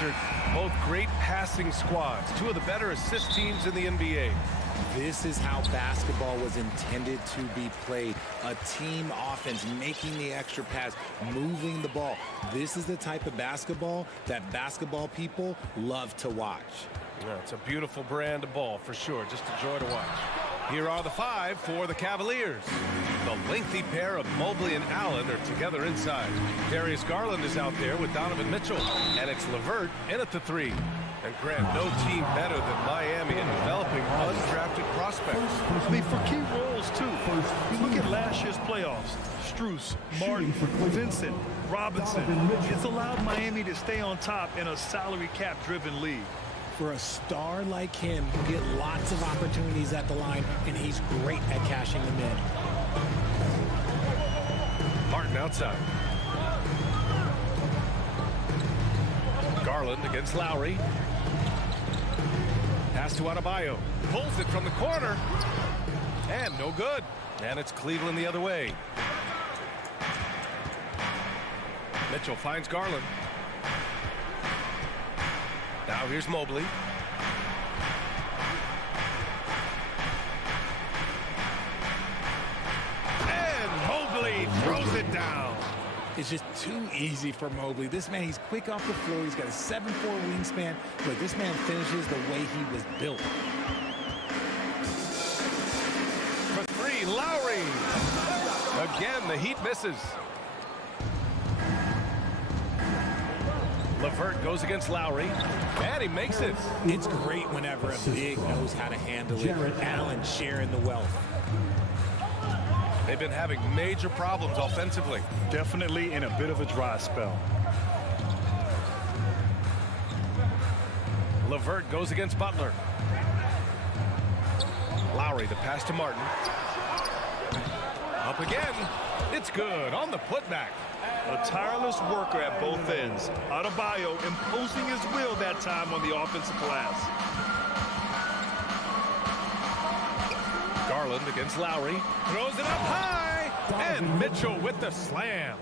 Richard, both great passing squads, two of the better assist teams in the NBA. This is how basketball was intended to be played. A team offense, making the extra pass, moving the ball. This is the type of basketball that basketball people love to watch. Yeah, it's a beautiful brand of ball for sure. Just a joy to watch. Here are the five for the Cavaliers. The lengthy pair of Mobley and Allen are together inside. Darius Garland is out there with Donovan Mitchell. And it's LeVert in at the three. And Grant, no team better than Miami in developing undrafted prospects. I mean, for key roles, too. You look at last year's playoffs. Strus, Martin, Vincent, Robinson. It's allowed Miami to stay on top in a salary cap-driven league. For a star like him, you get lots of opportunities at the line, and he's great at cashing them in. Martin outside. Garland against Lowry. Pass to Adebayo. Pulls it from the corner. And no good. And it's Cleveland the other way. Mitchell finds Garland. Now here's Mobley. And Mobley throws it down. It's just too easy for Mobley. This man, he's quick off the floor. He's got a 7'4" wingspan. Look, this man finishes the way he was built. For three, Lowry. Again, the Heat misses. LeVert goes against Lowry, and he makes it. It's great whenever a big knows how to handle it. Allen sharing the wealth. They've been having major problems offensively. Definitely in a bit of a dry spell. LeVert goes against Butler. Lowry, the pass to Martin. Up again. It's good on the putback. A tireless worker at both ends. Adebayo imposing his will that time on the offensive glass. Garland against Lowry. Throws it up high. And Mitchell with the slam.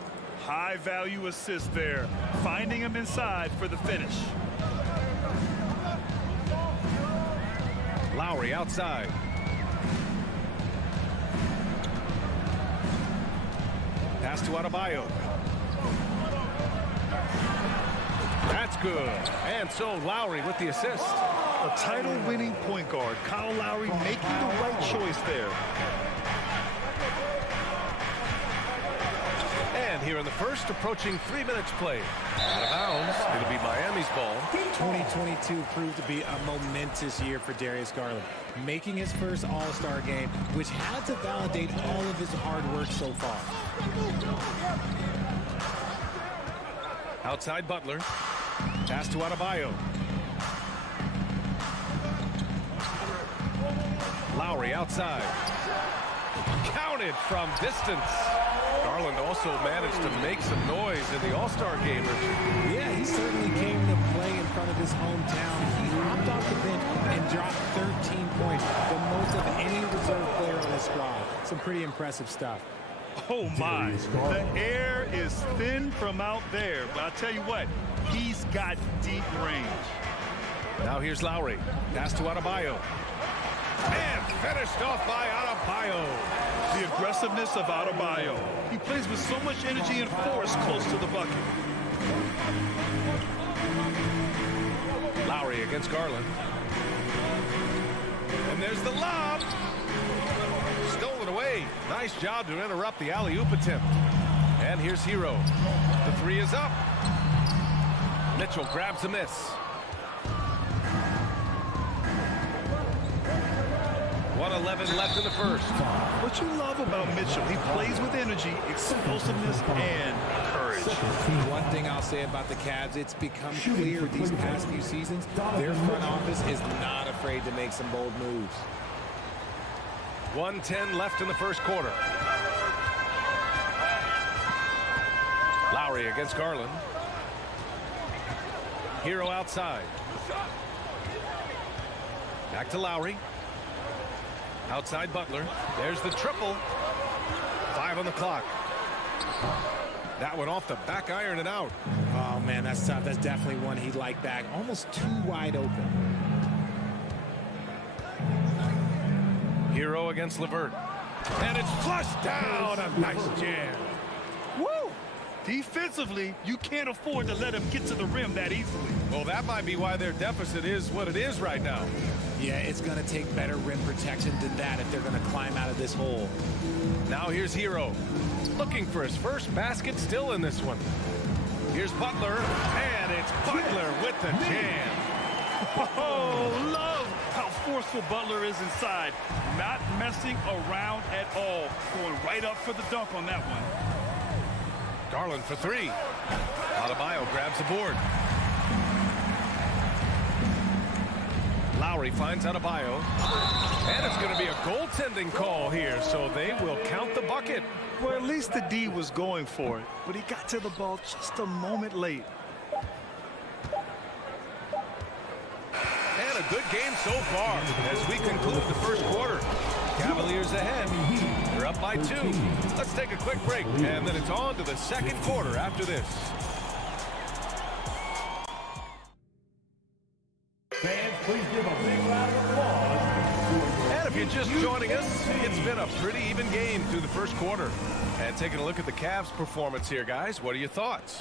High value assist there. Finding him inside for the finish. Lowry outside. Pass to Adebayo. That's good. And so Lowry with the assist. A title-winning point guard. Kyle Lowry making the right choice there. And here in the first, approaching 3 minutes played. Out of bounds. It'll be Miami's ball. 2022 proved to be a momentous year for Darius Garland, making his first All-Star game, which had to validate all of his hard work so far. Outside Butler. Pass to Adebayo. Lowry outside. Counted from distance. Garland also managed to make some noise in the All-Star game. Yeah, he certainly came to play in front of his hometown. He hopped off the bench and dropped 13 points, the most of any reserve player on the squad. Some pretty impressive stuff. Oh, my. The air is thin from out there. But I tell you what, he's got deep range. Now here's Lowry. Pass to Adebayo. And finished off by Adebayo. The aggressiveness of Adebayo. He plays with so much energy and force close to the bucket. Lowry against Garland. And there's the lob. Stolen away. Nice job to interrupt the alley-oop attempt. And here's Hero. The three is up. Mitchell grabs a miss. 1:11 left in the first. What you love about Mitchell, he plays with energy, explosiveness, and courage. One thing I'll say about the Cavs, it's become clear these past few seasons, their front office is not afraid to make some bold moves. 1:10 left in the first quarter. Lowry against Garland. Hero outside. Back to Lowry. Outside Butler. There's the triple. 5 on the clock. That one off the back iron and out. Oh, man, that's tough. That's definitely one he'd like back. Almost too wide open. Hero against LeVert. And it's flushed down. A nice jam. Woo! Defensively, you can't afford to let him get to the rim that easily. Well, that might be why their deficit is what it is right now. Yeah, it's going to take better rim protection than that if they're going to climb out of this hole. Now here's Hero. Looking for his first basket, still in this one. Here's Butler, and it's Butler with the jam. Oh, love how forceful Butler is inside. Not messing around at all. Going right up for the dunk on that one. Garland for three. Adebayo grabs the board. Lowry finds Adebayo. And it's going to be a goaltending call here, so they will count the bucket. Well, at least the D was going for it, but he got to the ball just a moment late. And a good game so far as we conclude the first quarter. Cavaliers ahead. They're up by 2. Let's take a quick break, and then it's on to the second quarter after this. Fans, please give a big round of applause. And if you're just joining us, it's been a pretty even game through the first quarter. And taking a look at the Cavs' performance here, guys, what are your thoughts?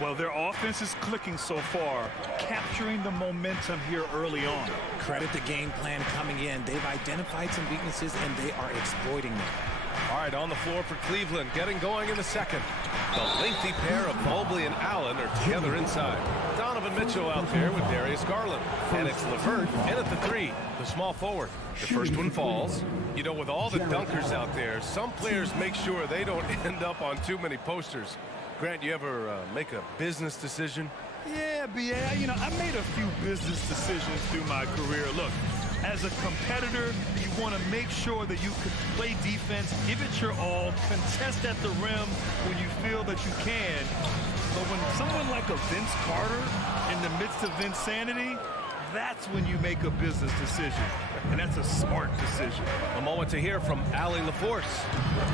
Well, their offense is clicking so far, capturing the momentum here early on. Credit the game plan coming in. They've identified some weaknesses, and they are exploiting them. All right, on the floor for Cleveland, getting going in the second. The lengthy pair of Mobley and Allen are together inside. Donovan Mitchell out there with Darius Garland. And it's LeVert in at the 3, the small forward. The first one falls. You know, with all the dunkers out there, some players make sure they don't end up on too many posters. Grant, you ever make a business decision? Yeah, B.A., you know, I made a few business decisions through my career. Look, as a competitor, you want to make sure that you can play defense, give it your all, contest at the rim when you feel that you can. But when someone like a Vince Carter in the midst of insanity, that's when you make a business decision. And that's a smart decision. A moment to hear from Allie LaForce.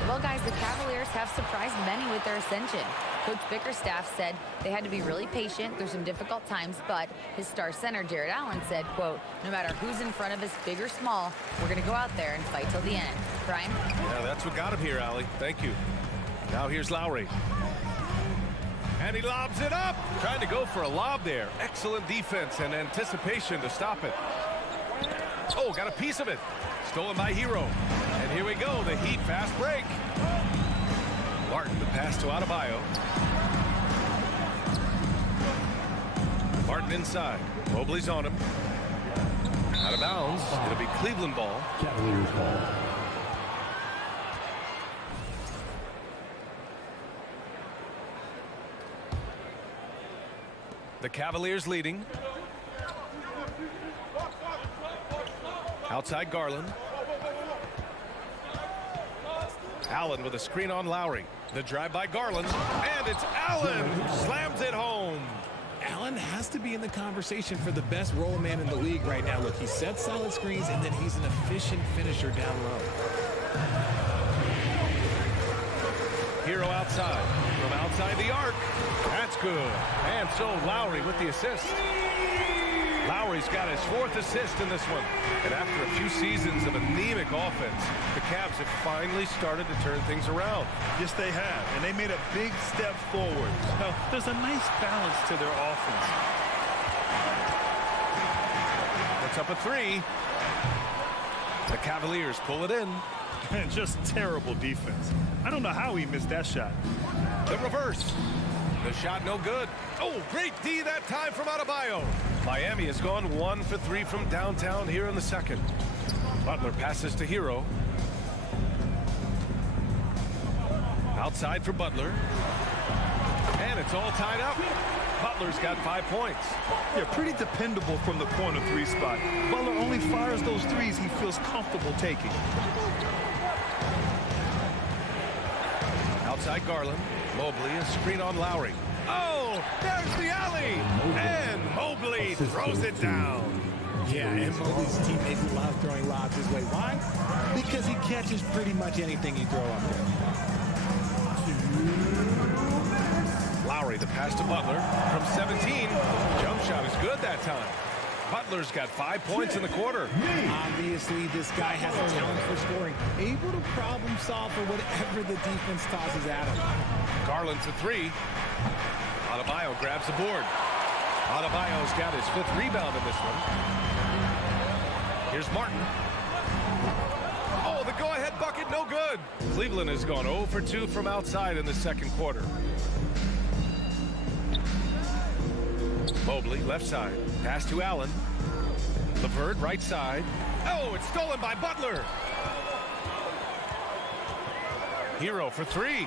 Well, guys, the Cavaliers have surprised many with their ascension. Coach Bickerstaff said they had to be really patient through some difficult times, but his star center, Jared Allen, said, quote, no matter who's in front of us, big or small, we're going to go out there and fight till the end. Brian? Yeah, that's what got him here, Allie. Thank you. Now here's Lowry. And he lobs it up. Trying to go for a lob there. Excellent defense and anticipation to stop it. Oh, got a piece of it. Stolen by Hero. And here we go, the Heat fast break. Martin, the pass to Adebayo. Martin inside. Mobley's on him. Out of bounds. It'll be Cleveland ball. Cavaliers ball. The Cavaliers leading. Outside Garland. Allen with a screen on Lowry. The drive by Garland. And it's Allen who slams it home. Allen has to be in the conversation for the best roll man in the league right now. Look, he sets solid screens, and then he's an efficient finisher down low. Hero outside. From outside the arc. That's good. And so Lowry with the assist. Lowry's got his 4th assist in this one. And after a few seasons of anemic offense, the Cavs have finally started to turn things around. Yes, they have, and they made a big step forward. Now, there's a nice balance to their offense. It's up a 3. The Cavaliers pull it in. And just terrible defense. I don't know how he missed that shot. The reverse. The shot no good. Oh, great D that time from Adebayo. Miami has gone 1 for 3 from downtown here in the second. Butler passes to Hero. Outside for Butler. And it's all tied up. Butler's got 5 points. Yeah, pretty dependable from the corner 3 spot. Butler only fires those threes he feels comfortable taking. Outside Garland. Mobley, a screen on Lowry. Oh, there's the alley. And Mobley throws it down. Yeah, and Mobley's teammates love throwing lobs his way. Why? Because he catches pretty much anything you throw up there. Lowry The pass to Butler from 17. Jump shot is good that time. Butler's got 5 points in the quarter. Obviously, this guy has a talent for scoring. Able to problem solve for whatever the defense tosses at him. Garland for 3. Adebayo grabs the board. Adebayo's got his 5th rebound in this one. Here's Martin. Oh, the go-ahead bucket, no good. Cleveland has gone 0 for 2 from outside in the second quarter. Mobley, left side. Pass to Allen. LeVert, right side. Oh, it's stolen by Butler. Hero for 3.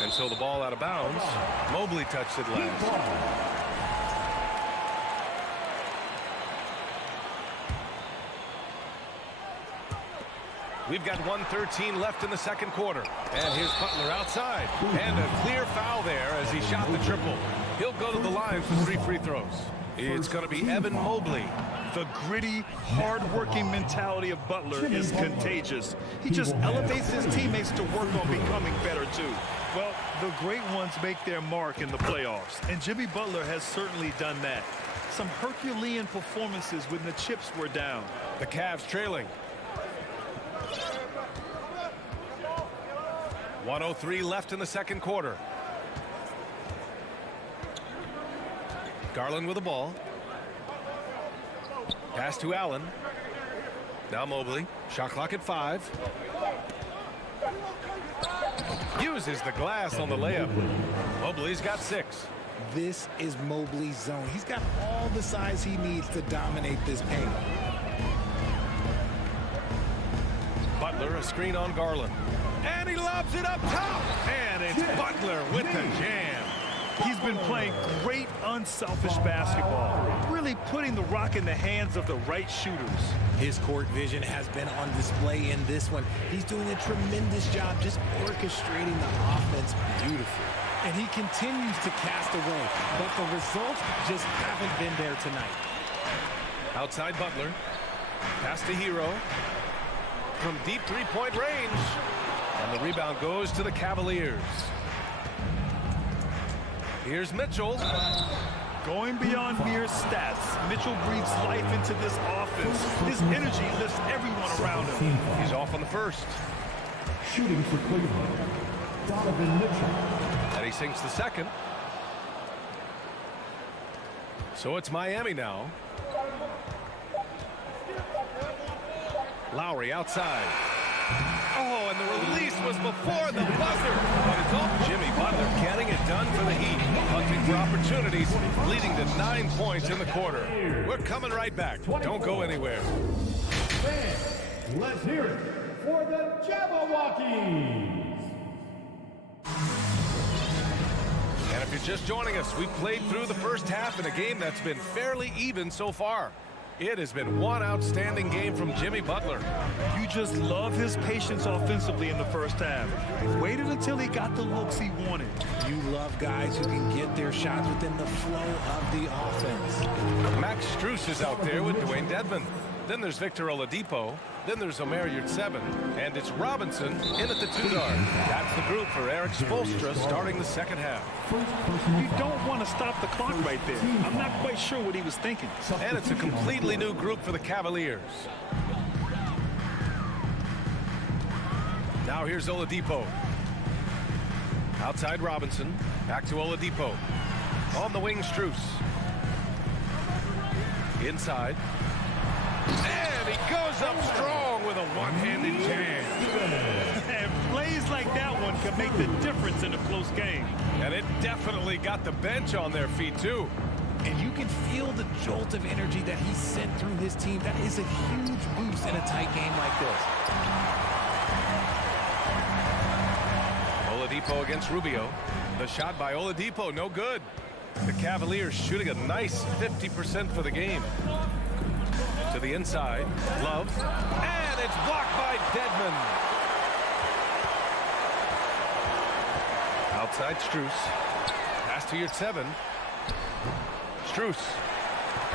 And so the ball out of bounds. Mobley touched it last. We've got 1:13 left in the second quarter. And here's Butler outside. And a clear foul there as he shot the triple. He'll go to the line for 3 free throws. It's going to be Evan Mobley. The gritty, hard-working mentality of Butler is contagious. He just elevates his teammates to work on becoming better, too. Well, the great ones make their mark in the playoffs, and Jimmy Butler has certainly done that. Some Herculean performances when the chips were down. The Cavs trailing. 1:03 left in the second quarter. Garland with the ball. Pass to Allen. Now Mobley. Shot clock at 5. Uses the glass on the layup. Mobley's got 6. This is Mobley's zone. He's got all the size he needs to dominate this paint. Butler, a screen on Garland. And he lobs it up top. And it's Butler with the jam. He's been playing great, unselfish basketball, really putting the rock in the hands of the right shooters. His court vision has been on display in this one. He's doing a tremendous job just orchestrating the offense beautifully. And he continues to cast away, but the results just haven't been there tonight. Outside Butler. Pass to Hero. From deep three-point range. And the rebound goes to the Cavaliers. Here's Mitchell. Going beyond mere stats, Mitchell breathes life into this offense. His energy lifts everyone around him. He's off on the first. Shooting for Cleveland, Donovan Mitchell. And he sinks the second. So it's Miami now. Lowry outside. Oh, and the release was before the buzzer. But it's all Jimmy Butler getting it done for the Heat. Hunting for opportunities, leading to 9 points in the quarter. We're coming right back. Don't go anywhere. Fans, let's hear it for the Jabberwockies. And if you're just joining us, we've played through the first half in a game that's been fairly even so far. It has been one outstanding game from Jimmy Butler. You just love his patience offensively in the first half. Waited until he got the looks he wanted. You love guys who can get their shots within the flow of the offense. Max Strus is out there with Dwayne Dedmon. Then there's Victor Oladipo. Then there's Omer Yurtseven. And it's Robinson in at the 2 guard. That's the group for Eric Spoelstra starting the second half. You don't want to stop the clock right there. I'm not quite sure what he was thinking. And it's a completely new group for the Cavaliers. Now here's Oladipo. Outside Robinson. Back to Oladipo. On the wing, Strus. Inside. And he goes up strong with a one-handed jam. And plays like that one can make the difference in a close game. And it definitely got the bench on their feet, too. And you can feel the jolt of energy that he sent through his team. That is a huge boost in a tight game like this. Oladipo against Rubio. The shot by Oladipo, no good. The Cavaliers shooting a nice 50% for the game. To the inside, Love, and it's blocked by Dedmon. Outside Strus. Pass to Yurtseven. Strus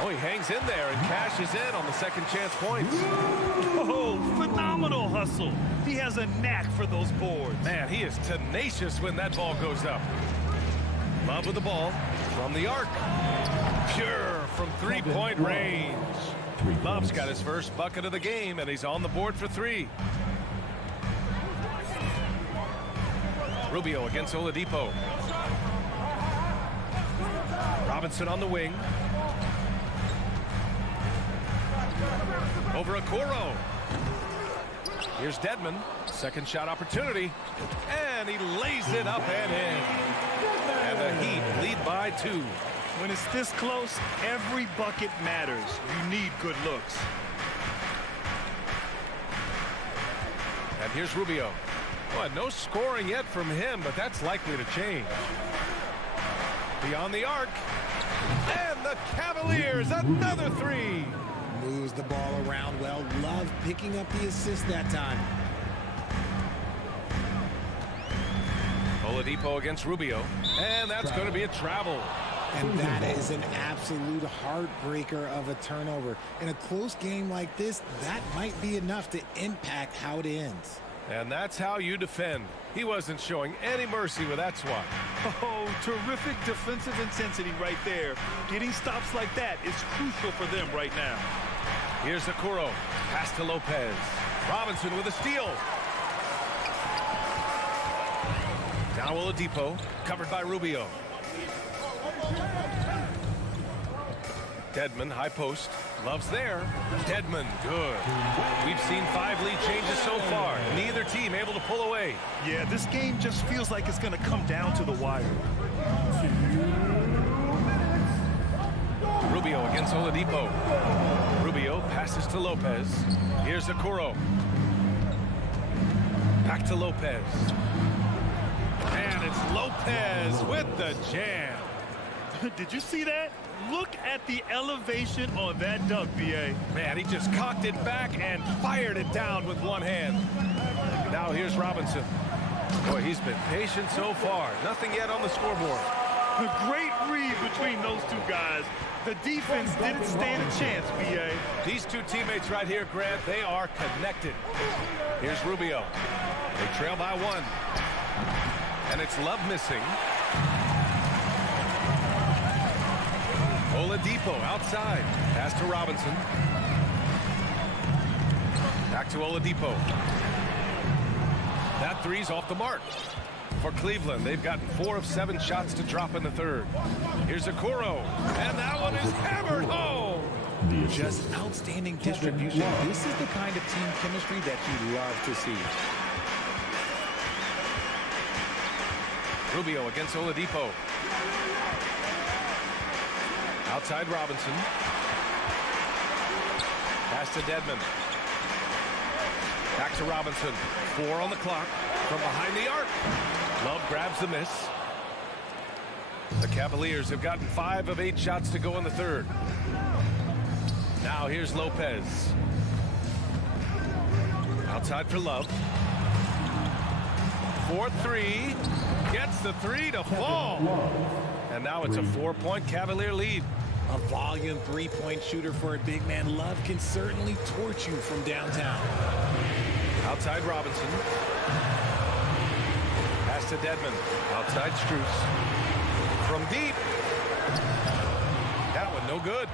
Oh, he hangs in there and cashes in on the second chance points. Oh, phenomenal hustle. He has a knack for those boards. Man, he is tenacious when that ball goes up. Love with the ball from the arc. Pure from three-point range. Love's got his first bucket of the game, and he's on the board for three. Rubio against Oladipo. Robinson on the wing. Over Okoro. Here's Dedmon. Second shot opportunity. And he lays it up and in. And the Heat lead by 2. When it's this close, every bucket matters. You need good looks. And here's Rubio. Well, no scoring yet from him, but that's likely to change. Beyond the arc. And the Cavaliers, another three. Moves the ball around well. Love picking up the assist that time. Oladipo against Rubio. And that's going to be a travel. And that is an absolute heartbreaker of a turnover. In a close game like this, that might be enough to impact how it ends. And that's how you defend. He wasn't showing any mercy with that swat. Oh, terrific defensive intensity right there. Getting stops like that is crucial for them right now. Here's Okoro. Pass to Lopez. Robinson with a steal. Now Oladipo, covered by Rubio. Dedmon, high post. Love's there. Dedmon, good. We've seen 5 lead changes so far. Neither team able to pull away. Yeah, this game just feels like it's going to come down to the wire. Rubio against Oladipo. Rubio passes to Lopez. Here's Okoro. Back to Lopez. And it's Lopez with the jam. Did you see that? Look at the elevation on that dunk, B.A. Man, he just cocked it back and fired it down with one hand. Now here's Robinson. Boy, he's been patient so far. Nothing yet on the scoreboard. A great read between those two guys. The defense didn't stand a chance, B.A. These two teammates right here, Grant, they are connected. Here's Rubio. They trail by 1. And it's Love missing. Oladipo outside. Pass to Robinson. Back to Oladipo. That three's off the mark. For Cleveland, they've gotten 4 of 7 shots to drop in the third. Here's Okoro. And that one is hammered home. Just outstanding distribution. This is the kind of team chemistry that you love to see. Rubio against Oladipo. Outside Robinson. Pass to Dedmon. Back to Robinson. 4 on the clock from behind the arc. Love grabs the miss. The Cavaliers have gotten 5 of 8 shots to go in the third. Now here's Lopez. Outside for Love. 4-3. Gets the 3 to fall. And now it's a 4-point Cavalier lead. A volume three-point shooter for a big man. Love can certainly torch you from downtown. Outside Robinson. Pass to Dedmon. Outside Strus. From deep. That one no good.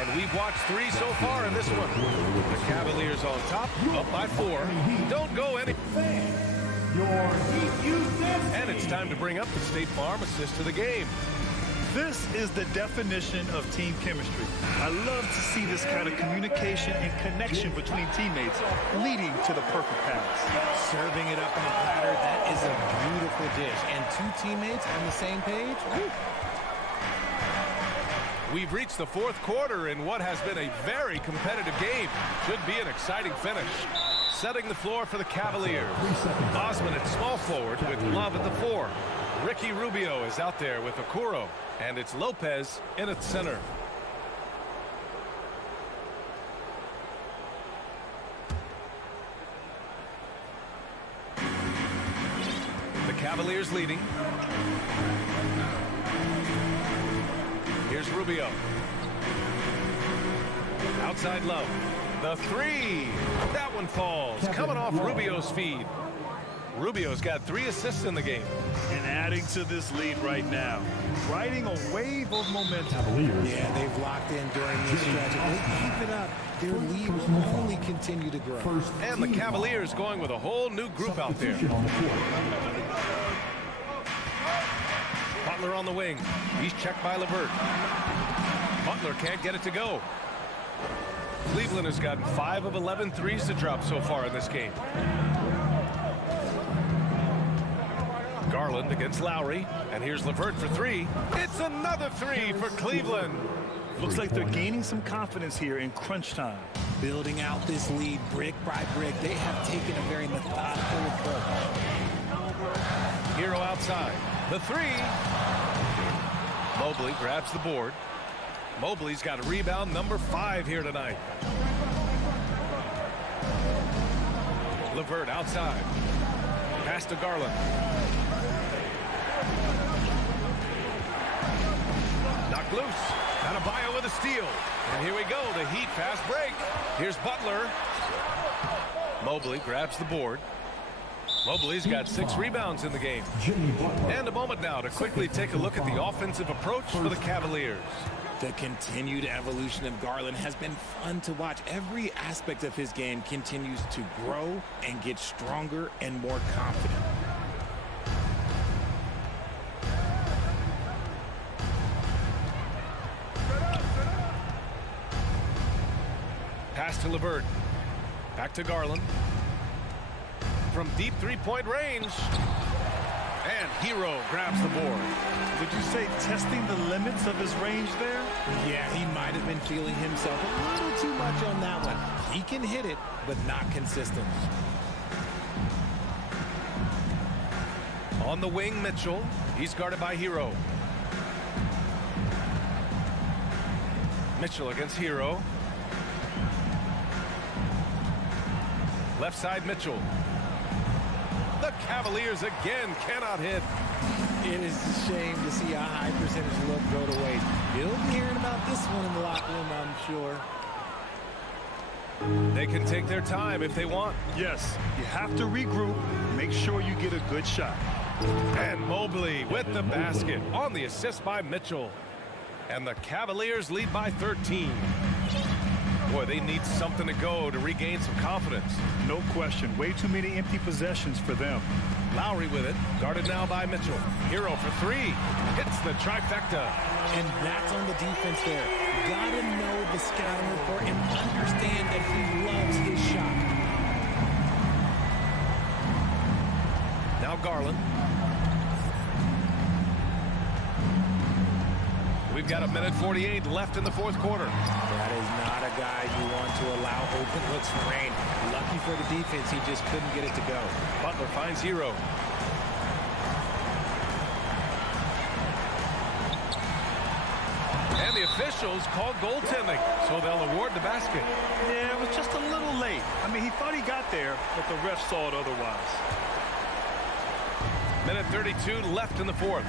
And we've watched 3 so far in this one. The Cavaliers on top, up by 4. Don't go any. And it's time to bring up the State Farm assist to the game. This is the definition of team chemistry. I love to see this kind of communication and connection between teammates leading to the perfect pass. Serving it up on a platter, that is a beautiful dish. And 2 teammates on the same page. Woo. We've reached the 4th quarter in what has been a very competitive game. Should be an exciting finish. Setting the floor for the Cavaliers. Osman at small forward with Love at the 4. Ricky Rubio is out there with Okoro. And it's Lopez in at center. The Cavaliers leading. Here's Rubio. Outside Love. The three. That one falls. Coming off Rubio's feed. Rubio's got 3 assists in the game. And adding to this lead right now. Riding a wave of momentum. Yeah, they've locked in during this stretch. If they keep it up, their lead will only continue to grow. And the Cavaliers going with a whole new group out there. Butler on the wing. He's checked by LeVert. Butler can't get it to go. Cleveland has gotten 5 of 11 threes to drop so far in this game. Garland against Lowry, and here's LeVert for 3. It's another 3 for Cleveland. Looks like they're gaining some confidence here in crunch time. Building out this lead brick by brick, they have taken a very methodical approach. Hero outside. The 3. Mobley grabs the board. Mobley's got a rebound number 5 here tonight. LeVert outside. Pass to Garland. Knocked loose. Adebayo with a steal. And here we go, the Heat fast break. Here's Butler. Mobley grabs the board. Mobley's got 6 rebounds in the game. And a moment now to quickly take a look at the offensive approach for the Cavaliers. The continued evolution of Garland has been fun to watch. Every aspect of his game continues to grow and get stronger and more confident. Pass to LeVert. Back to Garland. From deep three-point range. And Hero grabs the board. Would you say testing the limits of his range there? Yeah, he might have been feeling himself a little too much on that one. He can hit it, but not consistent. On the wing, Mitchell. He's guarded by Hero. Mitchell against Hero. Left side, Mitchell. The Cavaliers again cannot hit. It is a shame to see a high percentage look go to waste. You'll be hearing about this one in the locker room, I'm sure. They can take their time if they want. Yes, you have to regroup. Make sure you get a good shot. And Mobley with the basket on the assist by Mitchell. And the Cavaliers lead by 13. Boy, they need something to go to regain some confidence. No question. Way too many empty possessions for them. Lowry with it. Guarded now by Mitchell. Hero for 3. Hits the trifecta. And that's on the defense there. Gotta know the scouting report and understand that he loves his shot. Now Garland. We've got 1:48 left in the 4th quarter. That is not a guy you want to allow open looks for rain. Lucky for the defense, he just couldn't get it to go. Butler finds Hero. And the officials called goaltending, so they'll award the basket. Yeah, it was just a little late. I mean, he thought he got there, but the ref saw it otherwise. 1:32 left in the 4th.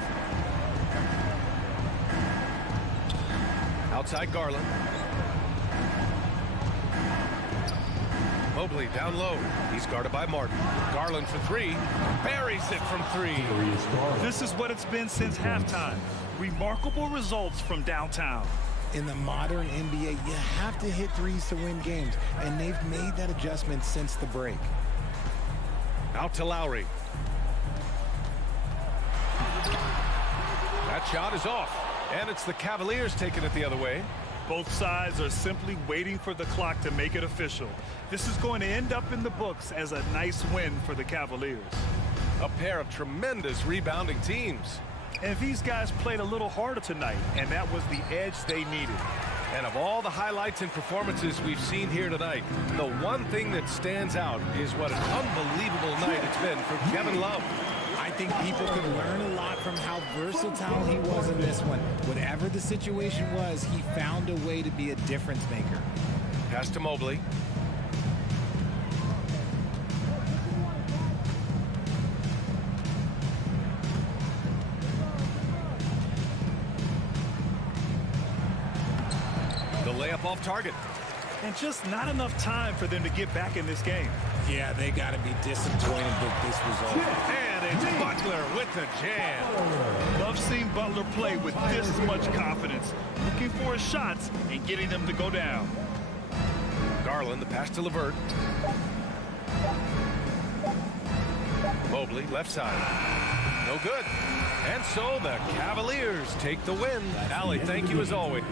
Outside Garland. Mobley down low. He's guarded by Martin. Garland for 3. Buries it from 3. This is what it's been since halftime. Remarkable results from downtown. In the modern NBA, you have to hit threes to win games, and they've made that adjustment since the break. Out to Lowry. That shot is off. And it's the Cavaliers taking it the other way. Both sides are simply waiting for the clock to make it official. This is going to end up in the books as a nice win for the Cavaliers. A pair of tremendous rebounding teams. And these guys played a little harder tonight, and that was the edge they needed. And of all the highlights and performances we've seen here tonight, the one thing that stands out is what an unbelievable night it's been for Kevin Love. I think people can learn a lot from how versatile he was in this one. Whatever the situation was, he found a way to be a difference maker. Pass to Mobley. off target. And just not enough time for them to get back in this game. Yeah, they got to be disappointed with this result. And it's Butler with the jam. Love seeing Butler play with this much confidence, looking for his shots and getting them to go down. Garland, the pass to LeVert. Mobley, left side. No good. And so the Cavaliers take the win. Allie, thank you as always.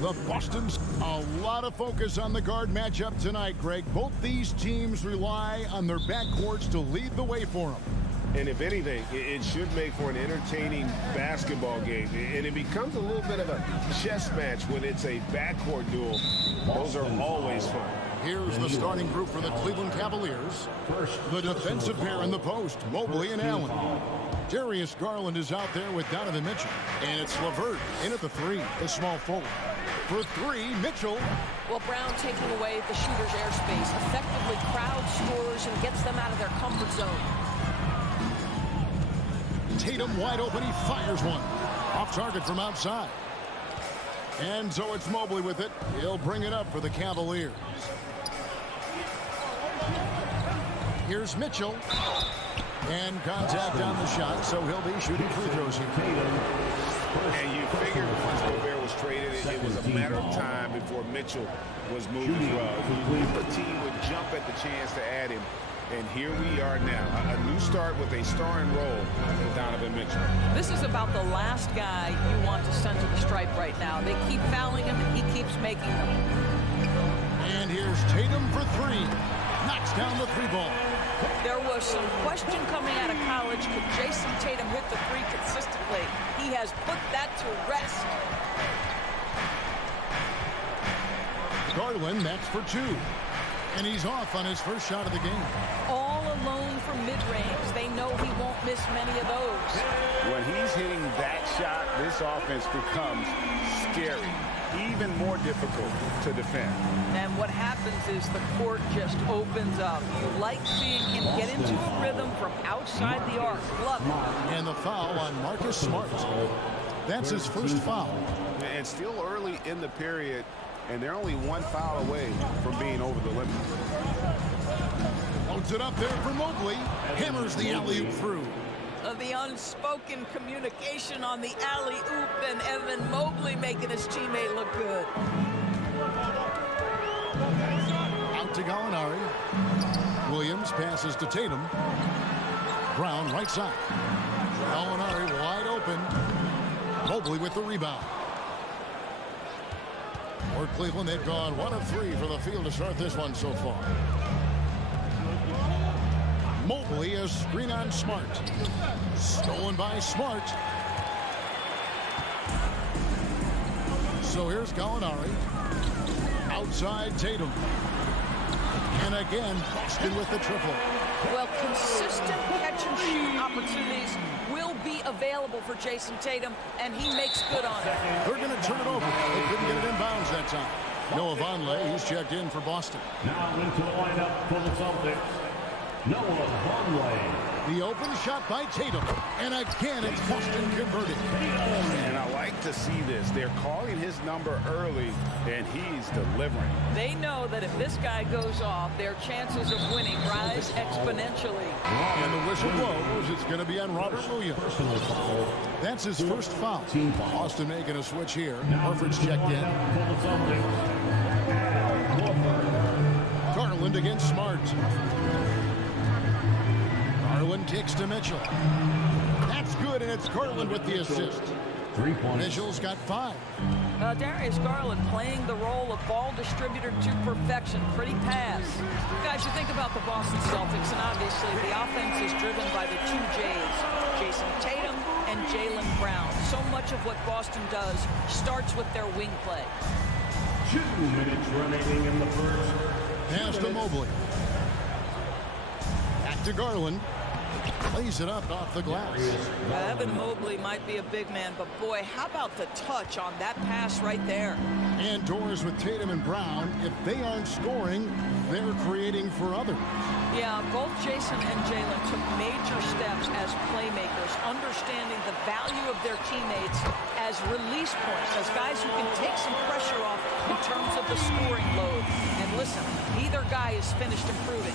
the Boston's. A lot of focus on the guard matchup tonight, Greg. Both these teams rely on their backcourts to lead the way for them. And if anything, it should make for an entertaining basketball game. And it becomes a little bit of a chess match when it's a backcourt duel. Those are always fun. Here's the starting group for the Cleveland Cavaliers. The defensive pair in the post, Mobley and Allen. Darius Garland is out there with Donovan Mitchell. And it's LeVert in at the 3, the small forward. For 3, Mitchell. Well, Brown taking away the shooter's airspace effectively crowd scores and gets them out of their comfort zone. Tatum wide open, he fires one. Off target from outside. And so it's Mobley with it. He'll bring it up for the Cavaliers. Here's Mitchell. And contact on the shot, so he'll be shooting free throws here. And you figured once Gobert was traded, it was a matter of time before Mitchell was moved as well. The team would jump at the chance to add him. And here we are now, a new start with a starring role for Donovan Mitchell. This is about the last guy you want to send to the stripe right now. They keep fouling him, and he keeps making them. And here's Tatum for 3. Knocks down the 3 ball. There was some question coming out of college. Could Jason Tatum hit the 3 consistently? He has put that to rest. Garland, that's for 2. And he's off on his first shot of the game. All alone from mid-range. They know he won't miss many of those. When he's hitting that shot, this offense becomes scary, even more difficult to defend. And what happens is the court just opens up. You like seeing him get into a rhythm from outside the arc. Love it. And the foul on Marcus Smart. That's his first foul. And still early in the period, and they're only 1 foul away from being over the limit. Loads it up there for Mobley. Hammers the alley-oop through. The unspoken communication on the alley-oop, and Evan Mobley making his teammate look good. Out to Gallinari. Williams passes to Tatum. Brown right side. Gallinari wide open. Mobley with the rebound. For Cleveland, they've gone 1 of 3 for the field to start this one so far. Mobley is screen on Smart. Stolen by Smart. So here's Gallinari. Outside Tatum. And again, Boston with the triple. Well, consistent catch and shoot opportunities will be available for Jason Tatum, and he makes good on it. They're going to turn it over. They couldn't get it inbounds that time. Noah Vonleh, he's checked in for Boston. Now into the lineup for the Celtics, Noah Vonleh. The open shot by Tatum. And again, it's Boston converted. And I like to see this. They're calling his number early, and he's delivering. They know that if this guy goes off, their chances of winning rise exponentially. And the whistle blows. It's going to be on Robert Williams. That's his first foul. Boston making a switch here. Horford's checked in. Garland against Smart. Garland kicks to Mitchell. That's good, and it's Garland with the assist. 3 points. Mitchell's got 5. Darius Garland playing the role of ball distributor to perfection. Pretty pass. Guys, you think about the Boston Celtics, and obviously the offense is driven by the 2 J's, Jason Tatum and Jaylen Brown. So much of what Boston does starts with their wing play. 2 minutes remaining in the first. Pass to Mobley. Back to Garland. Plays it up off the glass. Evan Mobley might be a big man, but boy, how about the touch on that pass right there? And doors with Tatum and Brown. If they aren't scoring, they're creating for others. Yeah, both Jason and Jaylen took major steps as playmakers, understanding the value of their teammates as release points, as guys who can take some pressure off in terms of the scoring load. And listen, neither guy is finished improving.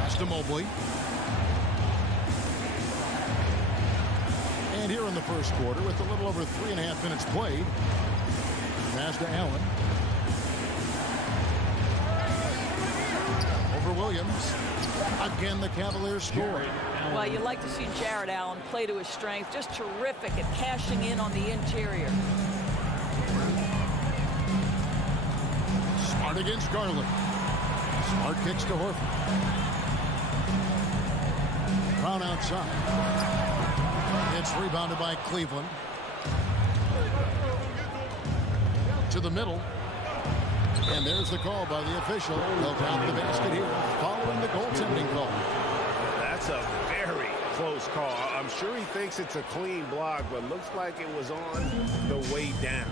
Pass to Mobley. And here in the first quarter, with a little over 3.5 minutes played, pass to Allen. Over Williams. Again, the Cavaliers score. Well, you like to see Jared Allen play to his strength. Just terrific at cashing in on the interior. Smart against Garland. Smart kicks to Horford. Brown outside. It's rebounded by Cleveland. To the middle. And there's the call by the official. They'll tap the basket here following the goaltending call. That's a very close call. I'm sure he thinks it's a clean block, but looks like it was on the way down.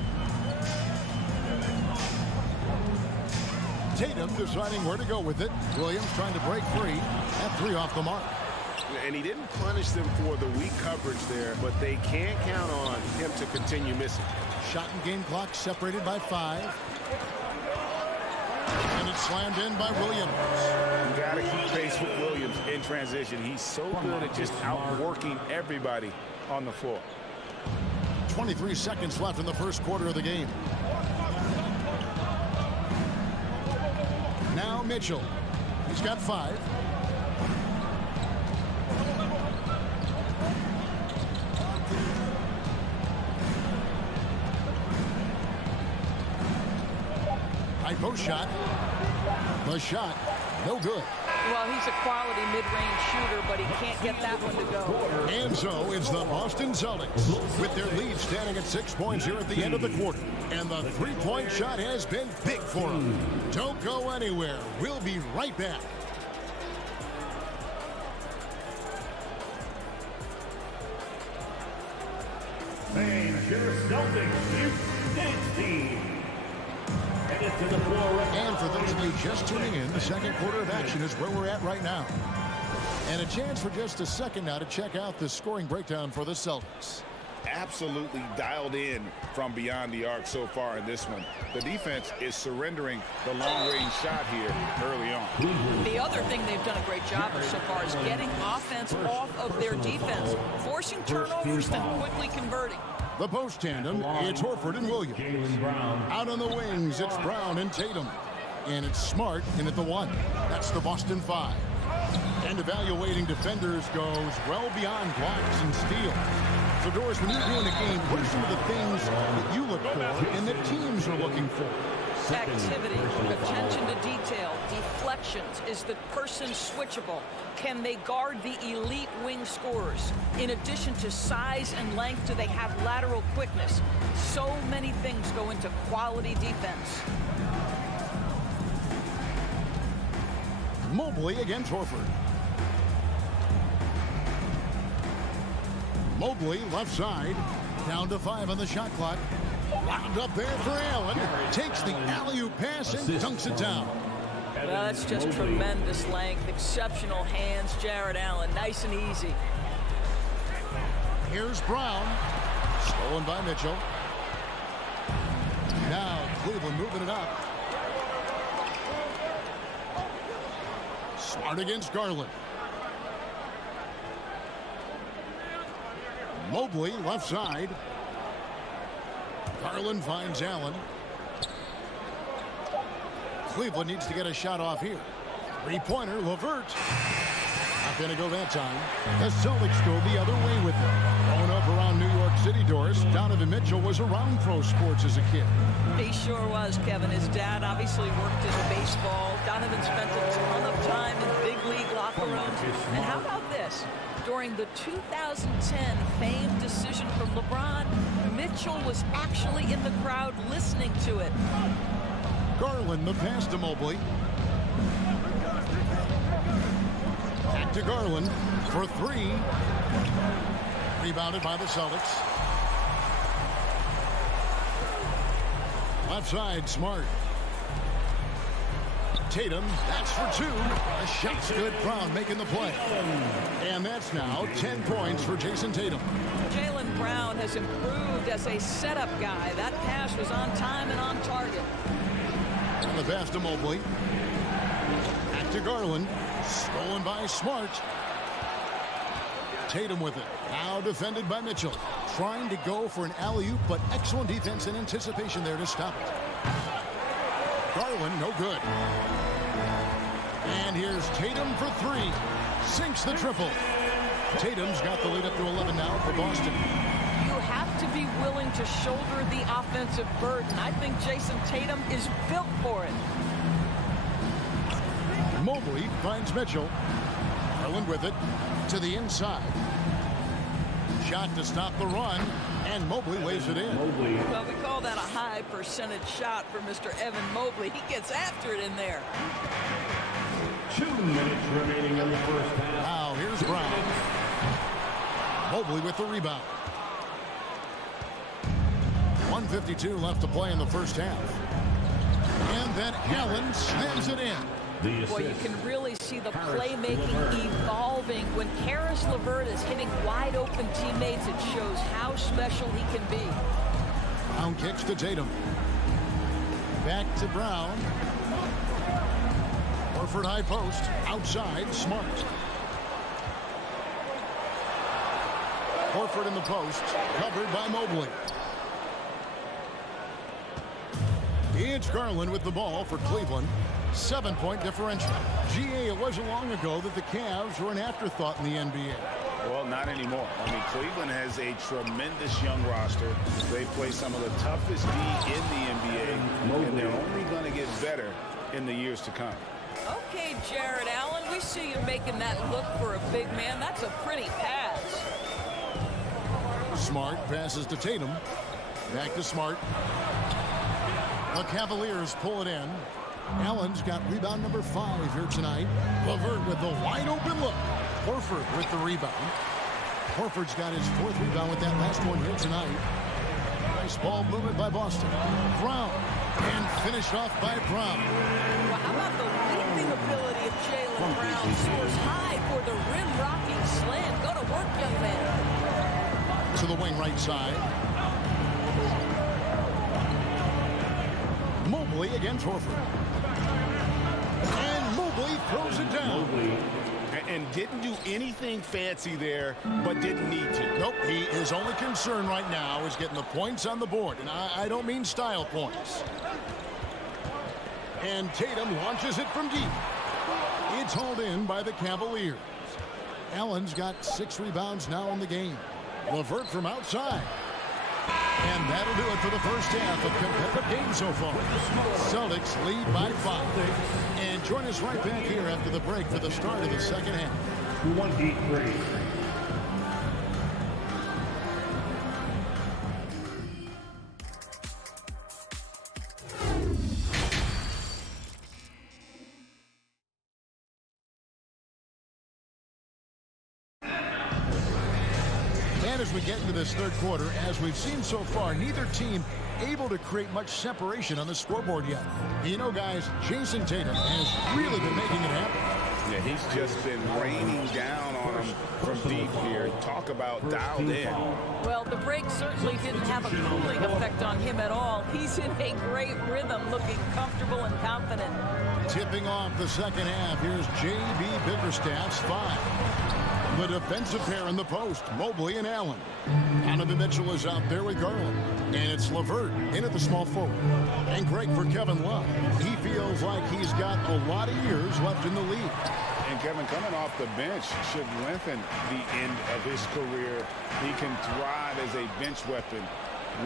Tatum deciding where to go with it. Williams trying to break free. That 3 off the mark. And he didn't punish them for the weak coverage there, but they can't count on him to continue missing. Shot and game clock separated by 5. And it's slammed in by Williams. You got to keep pace with Williams in transition. He's so good at just outworking everybody on the floor. 23 seconds left in the first quarter of the game. Now Mitchell. He's got 5. High post shot. The shot, no good. Well, he's a quality mid-range shooter, but he can't get that one to go. And so it's the Boston Celtics with their lead standing at 6 points here at the end of the quarter. And the three-point shot has been big for them. Don't go anywhere. We'll be right back. And your Celtics United team. And for those of you just tuning in, the second quarter of action is where we're at right now. And a chance for just a second now to check out the scoring breakdown for the Celtics. Absolutely dialed in from beyond the arc so far in this one. The defense is surrendering the long-range shot here early on. The other thing they've done a great job of so far is getting offense off of their defense, forcing turnovers, then quickly converting. The post tandem, it's Horford and Williams. Out on the wings, it's Brown and Tatum. And it's Smart in at the 1. That's the Boston 5. And evaluating defenders goes well beyond blocks and steals. So, Doris, when you're doing a game, what are some of the things that you look for and that teams are looking for? Activity, attention to detail, deflections. Is the person switchable? Can they guard the elite wing scorers? In addition to size and length, do they have lateral quickness? So many things go into quality defense. Mobley against Horford. Mobley left side, down to 5 on the shot clock. Wound up there for Allen. Takes the alley-oop pass and dunks it down. Well, that's just tremendous length, exceptional hands, Jared Allen. Nice and easy. Here's Brown. Stolen by Mitchell. Now Cleveland moving it up. Smart against Garland. Mobley left side. Garland finds Allen. Cleveland needs to get a shot off here. Three-pointer, LeVert. Not going to go that time. The Celtics go the other way with them. Growing up around New York City, Doris, Donovan Mitchell was around pro sports as a kid. He sure was, Kevin. His dad obviously worked in baseball. Donovan spent a ton of time in big league locker rooms. And how about this? During the 2010 famed decision from LeBron, Mitchell was actually in the crowd listening to it. Garland, the pass to Mobley. Back to Garland for 3. Rebounded by the Celtics. Left side, Smart. Tatum, that's for 2. A shot's good. Brown making the play. And that's now 10 points for Jason Tatum. Jaylen Brown has improved as a setup guy. That pass was on time and on target. And the pass to Mobley. Back to Garland. Stolen by Smart. Tatum with it. Now defended by Mitchell. Trying to go for an alley-oop, but excellent defense and anticipation there to stop it. Garland, no good. And here's Tatum for 3. Sinks the triple. Tatum's got the lead up to 11 now for Boston. You have to be willing to shoulder the offensive burden. I think Jason Tatum is built for it. Mobley finds Mitchell. Garland with it to the inside. Shot to stop the run, and Mobley lays it in. Well, we call that a high percentage shot for Mr. Evan Mobley. He gets after it in there. 2 minutes remaining in the first half. Now here's Brown. Mobley with the rebound. 1:52 left to play in the first half. And then Allen slams it in. Boy, you can really see the playmaking evolving. When Karis LeVert is hitting wide open teammates, it shows how special he can be. Brown kicks to Tatum. Back to Brown. Horford high post. Outside, Smart. Horford in the post. Covered by Mobley. It's Garland with the ball for Cleveland. 7-point differential. GA, it wasn't long ago that the Cavs were an afterthought in the NBA. Well, not anymore. I mean, Cleveland has a tremendous young roster. They play some of the toughest D in the NBA, and they're only going to get better in the years to come. Okay, Jared Allen, we see you making that look for a big man. That's a pretty pass. Smart passes to Tatum. Back to Smart. The Cavaliers pull it in. Allen's got rebound number 5 here tonight. LeVert with the wide open look. Horford with the rebound. Horford's got his 4th rebound with that last one here tonight. Nice ball movement by Boston. Brown. And finished off by Brown. Well, how about the leaping ability of Jaylen Brown? Soars high for the rim-rocking slam. Go to work, young man. To the wing right side. Mobley against Horford. And Mobley throws it down. And didn't do anything fancy there, but didn't need to. Nope, his only concern right now is getting the points on the board. And I don't mean style points. And Tatum launches it from deep. It's hauled in by the Cavaliers. Allen's got 6 rebounds now in the game. LeVert from outside. And that'll do it for the first half of competitive game so far. Celtics lead by 5. And join us right back here after the break for the start of the second half. 23. And as we get into this third quarter, as we've seen so far, neither team able to create much separation on the scoreboard yet. You know, guys, Jason Tatum has really been making it happen. Yeah, he's just been raining down on him from deep here. Talk about dialed in. Well, the break certainly didn't have a cooling effect on him at all. He's in a great rhythm, looking comfortable and confident. Tipping off the second half, here's J.B. Bickerstaff's 5. The defensive pair in the post, Mobley and Allen. Donovan Mitchell is out there with Garland. And it's LeVert in at the small forward. And great for Kevin Love. He feels like he's got a lot of years left in the league. And Kevin, coming off the bench should lengthen the end of his career. He can thrive as a bench weapon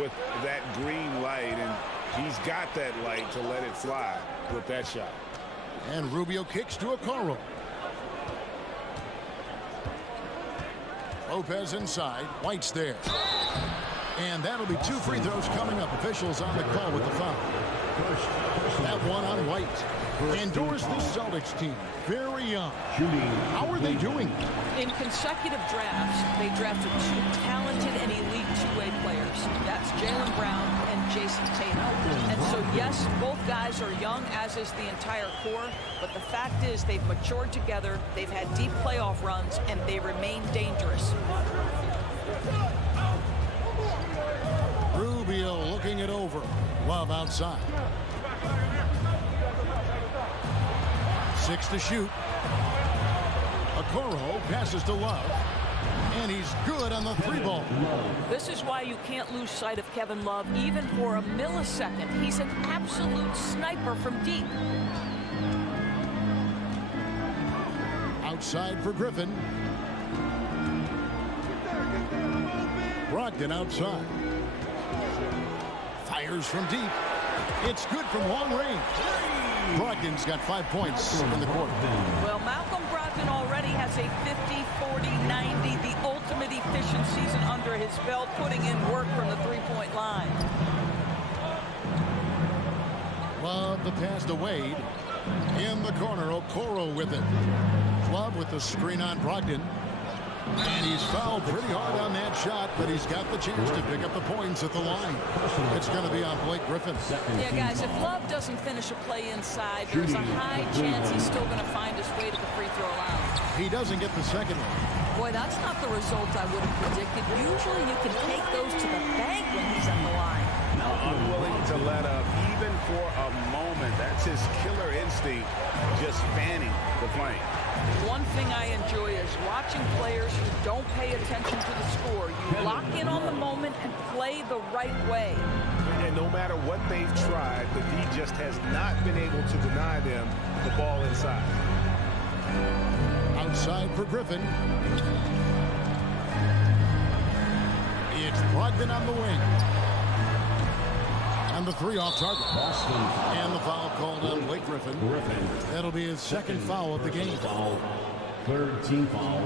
with that green light. And he's got that light to let it fly with that shot. And Rubio kicks to Okoro. Lopez inside. White's there. And that'll be 2 free throws coming up. Officials on the call with the foul. That one on White. Endures the Celtics team. Very young. How are they doing? In consecutive drafts, they drafted 2 talented and elite two-way players. That's Jaylen Brown and Jason Tatum. And so, yes, both guys are young, as is the entire core. But the fact is they've matured together, they've had deep playoff runs, and they remain dangerous. Rubio looking it over. Love outside. 6 to shoot. Okoro passes to Love. And he's good on the 3-ball. This is why you can't lose sight of Kevin Love even for a millisecond. He's an absolute sniper from deep. Outside for Griffin. Brogdon outside. Fires from deep. It's good from long range. Brogdon's got 5 points in the quarter. Well, Malcolm Brogdon already has a 50, 40, 90, the ultimate efficient season under his belt, putting in work from the three-point line. Love the pass to Wade. In the corner, Okoro with it. Love with the screen on Brogdon. And he's fouled pretty hard on that shot, but he's got the chance to pick up the points at the line. It's going to be on Blake Griffin. Yeah, guys, if Love doesn't finish a play inside, there's a high chance he's still going to find his way to the free throw line. He doesn't get the second one. Boy, that's not the result I would have predicted. Usually you can take those to the bank when he's on the line. Unwilling to let up even for a moment. That's his killer instinct, just fanning the flame. One thing I enjoy is watching players who don't pay attention to the score. You lock in on the moment and play the right way. And no matter what they've tried, the D just has not been able to deny them the ball inside. Outside for Griffin. It's Brogdon on the wing. And the three off target. And the foul called on Blake Griffin. That'll be his second foul of the game. Third team foul.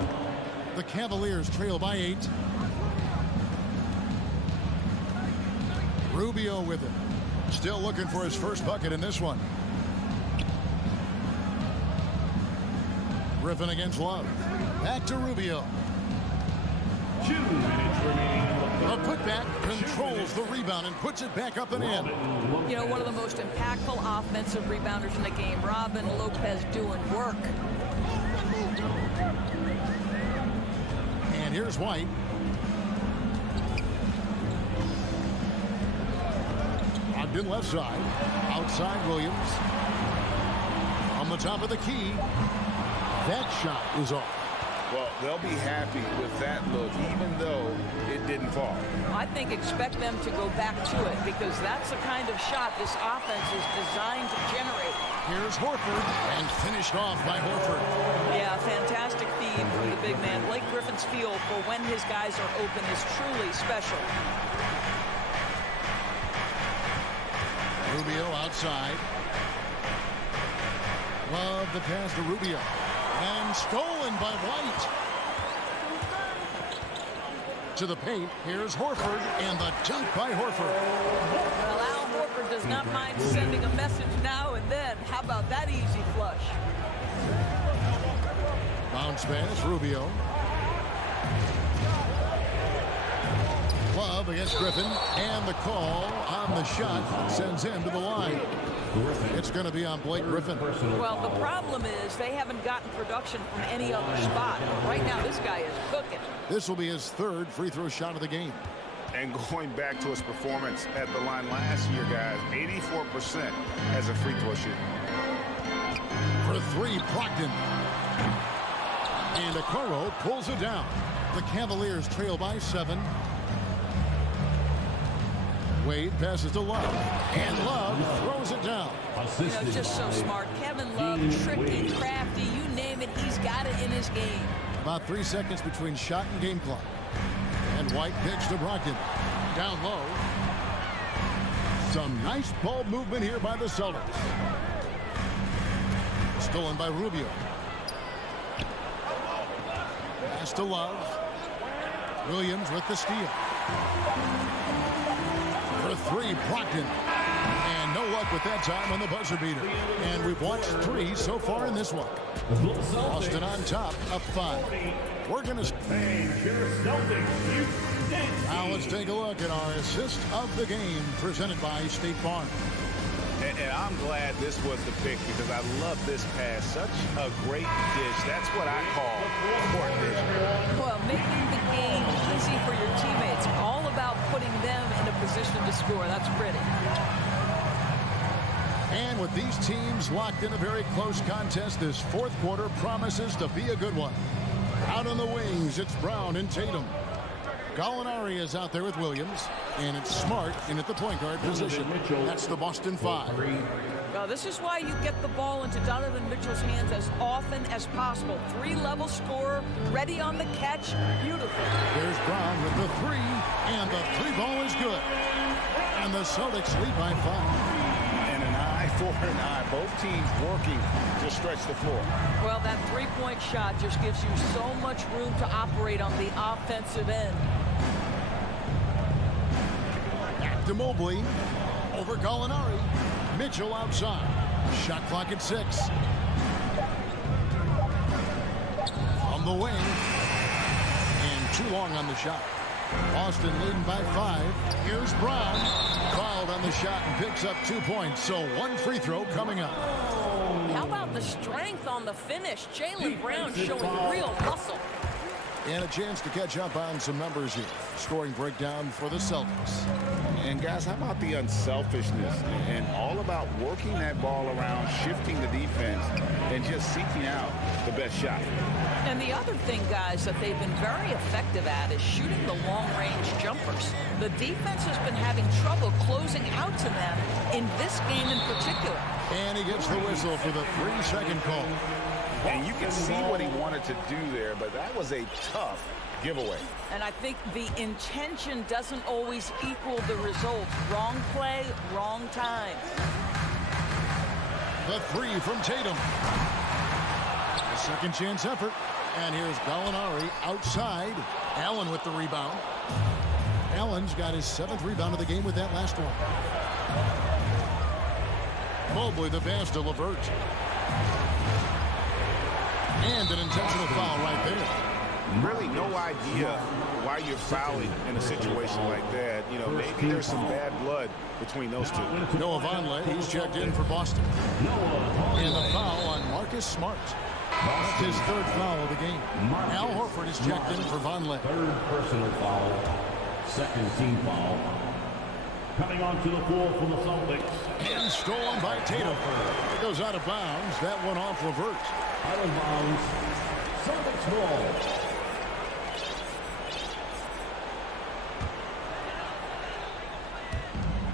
The Cavaliers trail by 8. Rubio with it. Still looking for his first bucket in this one. Griffin against Love. Back to Rubio. 2 minutes remaining. The putback controls the rebound and puts it back up and in. You know, one of the most impactful offensive rebounders in the game, Robin Lopez, doing work. And here's White. Brogdon left side. Outside Williams. On the top of the key. That shot is off. Well, they'll be happy with that look, even though it didn't fall. I think expect them to go back to it because that's the kind of shot this offense is designed to generate. Here's Horford, and finished off by Horford. Yeah, fantastic feed from the big man. Blake Griffin's feel for when his guys are open is truly special. Rubio outside. Love the pass to Rubio. And stolen by White. To the paint, here's Horford, and the dunk by Horford. Well, Al Horford does not mind sending a message now and then. How about that easy flush? Bounce pass, Rubio. Love against Griffin, and the call on the shot sends him to the line. It's going to be on Blake Griffin. Well, the problem is they haven't gotten production from any other spot. But right now, this guy is cooking. This will be his third free throw shot of the game. And going back to his performance at the line last year, guys, 84% as a free throw shooter. For three, Brogdon. And Okoro pulls it down. The Cavaliers trail by 7. Wade passes to Love, and Love throws it down. You know, just so smart. Kevin Love, tricky, crafty, you name it, he's got it in his game. About 3 seconds between shot and game clock. And White pitch to Brogdon. Down low. Some nice ball movement here by the Celtics. Stolen by Rubio. Pass to Love. Williams with the steal. For three, Brogdon. And no luck with that time on the buzzer beater. And we've watched 3 so far in this one. Boston on top, up 5. We're going to... Now let's take a look at our assist of the game presented by State Farm. And I'm glad this was the pick because I love this pass. Such a great dish. That's what I call court vision. Well, making the game easy for your teammates. All about putting them in a position to score. That's pretty. And with these teams locked in a very close contest, this fourth quarter promises to be a good one. Out on the wings, it's Brown and Tatum. Gallinari is out there with Williams, and it's Smart in at the point guard position. That's the Boston 5. Well, this is why you get the ball into Donovan Mitchell's hands as often as possible. 3-level scorer, ready on the catch, beautiful. There's Brown with the 3, and the 3 ball is good. And And the Celtics lead by 5. And an eye for an eye. Both teams working to stretch the floor. Well, that three-point shot just gives you so much room to operate on the offensive end. Back to Mobley. Over Gallinari. Mitchell outside. Shot clock at 6. From the wing. And too long on the shot. Boston leading by 5. Here's Brown. Fouled on the shot and picks up 2 points. So 1 free throw coming up. How about the strength on the finish? Jaylen Brown showing real muscle. And a chance to catch up on some numbers here. Scoring breakdown for the Celtics. And guys, how about the unselfishness and all about working that ball around, shifting the defense, and just seeking out the best shot. And the other thing, guys, that they've been very effective at is shooting the long-range jumpers. The defense has been having trouble closing out to them in this game in particular. And he gets the whistle for the 3-second call. And you can see what he wanted to do there, but that was a tough giveaway. And I think the intention doesn't always equal the result. Wrong play, wrong time. The 3 from Tatum. A second chance effort. And here's Gallinari outside. Allen with the rebound. Allen's got his 7th rebound of the game with that last one. Mobley the pass to LeVert. And an intentional foul right there. Really no idea why you're fouling in a situation like that. You know, maybe there's some bad blood between those two. Noah Vonleh, he's checked in for Boston. And the foul on Marcus Smart. That's his 3rd foul of the game. Al Horford is checked in for Vonleh. 3rd personal foul. 2nd team foul. Coming onto the floor for the Celtics. And stolen by Tatum. It goes out of bounds. That one off LeVert. Out of bounds. Celtics ball.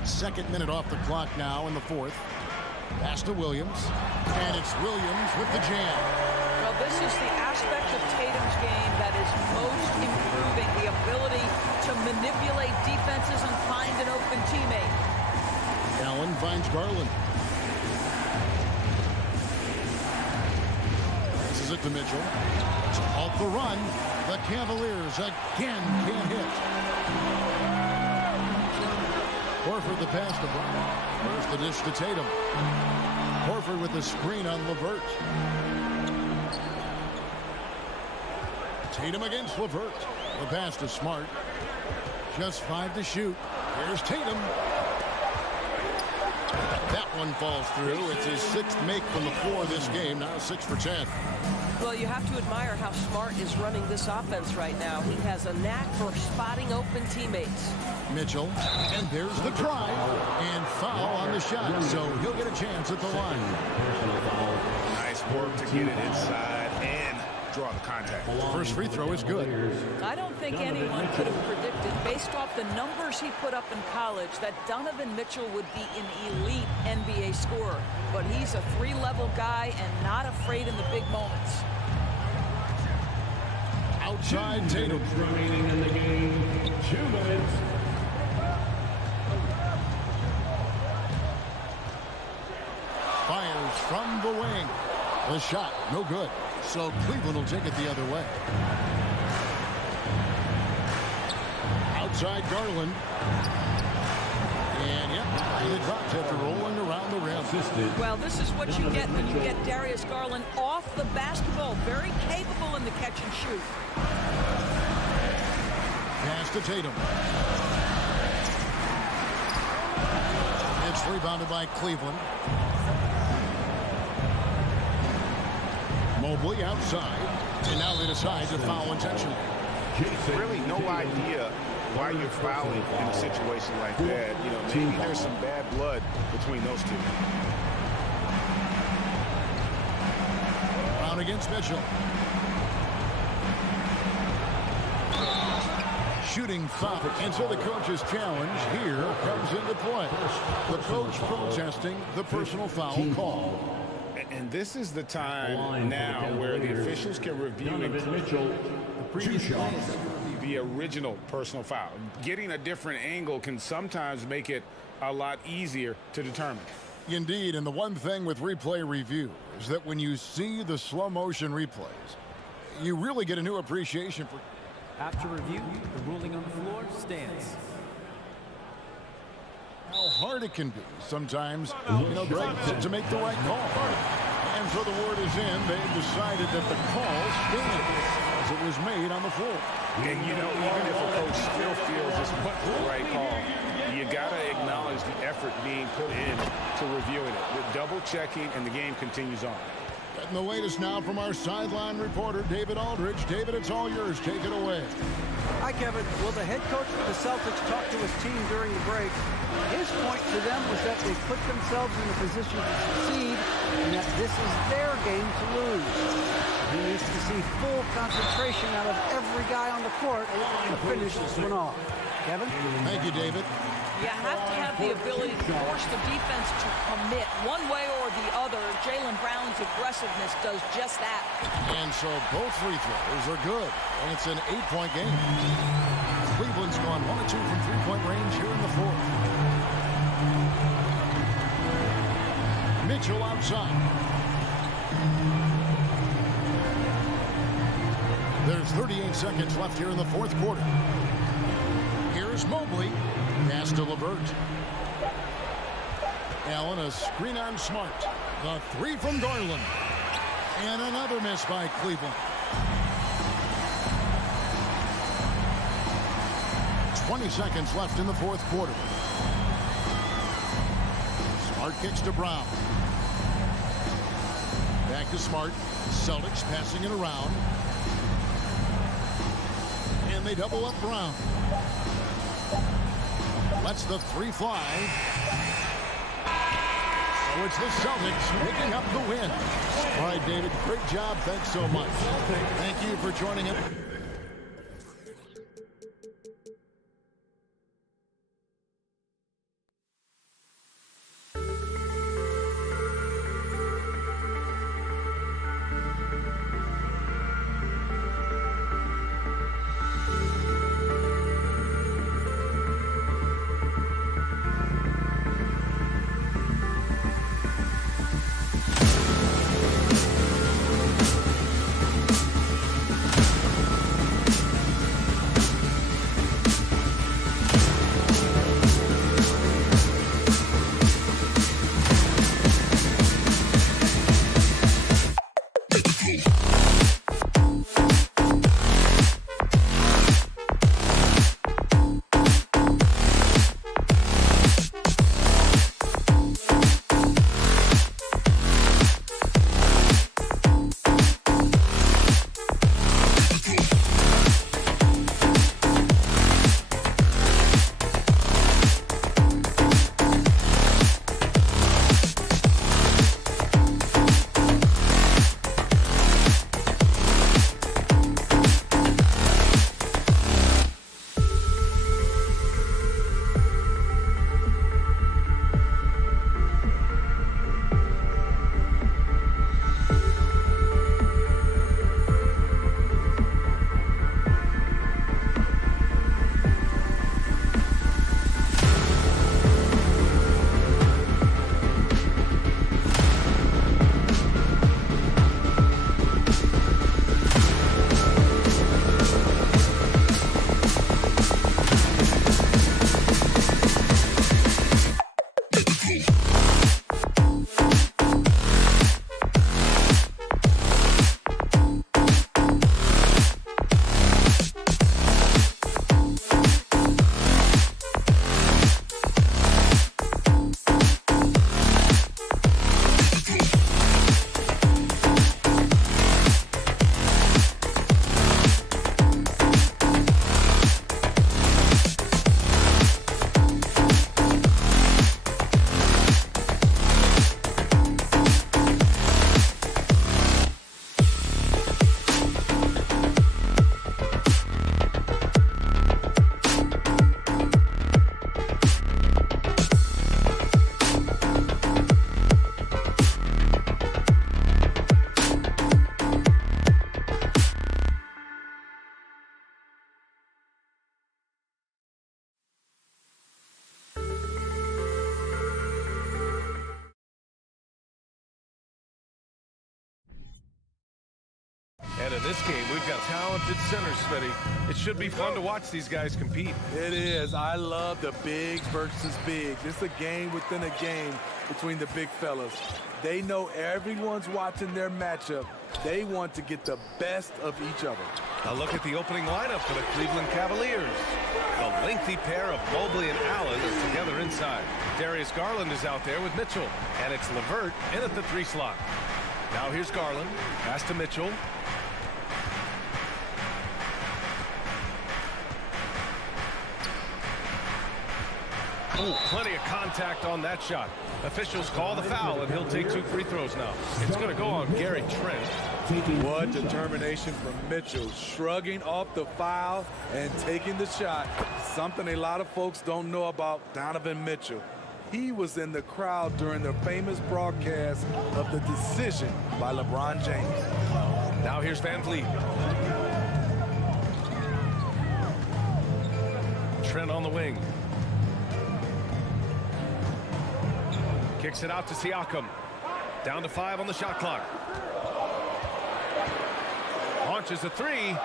Second minute off the clock now in the 4th. Pass to Williams. And it's Williams with the jam. Well, this is the aspect of Tatum's game that is most improving, the ability to manipulate defenses and find an open teammate. Allen finds Garland. Passes it to Mitchell. To halt the run. The Cavaliers again can't hit. Horford the pass to Brown. There's the dish to Tatum. Horford with the screen on LeVert. Tatum against LeVert. The pass to Smart. Just 5 to shoot. Here's Tatum. That one falls through. It's his 6th make from the floor this game. Now 6 for 10. Well, you have to admire how Smart is running this offense right now. He has a knack for spotting open teammates. Mitchell, and there's the drive, and foul on the shot, so he'll get a chance at the line. Nice work to get it inside and draw the contact. First free throw is good. I don't think anyone could have predicted, based off the numbers he put up in college, that Donovan Mitchell would be an elite NBA scorer. But he's a 3-level guy and not afraid in the big moments. Outside Tatum. Remaining in the game. 2 minutes. Fires from the wing. The shot, no good. So Cleveland will take it the other way. Outside Garland. And yep, the drops after rolling around the rim. Well, this is what you get when you get Darius Garland off the basketball. Very capable in the catch and shoot. Pass to Tatum. It's rebounded by Cleveland. Mobley outside, and now they decide to foul intentionally. Really no idea why you're fouling in a situation like that. You know, maybe there's some bad blood between those two. Brown against Mitchell. Shooting foul, and so the coach's challenge here comes into play. The coach protesting the personal foul call. And this is the time now where the officials can review and Mitchell, 2 shots. the the original personal foul. Getting a different angle can sometimes make it a lot easier to determine. Indeed, and the one thing with replay review is that when you see the slow motion replays, you really get a new appreciation for. After review, the ruling on the floor stands. How hard it can be sometimes, Greg, to make the right call. And so the word is in. They've decided that the call stands as it was made on the floor. And, even if a coach still feels this wasn't the right call, you got to acknowledge the effort being put in to reviewing it. The double checking, and the game continues on. And the latest now from our sideline reporter, David Aldridge. David, it's all yours. Take it away. Hi, Kevin. Well, the head coach for the Celtics talked to his team during the break. His point to them was that they put themselves in a position to succeed and that this is their game to lose. He needs to see full concentration out of every guy on the court to finish this one off. Kevin? Thank you, David. You have to have the ability to force the defense to commit one way or the other. Jaylen Brown's aggressiveness does just that. And so both free throws are good, and it's an 8-point game. Cleveland's gone 1 of 2 from three-point range here in the fourth. Mitchell outside. There's 38 seconds left here in the fourth quarter. Here's Mobley. Pass to LeVert. Allen, a screen on Smart. The three from Garland. And another miss by Cleveland. 20 seconds left in the fourth quarter. Smart kicks to Brown. Back to Smart. Celtics passing it around. And they double up Brown. Lets the three fly. So it's the Celtics picking up the win. All right, David, great job. Thanks so much. Thank you for joining us. And in this game, we've got talented centers, Smitty. It should be fun to watch these guys compete. It is. I love the bigs versus bigs. It's a game within a game between the big fellas. They know everyone's watching their matchup. They want to get the best of each other. A look at the opening lineup for the Cleveland Cavaliers. The lengthy pair of Mobley and Allen are together inside. Darius Garland is out there with Mitchell. And it's LeVert in at the 3 slot. Now here's Garland. Pass to Mitchell. Oh, plenty of contact on that shot. Officials call the foul, and he'll take 2 free throws now. It's going to go on Gary Trent. What determination from Mitchell, shrugging off the foul and taking the shot. Something a lot of folks don't know about Donovan Mitchell. He was in the crowd during the famous broadcast of the decision by LeBron James. Now here's Van Vliet. Trent on the wing. Kicks it out to Siakam. Down to 5 on the shot clock. Launches a 3.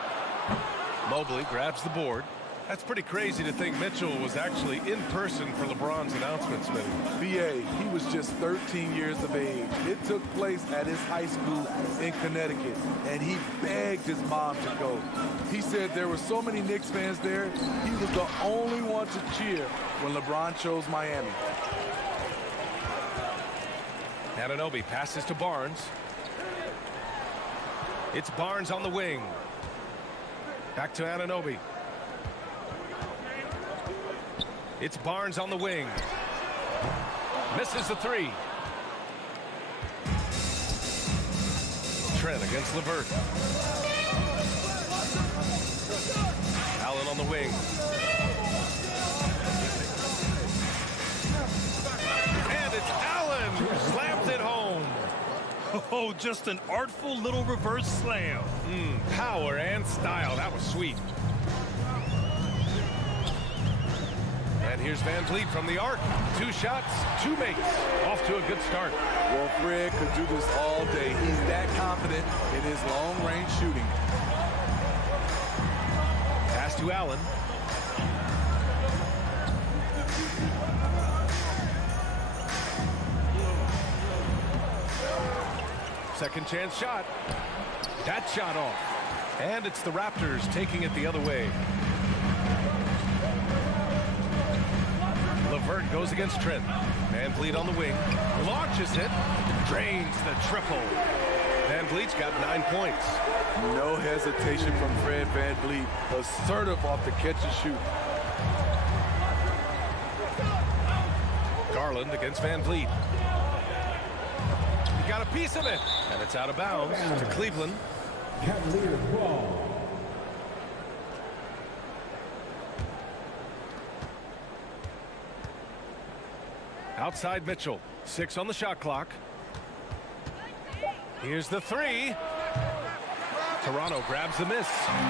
Mobley grabs the board. That's pretty crazy to think Mitchell was actually in person for LeBron's announcement, Smith. B.A., he was just 13 years of age. It took place at his high school in Connecticut, and he begged his mom to go. He said there were so many Knicks fans there, he was the only one to cheer when LeBron chose Miami. Anunoby passes to Barnes. It's Barnes on the wing. Back to Anunoby. It's Barnes on the wing. Misses the 3. Trent against LeVert. Allen on the wing. And it's Allen who slams it home. Oh, just an artful little reverse slam. Power and style. That was sweet. And here's Van Vliet from the arc. 2 shots, 2 makes. Off to a good start. Well, Fred could do this all day. He's that confident in his long-range shooting. Pass to Allen. Second chance shot. That shot off. And it's the Raptors taking it the other way. LeVert goes against Trent. Van Vliet on the wing. Launches it. Drains the triple. Van Vliet's got 9 points. No hesitation from Fred Van Vliet. Assertive off the catch and shoot. Garland against Van Vliet. He got a piece of it. And it's out of bounds to Cleveland. Cavaliers ball. Outside Mitchell. 6 on the shot clock. Here's the 3. Toronto grabs the miss.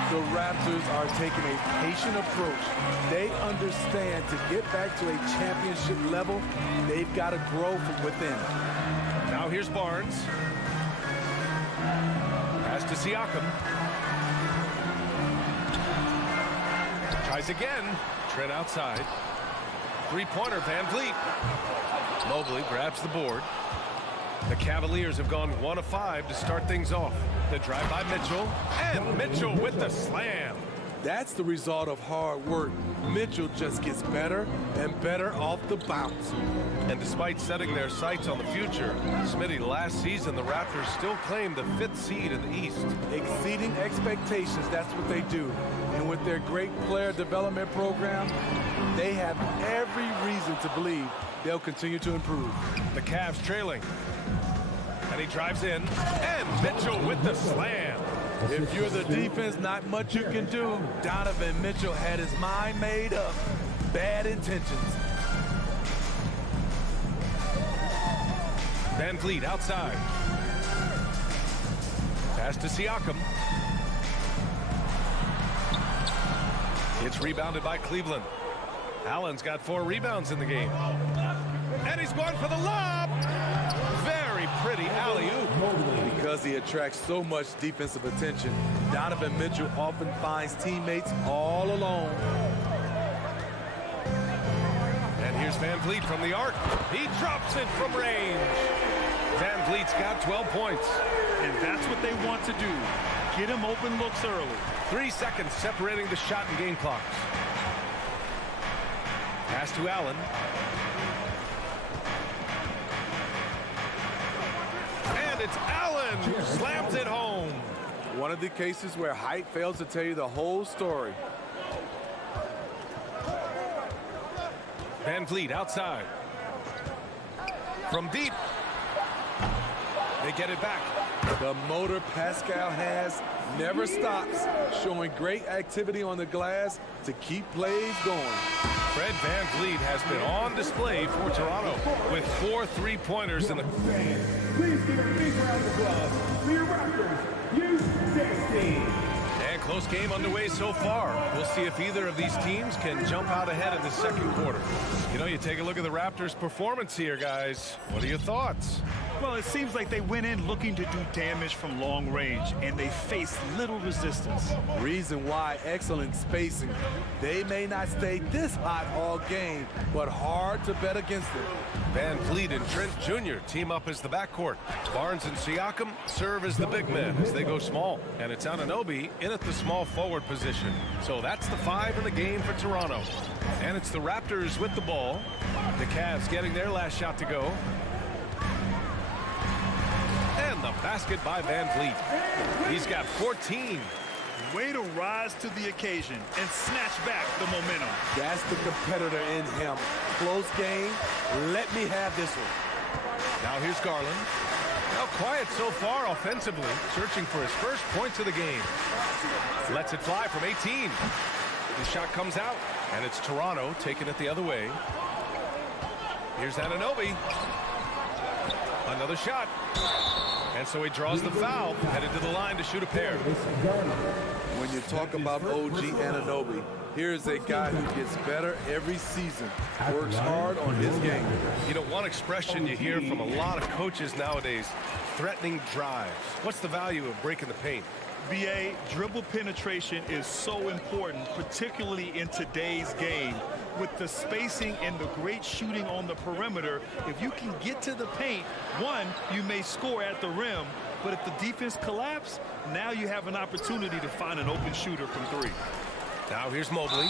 The Raptors are taking a patient approach. They understand to get back to a championship level, they've got to grow from within. Now here's Barnes. Pass to Siakam. Tries again. Trent outside. 3-pointer, Van Vliet. Mobley grabs the board. The Cavaliers have gone 1 of 5 to start things off. The drive by Mitchell, and Mitchell with the slam. That's the result of hard work. Mitchell just gets better and better off the bounce. And despite setting their sights on the future, Smitty, last season the Raptors still claimed the 5th seed in the East. Exceeding expectations, that's what they do. And with their great player development program, they have every reason to believe they'll continue to improve. The Cavs trailing. And he drives in, and Mitchell with the slam. If you're the defense, not much you can do. Donovan Mitchell had his mind made up. Bad intentions. Van Vliet outside. Pass to Siakam. It's rebounded by Cleveland. Allen's got 4 rebounds in the game. And he's going for the lob. Very pretty alley-oop. Because he attracts so much defensive attention, Donovan Mitchell often finds teammates all alone. And here's Van Vliet from the arc. He drops it from range. Van Vliet's got 12 points. And that's what they want to do. Get him open looks early. 3 seconds separating the shot and game clocks. Pass to Allen. And it's Allen who slams it home. One of the cases where height fails to tell you the whole story. Van Vliet outside. From deep. They get it back. The motor Pascal has never stops, showing great activity on the glass to keep plays going. Fred Van Vliet has been on display for Toronto with 4 3-pointers in the... Please give a big round of applause for your Raptors, U16. And close game underway so far. We'll see if either of these teams can jump out ahead in the second quarter. You know, you take a look at the Raptors' performance here, guys. What are your thoughts? Well, it seems like they went in looking to do damage from long range, and they faced little resistance. Reason why: excellent spacing. They may not stay this hot all game, but hard to bet against them. Van Vliet and Trent Jr. team up as the backcourt. Barnes and Siakam serve as the big men as they go small. And it's Anunoby in at the small forward position. So that's the 5 in the game for Toronto. And it's the Raptors with the ball. The Cavs getting their last shot to go. And the basket by Van Vliet. He's got 14. Way to rise to the occasion and snatch back the momentum. That's the competitor in him. Close game. Let me have this one. Now here's Garland. Now quiet so far offensively, searching for his first points of the game. Lets it fly from 18. The shot comes out, and it's Toronto taking it the other way. Here's Anunoby. Another shot. And so he draws the foul, headed to the line to shoot a pair. When you talk about OG Anunoby, here's a guy who gets better every season, works hard on his game. You know, one expression you hear from a lot of coaches nowadays, threatening drives. What's the value of breaking the paint? BA, dribble penetration is so important, particularly in today's game. With the spacing and the great shooting on the perimeter, if you can get to the paint, one, you may score at the rim, but if the defense collapses, now you have an opportunity to find an open shooter from 3. Now here's Mobley.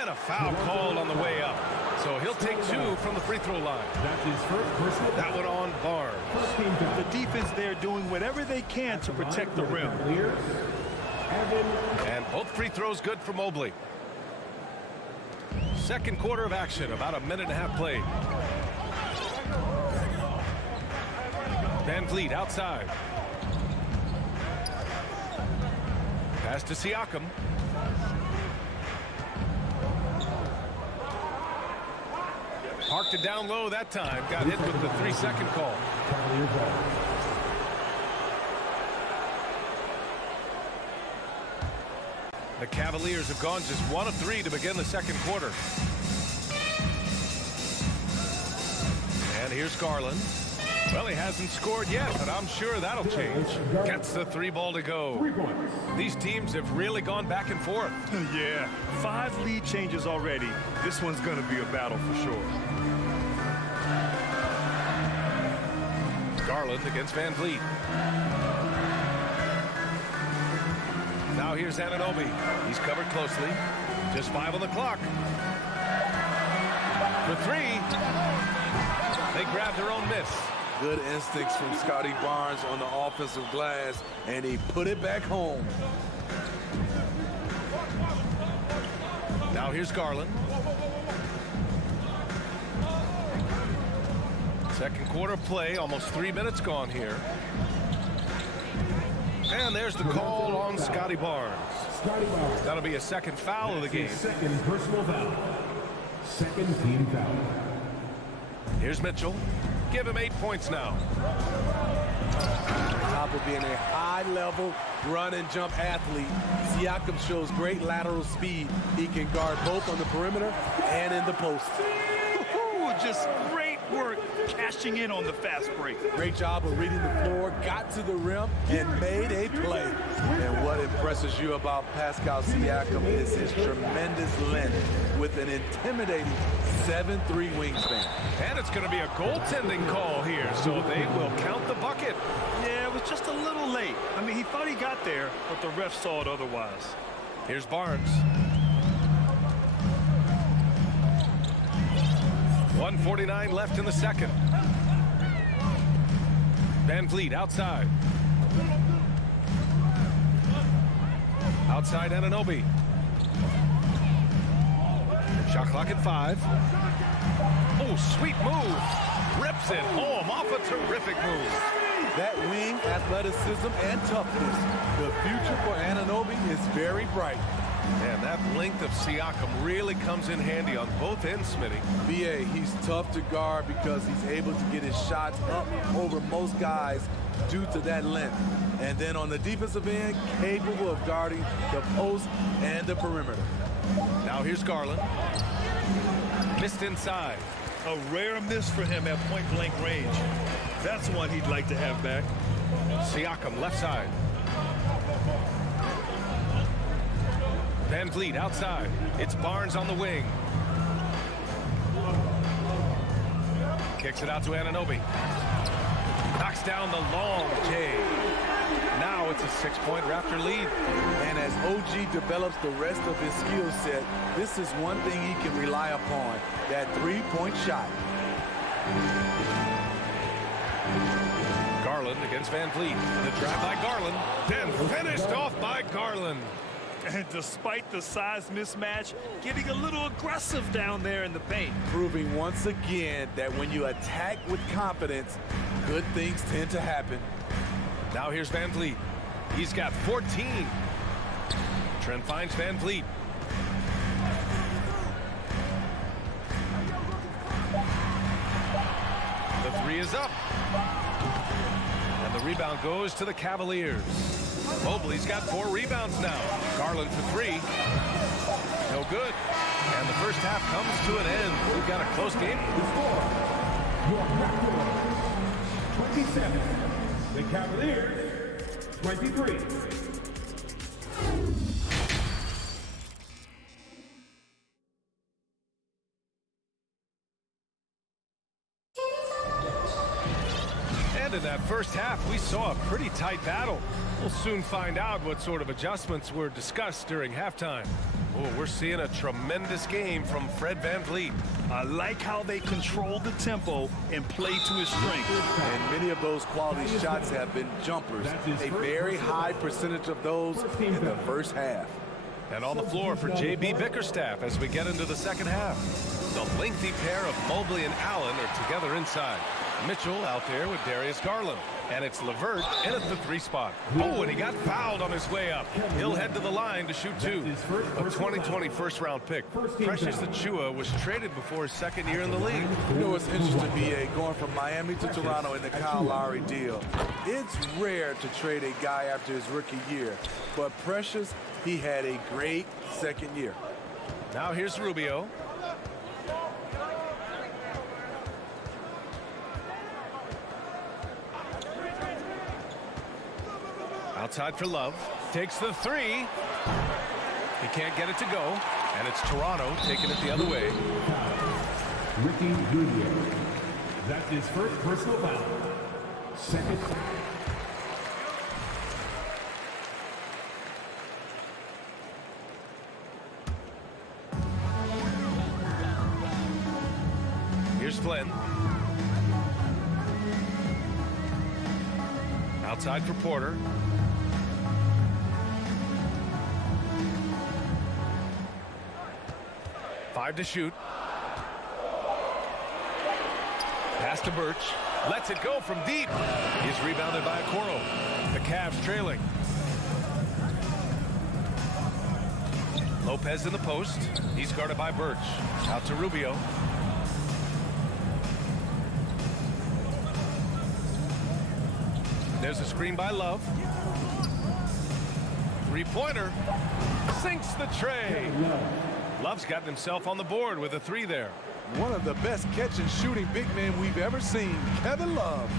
And a foul called on the way up. So he'll take 2 from the free throw line. That's his first personal. That one on Barnes. The defense there doing whatever they can to protect the rim. And both free throws good for Mobley. Second quarter of action, about a minute and a half played. Van Vliet outside. Pass to Siakam. Parked it down low that time. Got hit with the 3-second call. The Cavaliers have gone just 1 of 3 to begin the second quarter. And here's Garland. Well, he hasn't scored yet, but I'm sure that'll change. Gets the 3 ball to go. These teams have really gone back and forth. Yeah, 5 lead changes already. This one's going to be a battle for sure. Garland against Van Vliet. Now here's Anunoby. He's covered closely. Just 5 on the clock. For 3. They grab their own miss. Good instincts from Scotty Barnes on the offensive glass, and he put it back home. Now here's Garland. Second quarter play, almost 3 minutes gone here. And there's the call on Scotty Barnes. That'll be a second foul of the game. Second personal foul. Second team foul. Here's Mitchell. Give him 8 points now. On top of being a high-level run and jump athlete, Siakam shows great lateral speed. He can guard both on the perimeter and in the post. Just great work cashing in on the fast break. Great job of reading the floor, got to the rim, and made a play. And what impresses you about Pascal Siakam is his tremendous length with an intimidating 7'3" wingspan. And it's going to be a goaltending call here, so they will count the bucket. Yeah, it was just a little late. I mean, he thought he got there, but the ref saw it otherwise. Here's Barnes. 1:49 left in the second. Van Vliet outside. Outside Anunoby. Shot clock at 5. Oh, sweet move. Rips it home off a terrific move. That wing athleticism and toughness. The future for Anunoby is very bright. And that length of Siakam really comes in handy on both ends, Smitty. BA, he's tough to guard because he's able to get his shots up over most guys due to that length. And then on the defensive end, capable of guarding the post and the perimeter. Now here's Garland. Missed inside. A rare miss for him at point-blank range. That's one he'd like to have back. Siakam left side. Van Vliet outside. It's Barnes on the wing. Kicks it out to Anunoby. Knocks down the long J. Now it's a 6-point Raptor lead. And as OG develops the rest of his skill set, this is one thing he can rely upon, that three-point shot. Garland against Van Vliet. The drive by Garland. Then finished off by Garland. And despite the size mismatch, getting a little aggressive down there in the paint. Proving once again that when you attack with confidence, good things tend to happen. Now here's Van Vliet. He's got 14. Trent finds Van Vliet. The three is up. And the rebound goes to the Cavaliers. Mobley's got 4 rebounds now. Garland for 3. No good. And the first half comes to an end. We've got a close game. The score, your Raptors 27. The Cavaliers 23. And in that first half, we saw a pretty tight battle. We'll soon find out what sort of adjustments were discussed during halftime. Oh, we're seeing a tremendous game from Fred Van Vliet. I like how they control the tempo and play to his strength. And many of those quality shots have been jumpers. A very high percentage of those in the first half. And on the floor for J.B. Bickerstaff as we get into the second half. The lengthy pair of Mobley and Allen are together inside. Mitchell out there with Darius Garland. And it's LeVert in at the 3 spot. Oh, and he got fouled on his way up. He'll head to the line to shoot 2. A 2020 first-round pick. Precious Achiuwa was traded before his second year in the league. You know what's interesting, BA, going from Miami to Toronto in the Kyle Lowry deal. It's rare to trade a guy after his rookie year. But Precious, he had a great second year. Now here's Rubio. Outside for Love. Takes the 3. He can't get it to go. And it's Toronto taking it the other way. Ricky Rubio. That's his first personal foul. Second. Here's Flynn. Outside for Porter. Five to shoot. Pass to Birch. Lets it go from deep. He's rebounded by Okoro. The Cavs trailing. Lopez in the post. He's guarded by Birch. Out to Rubio. There's a screen by Love. Three-pointer. Sinks the tray. Love's gotten himself on the board with a 3 there. One of the best catch and shooting big men we've ever seen, Kevin Love.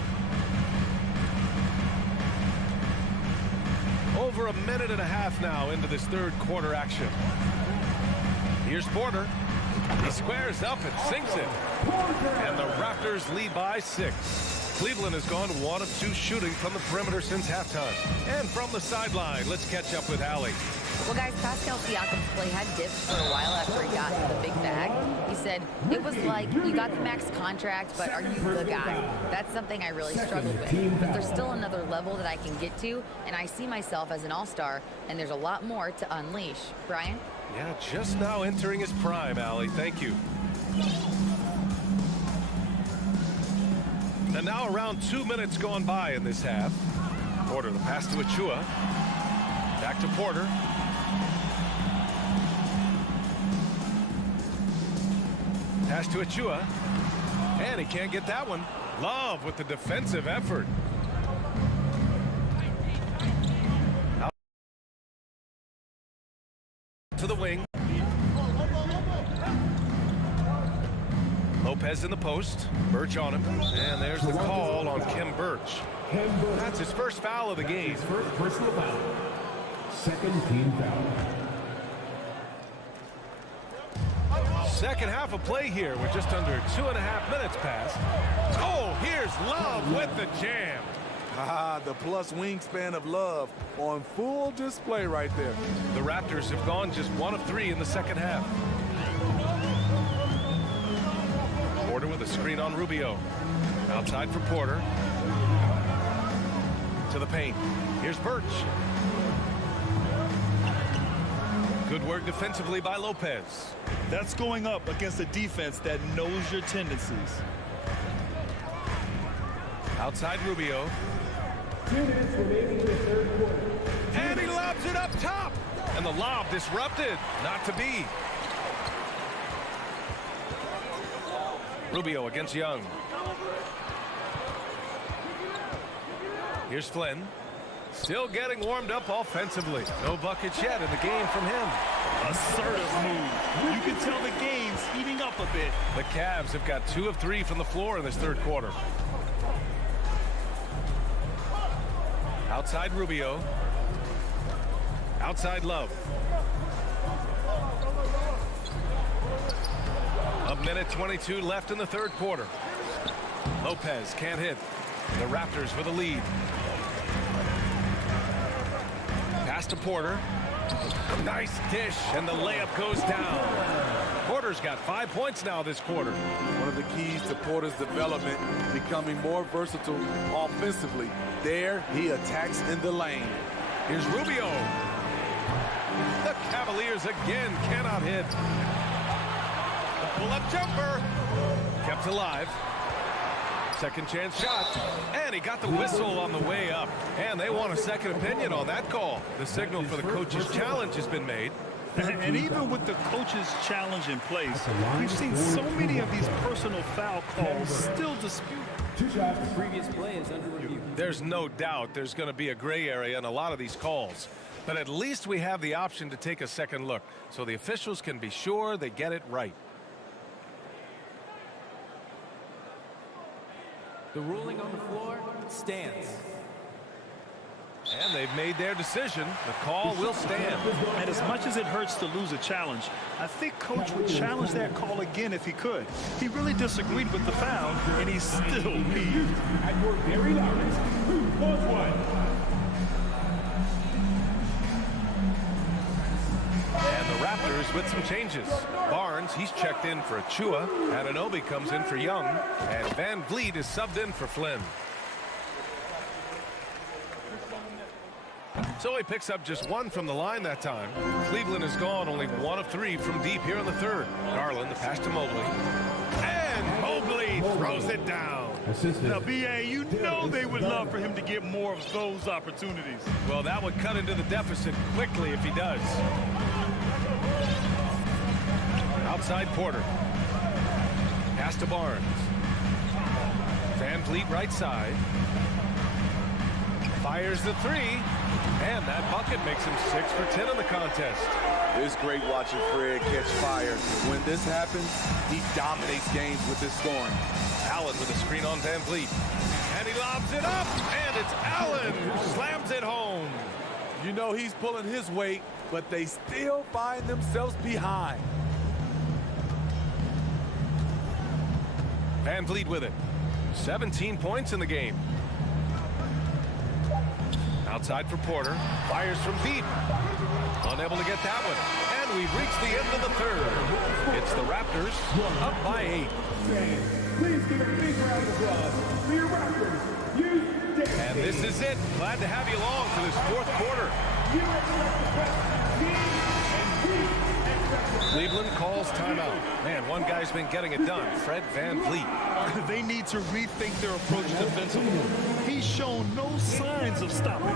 Over a minute and a half now into this third quarter action. Here's Porter. He squares up and sinks it. And the Raptors lead by 6. Cleveland has gone 1 of 2 shooting from the perimeter since halftime. And from the sideline, let's catch up with Allie. Well, guys, Pascal Siakam's play had dipped for a while after he got the big bag. He said, it was like, you got the max contract, but are you the guy? That's something I really struggled with. But there's still another level that I can get to, and I see myself as an all-star, and there's a lot more to unleash. Brian? Yeah, just now entering his prime, Allie. Thank you. And now around 2 minutes gone by in this half. Porter, the pass to Achua. Back to Porter. Pass to Achua. And he can't get that one. Love with the defensive effort. Out to the wing. Lopez in the post. Birch on him. And there's the call on Khem Birch. That's his first foul of the game. First personal foul. Second team foul. Second half of play here with just under 2.5 minutes passed. Oh, here's Love with the jam. The plus wingspan of Love on full display right there. The Raptors have gone just 1 of 3 in the second half. Porter with a screen on Rubio. Outside for Porter. To the paint. Here's Birch. Good work defensively by Lopez. That's going up against a defense that knows your tendencies. Outside Rubio. 2 minutes remaining in the third quarter. And he lobs it up top. And the lob disrupted. Not to be. Rubio against Young. Here's Flynn. Still getting warmed up offensively. No buckets yet in the game from him. Assertive move. You can tell the game's heating up a bit. The Cavs have got 2 of 3 from the floor in this third quarter. Outside Rubio. Outside Love. A minute 22 left in the third quarter. Lopez can't hit. The Raptors with a lead. Pass to Porter. Nice dish, and the layup goes down. Porter's got 5 points now this quarter. One of the keys to Porter's development, becoming more versatile offensively. There, he attacks in the lane. Here's Rubio. The Cavaliers again cannot hit. The pull-up jumper. Kept alive. Second chance shot. And he got the whistle on the way up. And they want a second opinion on that call. The signal for the coach's challenge has been made. And even with the coach's challenge in place, we've seen so many of these personal foul calls still disputed. The previous play is under review. There's no doubt there's going to be a gray area in a lot of these calls. But at least we have the option to take a second look so the officials can be sure they get it right. The ruling on the floor stands. And they've made their decision. The call will stand. And as much as it hurts to lose a challenge, I think Coach would challenge that call again if he could. He really disagreed with the foul, and he's still peeved. At your very loudest, who was one? And the Raptors with some changes. Barnes, he's checked in for Achua. Anunoby comes in for Young. And Van Vliet is subbed in for Flynn. So he picks up just 1 from the line that time. Cleveland has gone only 1 of 3 from deep here in the third. Garland, the pass to Mobley. And Mobley throws it down. Now, B.A., you know they would love for him to get more of those opportunities. Well, that would cut into the deficit quickly if he does. Outside Porter. Pass to Barnes. Van Vliet right side. fires the three, and that bucket makes him 6 for 10 in the contest. It's great watching Fred catch fire. When this happens, he dominates games with his scoring. Allen with a screen on Van Vliet. And he lobs it up, and it's Allen who slams it home. You know he's pulling his weight, but they still find themselves behind. Van Vliet with it. 17 points in the game. Outside for Porter. Fires from deep. Unable to get that one. And we've reached the end of the third. It's the Raptors up by 8. Please give a big round of applause for your Raptors. And this is it. Glad to have you along for this fourth quarter. Cleveland calls timeout. Man, one guy's been getting it done. Fred Van Vliet. They need to rethink their approach defensively. He's shown no signs of stopping. All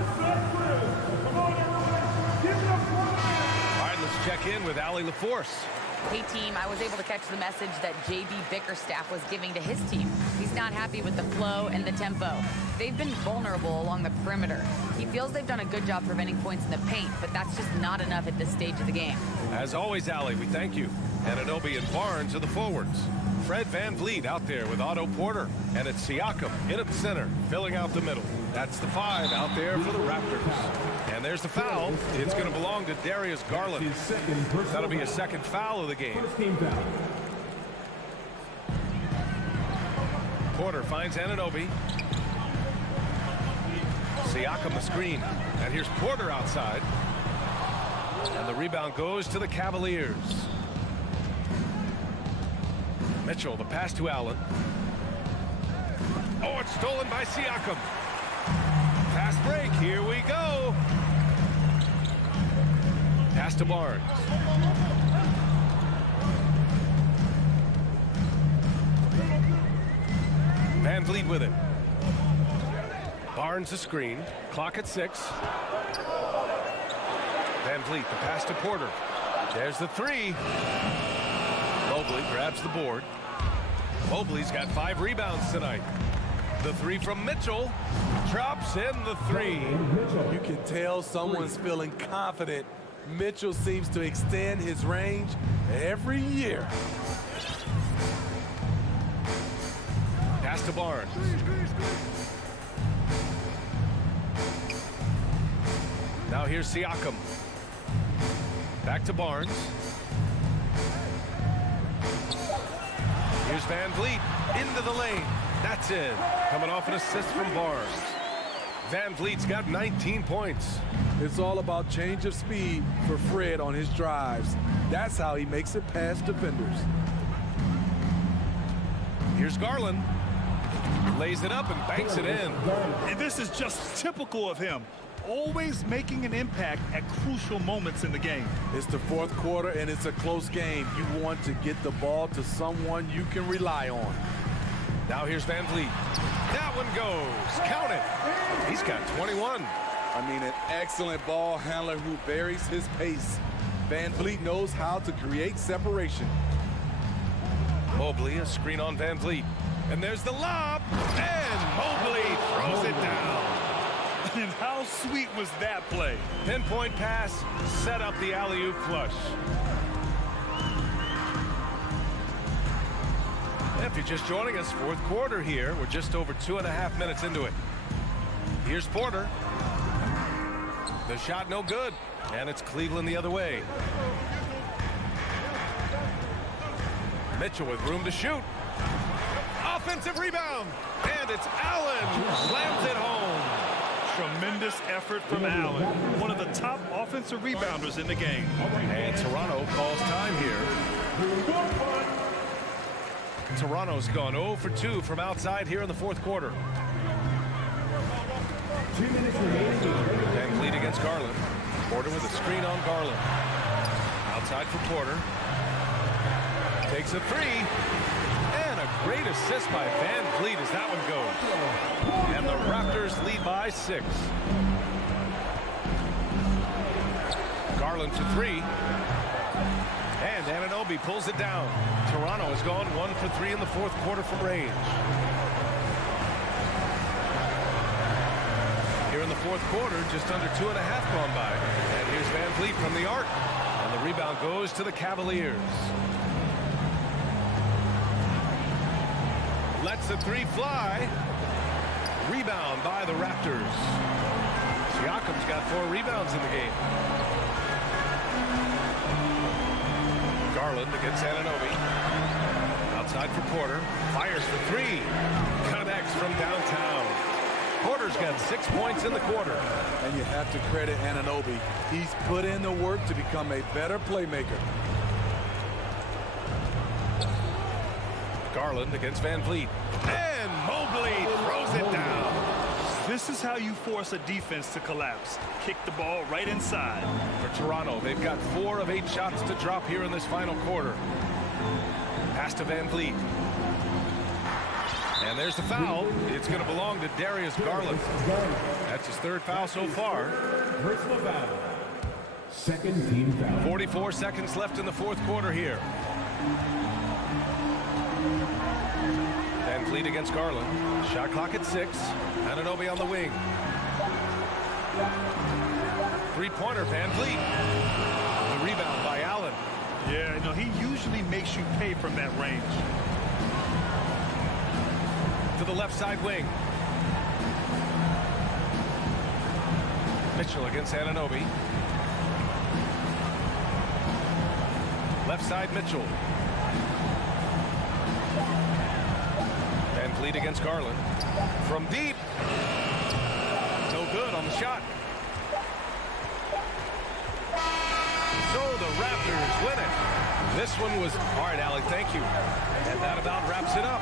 right, let's check in with Allie LaForce. Hey, team, I was able to catch the message that J.B. Bickerstaff was giving to his team. He's not happy with the flow and the tempo. They've been vulnerable along the perimeter. He feels they've done a good job preventing points in the paint, but that's just not enough at this stage of the game. As always, Allie, we thank you. Anunoby and Barnes are the forwards. Fred Van Vliet out there with Otto Porter. And it's Siakam in at the center, filling out the middle. That's the 5 out there for the Raptors. And there's the foul. It's going to belong to Darius Garland. That'll be his second foul of the game. Porter finds Anunoby. Siakam the screen. And here's Porter outside. And the rebound goes to the Cavaliers. Mitchell, the pass to Allen. Oh, it's stolen by Siakam. Fast break, here we go. Pass to Barnes. Van Vliet with it. Barnes the screen. Clock at 6. Van Vliet, the pass to Porter. There's the 3. Mobley grabs the board. Mobley's got 5 rebounds tonight. The 3 from Mitchell. Drops in the 3. You can tell someone's feeling confident. Mitchell seems to extend his range every year. Pass to Barnes. Now here's Siakam. Back to Barnes. Here's Van Vliet into the lane. That's it. Coming off an assist from Barnes. Van Vliet's got 19 points. It's all about change of speed for Fred on his drives. That's how he makes it past defenders. Here's Garland. Lays it up and banks it in. And this is just typical of him. Always making an impact at crucial moments in the game. It's the fourth quarter and it's a close game. You want to get the ball to someone you can rely on. Now here's Van Vliet. That one goes. Count it. He's got 21. I mean, an excellent ball handler who varies his pace. Van Vliet knows how to create separation. Mobley, a screen on Van Vliet. And there's the lob. And Mobley throws it down. And how sweet was that play? Pinpoint pass, set up the alley-oop flush. If you're just joining us, fourth quarter here. We're just over 2.5 minutes into it. Here's Porter. The shot no good. And it's Cleveland the other way. Mitchell with room to shoot. Offensive rebound. And it's Allen who slams it home. Tremendous effort from Allen, one of the top offensive rebounders in the game. And Toronto calls time here. Toronto's gone 0 for 2 from outside here in the fourth quarter. Van Vliet against Garland. Porter with a screen on Garland. Outside for Porter. Takes a 3. And a great assist by Van Vliet as that one goes. And the Raptors lead by 6. Garland for 3. And Anunoby pulls it down. Toronto has gone 1 for 3 in the fourth quarter from range. Here in the fourth fourth quarter, just under 2.5 gone by. And here's Van Vliet from the arc. And the rebound goes to the Cavaliers. Lets the three fly. Rebound by the Raptors. Siakam's got 4 rebounds in the game. Garland against Anunoby. Outside for Porter. Fires for 3. Connects from downtown. Porter's got 6 points in the quarter. And you have to credit Anunoby. He's put in the work to become a better playmaker. Garland against Van Vliet. And Mobley throws it down. This is how you force a defense to collapse. Kick the ball right inside. For Toronto, they've got 4 of 8 shots to drop here in this final quarter. Pass to Van Vliet. And there's the foul. It's going to belong to Darius Garland. That's his 3rd foul so far. Personal foul. Second team foul. 44 seconds left in the fourth quarter here. Van Vliet against Garland. Shot clock at 6. Anunoby on the wing. 3-pointer, Van Vliet. The rebound by Allen. Yeah, he usually makes you pay from that range. To the left side wing. Mitchell against Anunoby. Left side Mitchell. Van Vliet against Garland. From deep. No good on the shot. So the Raptors win it. This one was, all right, Alec, thank you. And that about wraps it up.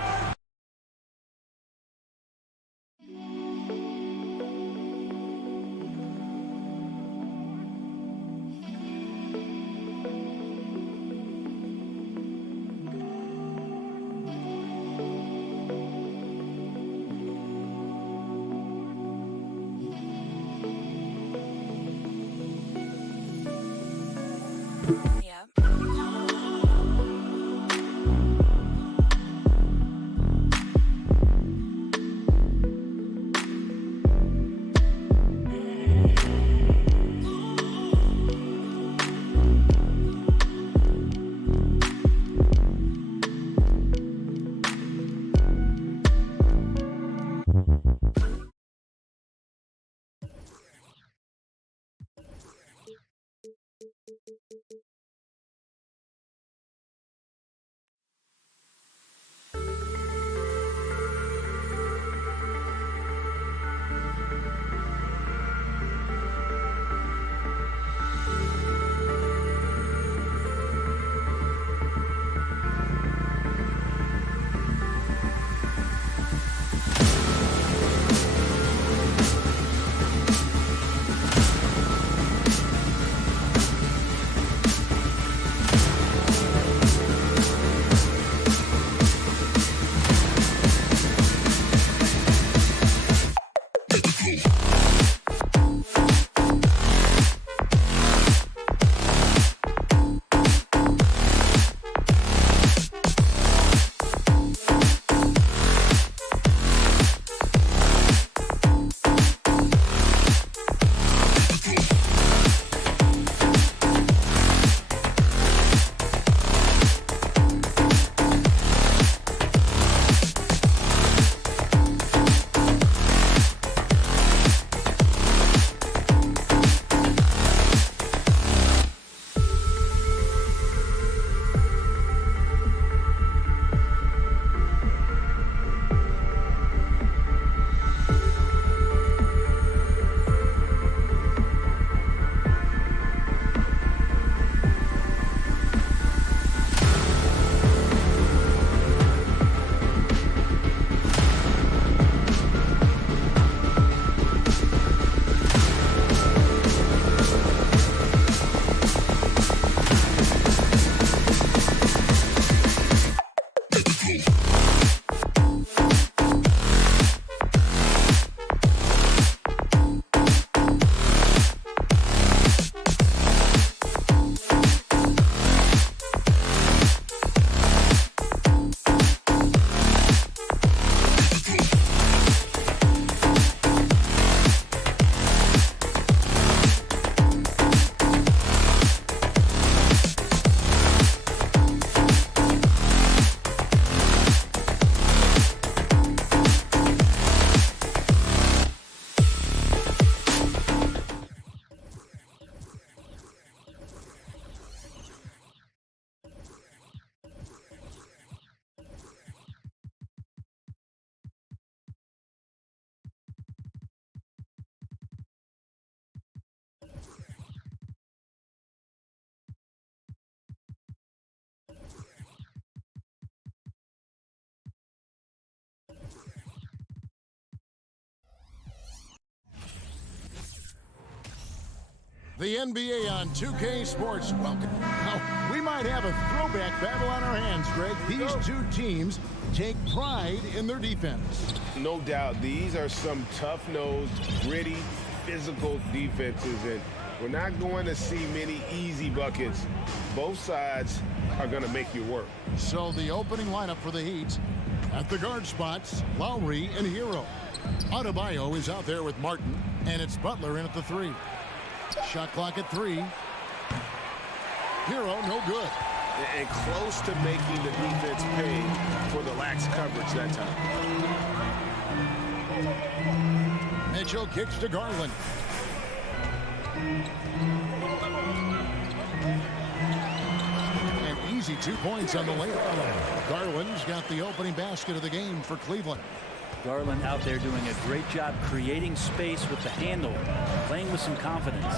The NBA on 2K Sports. Welcome. Now, we might have a throwback battle on our hands, Greg. These two teams take pride in their defense. No doubt, these are some tough-nosed, gritty, physical defenses, and we're not going to see many easy buckets. Both sides are going to make you work. So the opening lineup for the Heat, at the guard spots, Lowry and Hero. Adebayo is out there with Martin, and it's Butler in at the 3. Shot clock at 3. Hero, no good. And close to making the defense pay for the lax coverage that time. Mitchell kicks to Garland. An easy 2 points on the layup. Garland's got the opening basket of the game for Cleveland. Garland out there doing a great job creating space with the handle, playing with some confidence.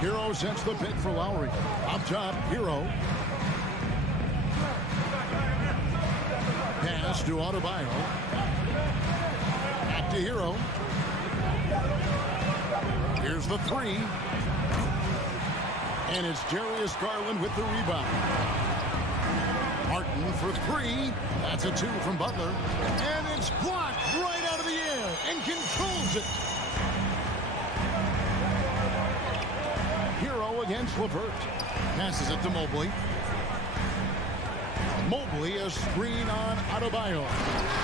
Hero sets the pick for Lowry. Up top, Hero. Pass to Adebayo. Back to Hero. Here's the 3. And it's Darius Garland with the rebound. Martin for 3. That's a 2 from Butler. And it's blocked right out of the air and controls it. Hero against LeVert. Passes it to Mobley. Mobley a screen on Adebayo.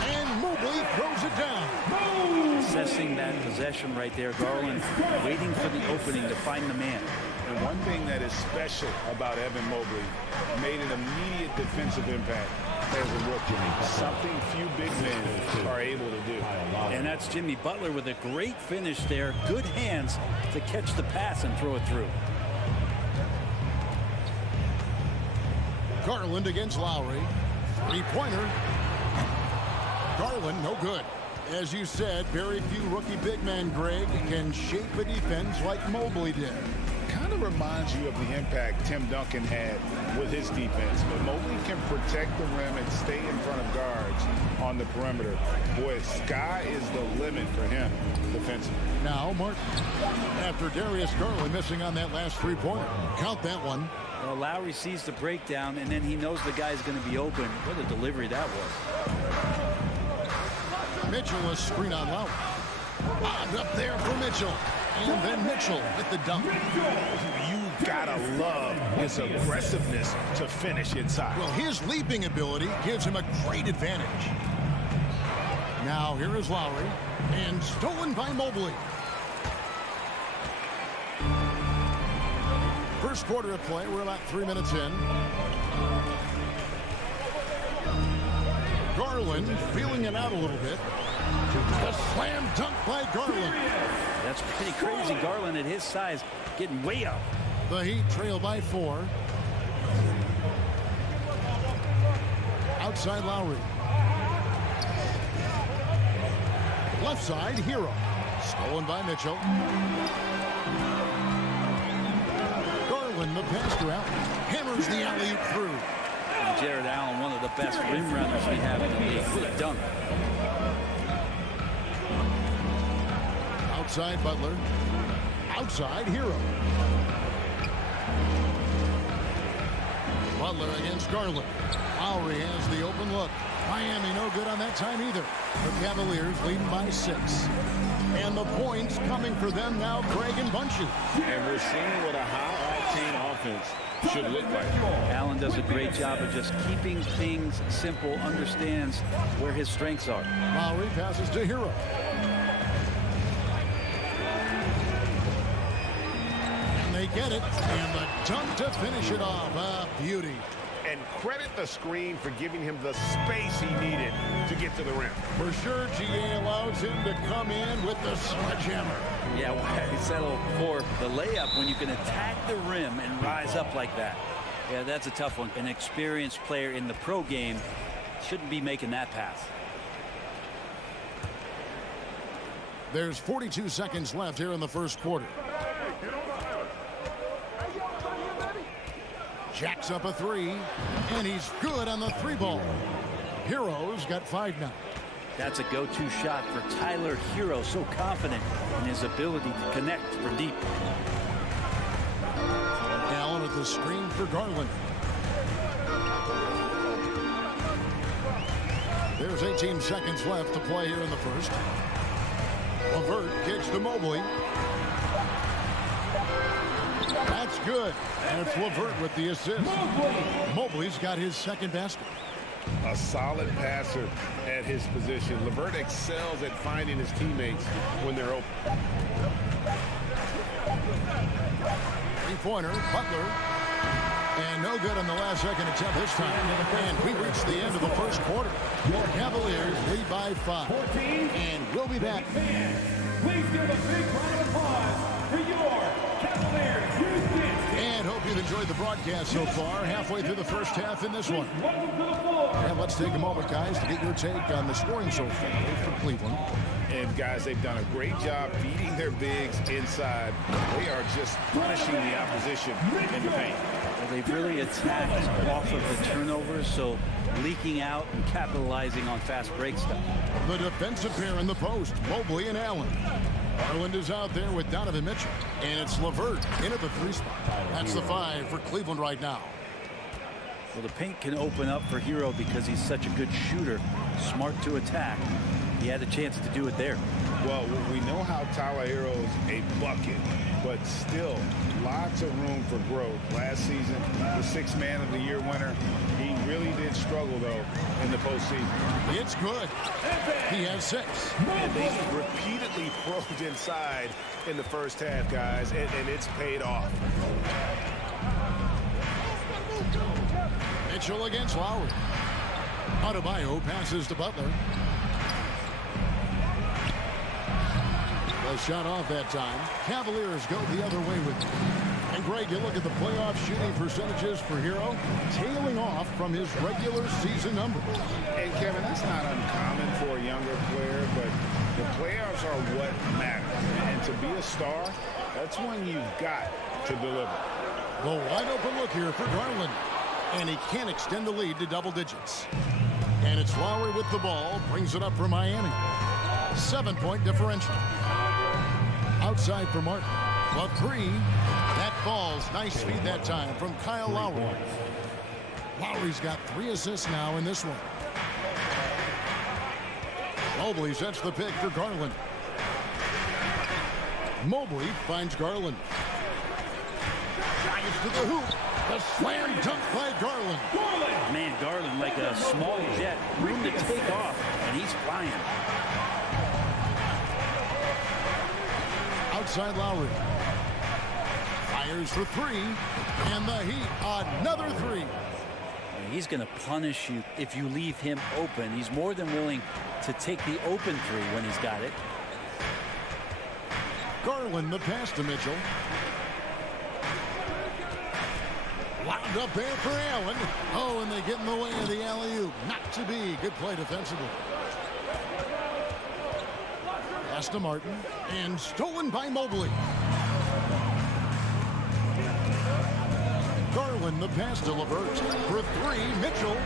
And Mobley throws it down. Assessing that possession right there. Garland waiting for the opening to find the man. And one thing that is special about Evan Mobley, made an immediate defensive impact as a rookie. Something few big men are able to do. And that's Jimmy Butler with a great finish there. Good hands to catch the pass and throw it through. Garland against Lowry. 3-pointer. Garland, no good. As you said, very few rookie big men, Greg, can shape a defense like Mobley did. Kind of reminds you of the impact Tim Duncan had with his defense. But Mobley can protect the rim and stay in front of guards on the perimeter. Boy, sky is the limit for him defensively. Now Martin, after Darius Garland missing on that last 3-pointer. Count that one. Well, Lowry sees the breakdown, and then he knows the guy's going to be open. What a delivery that was. Mitchell a screen on Lowry. Bobbed up there for Mitchell. And then Mitchell with the dunk. You gotta love his aggressiveness to finish inside. Well, his leaping ability gives him a great advantage. Now here is Lowry. And stolen by Mobley. First quarter of play. We're about 3 minutes in. Garland feeling it out a little bit. A slam dunk by Garland. That's pretty crazy. Garland at his size getting way up. The Heat trail by 4. Outside Lowry. Left side, Hero. Stolen by Mitchell. Garland, the pass to Allen. Hammers the alley-oop through. And Jared Allen, one of the best rim runners we have in the league. What a dunk. Outside Butler. Outside Hero. Butler against Garland. Lowry has the open look. Miami no good on that time either. The Cavaliers leading by 6. And the points coming for them now, Craig and bunches. And we're seeing what a high-octane offense should look like. Allen does a great job of just keeping things simple, understands where his strengths are. Lowry passes to Hero. And they get it. And the dunk to finish it off. A beauty. And credit the screen for giving him the space he needed to get to the rim. For sure, GA allows him to come in with the sledgehammer. Yeah, why settle for the layup when you can attack the rim and rise up like that? Yeah, that's a tough one. An experienced player in the pro game shouldn't be making that pass. There's 42 seconds left here in the first quarter. Jacks up a 3, and he's good on the 3 ball. Hero's got 5 now. That's a go-to shot for Tyler Hero, so confident in his ability to connect for deep. Allen at the screen for Garland. There's 18 seconds left to play here in the first. LeVert kicks to Mobley. That's good. And it's LeVert with the assist. Mobley's got his second basket. A solid passer at his position. LeVert excels at finding his teammates when they're open. Three-pointer, Butler. And no good on the last second attempt this time. And we reached the end of the first quarter. Your Cavaliers lead by 5. And we'll be back. Please give a big round of applause for your Cavaliers. And hope you've enjoyed the broadcast so far. Halfway through the first half in this one. And let's take a moment, guys, to get your take on the scoring so far for Cleveland. And, guys, they've done a great job feeding their bigs inside. They are just punishing the opposition in the paint. Well, they've really attacked off of the turnovers, so leaking out and capitalizing on fast break stuff. The defensive pair in the post, Mobley and Allen. Garland is out there with Donovan Mitchell. And it's LeVert in at the 3 spot. That's the 5 for Cleveland right now. Well, the paint can open up for Hero because he's such a good shooter, smart to attack. He had a chance to do it there. Well, we know how Tyler Hero's a bucket, but still lots of room for growth. Last season, the 6th Man of the Year winner, he really did struggle, though, in the postseason. It's good. He has 6. And they repeatedly probed inside in the first half, guys, and it's paid off. Mitchell against Lowry. Adebayo passes to Butler. The shot off that time. Cavaliers go the other way with it. And Greg, you look at the playoff shooting percentages for Hero, tailing off from his regular season numbers. And Kevin, that's not uncommon for a younger player, but the playoffs are what matters. And to be a star, that's when you've got to deliver. The wide open look here for Garland. And he can't extend the lead to double digits. And it's Lowry with the ball, brings it up for Miami. 7-point differential. Outside for Martin. The 3. That falls. Nice feed that time from Kyle Lowry. Lowry's got 3 assists now in this one. Mobley sets the pick for Garland. Mobley finds Garland. Drives to the hoop. The slam dunk by Garland. Man, Garland like a small jet. Room to take off, and he's flying. Outside Lowry. Fires for 3. And the Heat, another 3. He's going to punish you if you leave him open. He's more than willing to take the open 3 when he's got it. Garland, the pass to Mitchell. Wound up there for Allen. Oh, and they get in the way of the alley-oop. Not to be. Good play defensively. Pass to Martin. And stolen by Mobley. Garland, the pass to LeVert. For 3, Mitchell.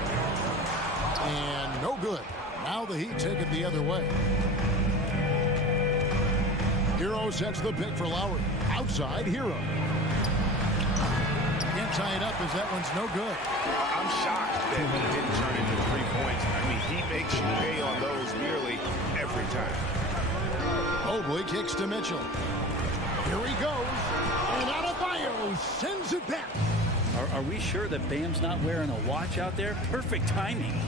And no good. Now the Heat take it the other way. Hero sets the pick for Lowry. Outside, Hero. Can't tie it up as that one's no good. I'm shocked that he didn't turn into 3 points. I mean, he makes you pay on those nearly every time. Mobley kicks to Mitchell. Here he goes. And Adebayo sends it back. Are we sure that Bam's not wearing a watch out there? Perfect timing.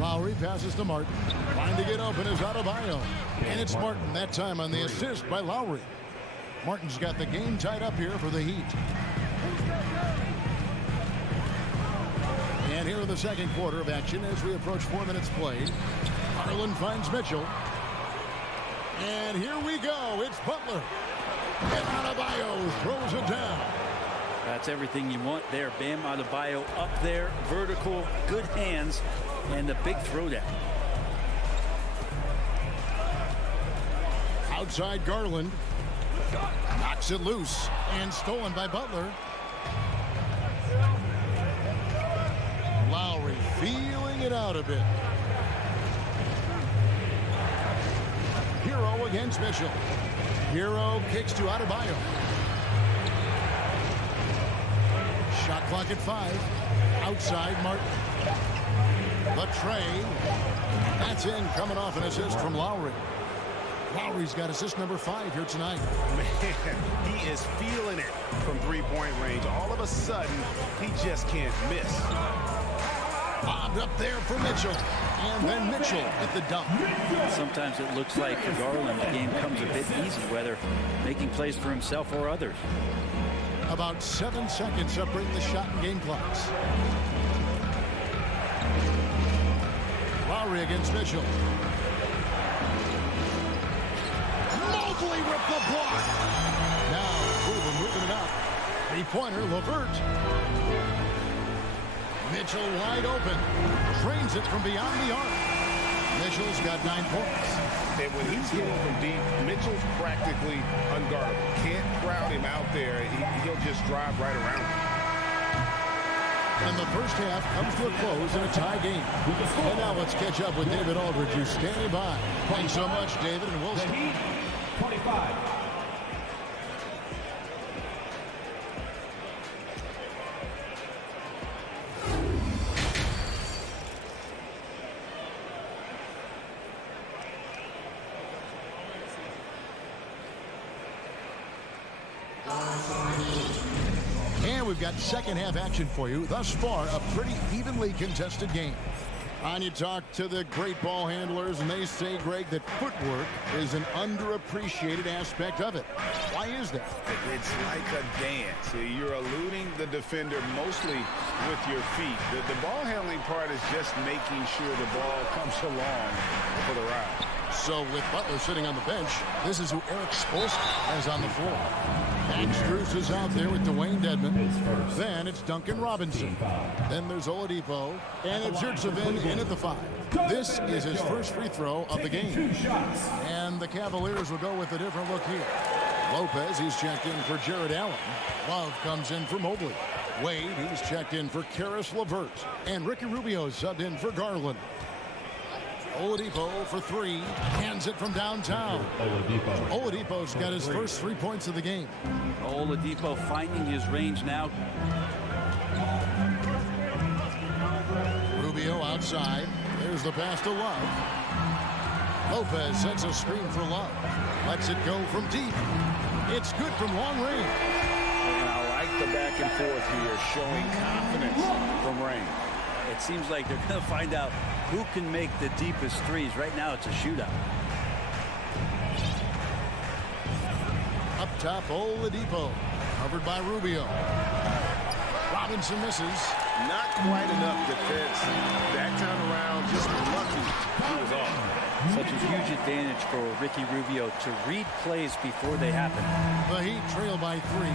Lowry passes to Martin. Trying to get open is Adebayo. And it's Martin that time on the assist by Lowry. Martin's got the game tied up here for the Heat. And here in the second quarter of action as we approach 4 minutes played. Garland finds Mitchell. And here we go. It's Butler. And Adebayo throws it down. That's everything you want there. Bam Adebayo up there, vertical, good hands, and the big throwdown. Outside Garland. Knocks it loose and stolen by Butler. Lowry feeling it out a bit. Hero against Mitchell. Hero kicks to Adebayo. Shot clock at 5. Outside, Martin. The tray. That's in, coming off an assist from Lowry. Lowry's got assist number 5 here tonight. Man, he is feeling it from three-point range. All of a sudden, he just can't miss. Bobbed up there for Mitchell. And then Mitchell at the dunk. Sometimes it looks like for Garland, the game comes a bit easy, whether making plays for himself or others. About 7 seconds separating the shot and game clocks. Lowry against Mitchell. Mobley with the block. Now, Hoover moving it up. Three-pointer, LeVert. Mitchell wide open. Trains it from beyond the arc. Mitchell's got 9 points. And when he's hitting from deep, Mitchell's practically unguardable. Can't crowd him out there. He'll just drive right around him. And the first half comes to a close in a tie game. And now let's catch up with David Aldridge, who's standing by. Thanks so much, David, and we'll see. 25. And we've got second half action for you. Thus far, a pretty evenly contested game. And you talk to the great ball handlers, and they say, Greg, that footwork is an underappreciated aspect of it. Why is that? It's like a dance. You're eluding the defender mostly with your feet. The ball handling part is just making sure the ball comes along for the ride. So with Butler sitting on the bench, this is who Eric Spoelstra has on the floor. Max Strus is out there with Dwayne Dedmon. Then it's Duncan Robinson. Then there's Oladipo. And it's Yurtseven in at the 5. This is his first free throw of the game. And the Cavaliers will go with a different look here. Lopez, he's checked in for Jared Allen. Love comes in for Mobley. Wade, he's checked in for Karis LeVert. And Ricky Rubio subbed in for Garland. Oladipo for 3, hands it from downtown. Oladipo's got his first 3 points of the game. Oladipo finding his range now. Rubio outside. There's the pass to Love. Lopez sets a screen for Love. Lets it go from deep. It's good from long range. And I like the back and forth here, showing confidence from range. It seems like they're going to find out who can make the deepest threes. Right now, it's a shootout. Up top, Oladipo. Covered by Rubio. Robinson misses. Not quite enough defense. That time around, just lucky he was off. Such a huge advantage for Ricky Rubio to read plays before they happen. The Heat trail by 3.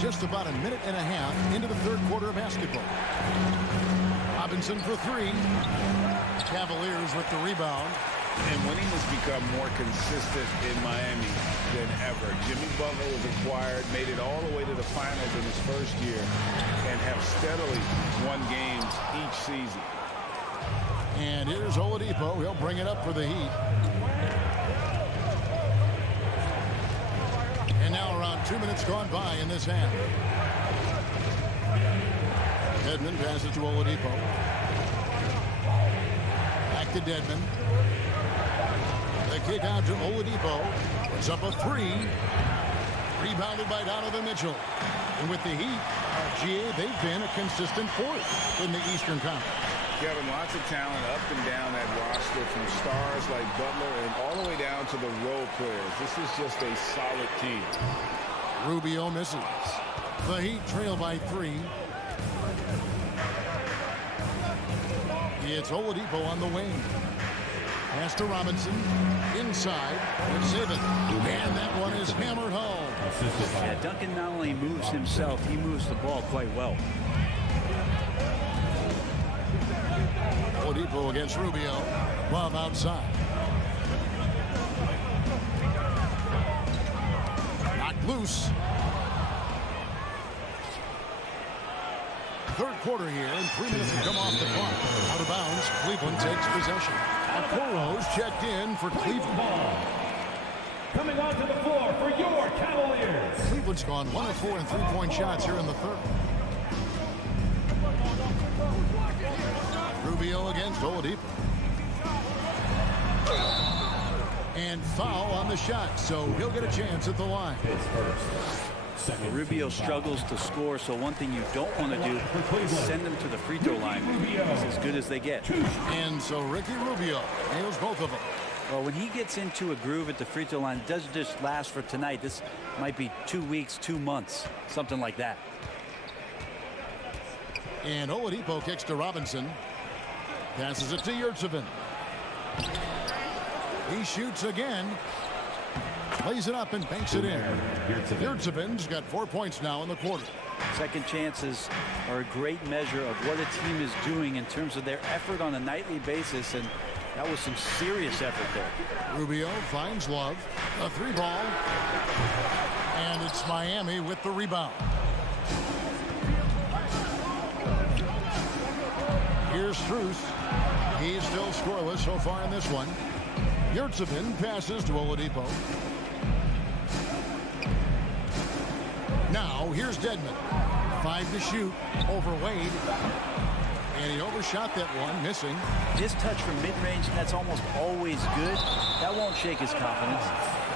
Just about a minute and a half into the third quarter of basketball. Robinson for 3. Cavaliers with the rebound. And winning has become more consistent in Miami than ever. Jimmy Butler was acquired, made it all the way to the finals in his first year, and have steadily won games each season. And here's Oladipo. He'll bring it up for the Heat. And now around 2 minutes gone by in this half. Dedmon passes to Oladipo. Back to Dedmon. The kick out to Oladipo. Puts up a 3. Rebounded by Donovan Mitchell. And with the Heat, GA, they've been a consistent force in the Eastern Conference. Kevin, lots of talent up and down that roster, from stars like Butler and all the way down to the role players. This is just a solid team. Rubio misses. The Heat trail by 3. It's Oladipo on the wing. Pass to Robinson. Inside. Yurtseven. And that one is hammered home. Yeah, Duncan not only moves himself, he moves the ball quite well. Oladipo against Rubio. Love outside. Knocked loose. third quarter here, and 3 minutes have come off the clock. Out of bounds, Cleveland takes possession. Okoro's checked in for Cleveland. Coming onto the floor for your Cavaliers. Cleveland's gone 1 of 4 in three-point shots here in the third. Rubio against Oladipo. And foul on the shot, so he'll get a chance at the line. Rubio struggles to score, so one thing you don't want to do is send him to the free throw line. It's as good as they get. And so Ricky Rubio nails both of them. Well, when he gets into a groove at the free throw line, it doesn't just last for tonight. This might be 2 weeks, 2 months, something like that. And Oladipo kicks to Robinson. Passes it to Yurtsevin. He shoots again. Lays it up and banks it in. Yurtsevin's got 4 points now in the quarter. Second chances are a great measure of what a team is doing in terms of their effort on a nightly basis, and that was some serious effort there. Rubio finds Love. A 3-ball. And it's Miami with the rebound. Here's Strus. He's still scoreless so far in this one. Yurtsevin passes to Oladipo. Now here's Dedmon. 5 to shoot over Wade. And he overshot that one, missing. His touch from mid-range, that's almost always good. That won't shake his confidence.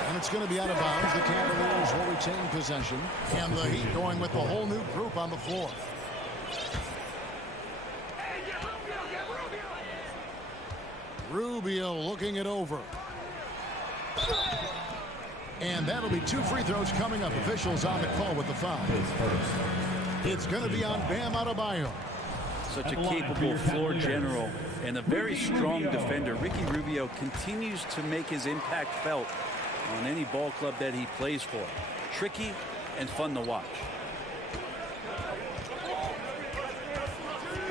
And it's going to be out of bounds. The Cavaliers will retain possession. And the Heat going with the whole new group on the floor. Rubio looking it over. And that'll be 2 free throws coming up. Officials on the call with the foul. It's going to be on Bam Adebayo. Such a capable floor general and a very strong defender. Ricky Rubio continues to make his impact felt on any ball club that he plays for. Tricky and fun to watch.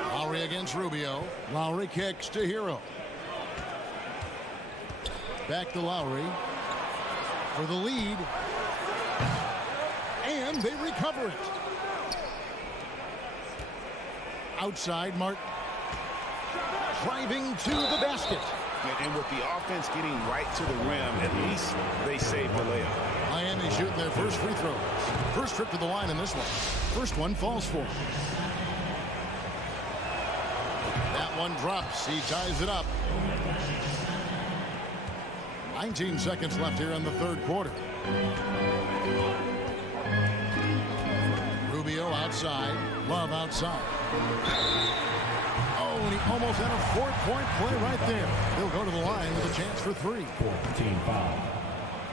Lowry against Rubio. Lowry kicks to Hero. Back to Lowry for the lead. And they recover it. Outside, Martin. Driving to the basket. And with the offense getting right to the rim, at least they saved the layup. Miami shooting their first free throws. First trip to the line in this one. First one falls for him. That one drops. He ties it up. 19 seconds left here in the third quarter. Rubio outside. Love outside. Oh, and he almost had a 4-point play right there. He'll go to the line with a chance for 3. Team foul.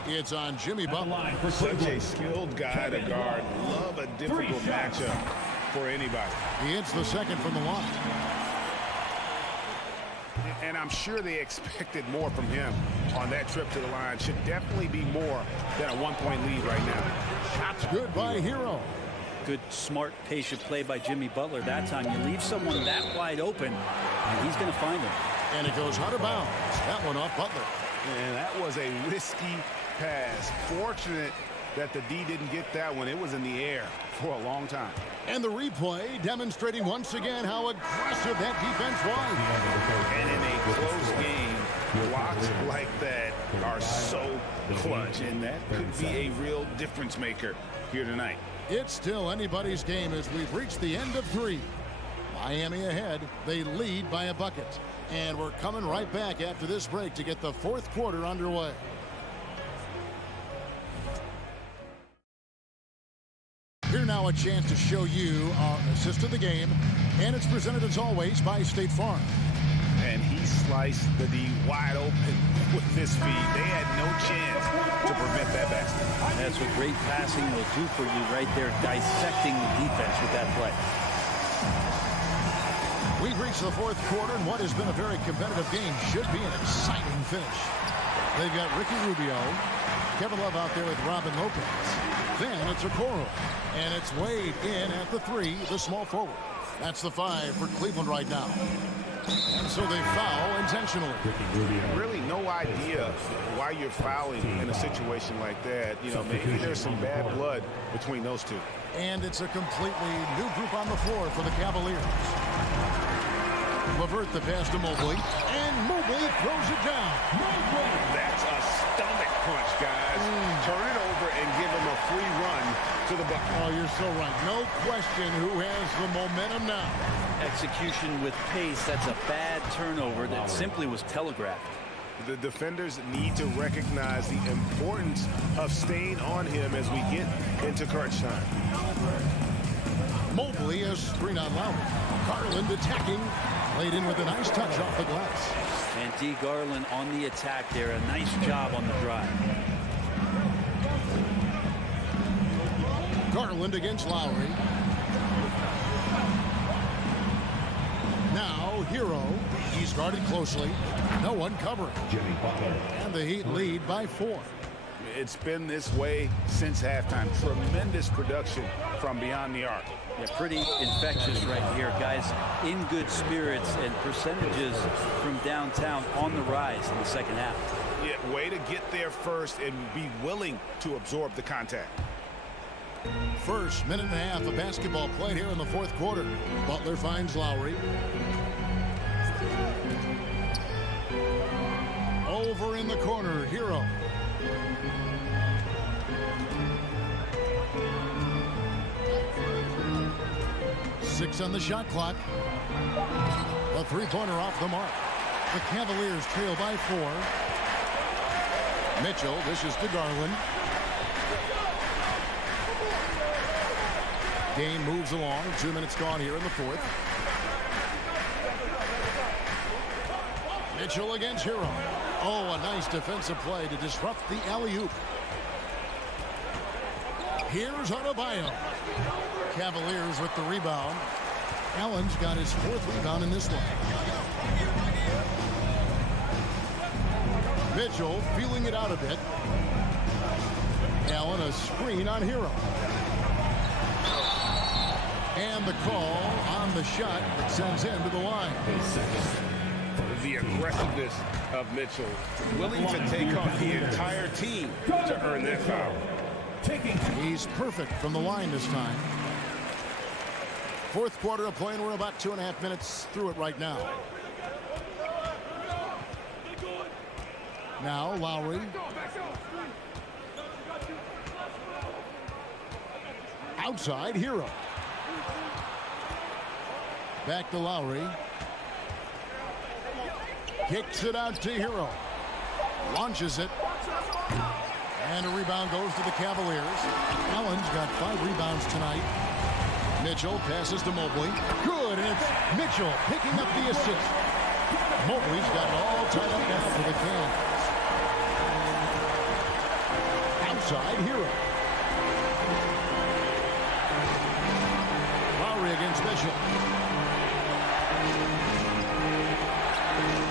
It's on Jimmy Butler. Such a skilled guy to guard. Love a difficult matchup for anybody. He hits the second from the line. And I'm sure they expected more from him on that trip to the line. Should definitely be more than a 1-point lead right now. Shots good by Hero. Good, smart, patient play by Jimmy Butler. That time you leave someone that wide open, and he's going to find him. And it goes out of bounds. That one off Butler. And that was a risky pass. Fortunate that the D didn't get that one. It was in the air for a long time. And the replay demonstrating once again how aggressive that defense was. And in a close game, blocks like that are so clutch. And that could be a real difference maker here tonight. It's still anybody's game as we've reached the end of 3. Miami ahead. They lead by a bucket. And we're coming right back after this break to get the fourth quarter underway. Here now a chance to show you our assist of the game. And it's presented as always by State Farm. And he sliced the D wide open with this feed. They had no chance to prevent that basket. That's what great passing will do for you right there, dissecting the defense with that play. We've reached the fourth quarter, and what has been a very competitive game should be an exciting finish. They've got Ricky Rubio, Kevin Love out there with Robin Lopez. Then it's Okoro, and it's Wade in at the 3, the small forward. That's the 5 for Cleveland right now. And so they foul intentionally. Really no idea why you're fouling in a situation like that. You know, maybe there's some bad blood between those two. And it's a completely new group on the floor for the Cavaliers. LeVert the pass to Mobley, and Mobley throws it down. That's a stomach punch, guys. Turn it over and give him a free run to the bucket. Oh, you're so right. No question who has the momentum now. Execution with pace, that's a bad turnover that simply was telegraphed. The defenders need to recognize the importance of staying on him as we get into crunch time. Mobley is screen on Lowry. Garland attacking. Laid in with a nice touch off the glass. And D. Garland on the attack there. A nice job on the drive. Garland against Lowry. Now Hero. He's guarded closely. No one covering. Jimmy Butler. And the Heat lead by 4. It's been this way since halftime. Tremendous production from beyond the arc. Yeah, pretty infectious right here. Guys in good spirits and percentages from downtown on the rise in the second half. Yeah, way to get there first and be willing to absorb the contact. First minute and a half of basketball played here in the fourth quarter. Butler finds Lowry. Over in the corner, Hero. Six on the shot clock. A three-pointer off the mark. The Cavaliers trail by 4. Mitchell dishes to Garland. Game moves along. 2 minutes gone here in the fourth. Mitchell against Hero. Oh, a nice defensive play to disrupt the alley-oop. Here's Adebayo. Cavaliers with the rebound. Allen's got his 4th rebound in this one. Mitchell feeling it out a bit. Allen a screen on Hero. And the call on the shot that sends him to the line. The aggressiveness of Mitchell, willing to take on the entire team to earn that foul. He's perfect from the line this time. Fourth quarter of play, and we're about 2.5 minutes through it right now. Now Lowry. Outside, Hero. Back to Lowry. Kicks it out to Hero. Launches it. And a rebound goes to the Cavaliers. Allen's got 5 rebounds tonight. Mitchell passes to Mobley. Good, and it's Mitchell picking up the assist. Mobley's got it all tied up now for the Cavs. Outside, Hero. Lowry against Mitchell.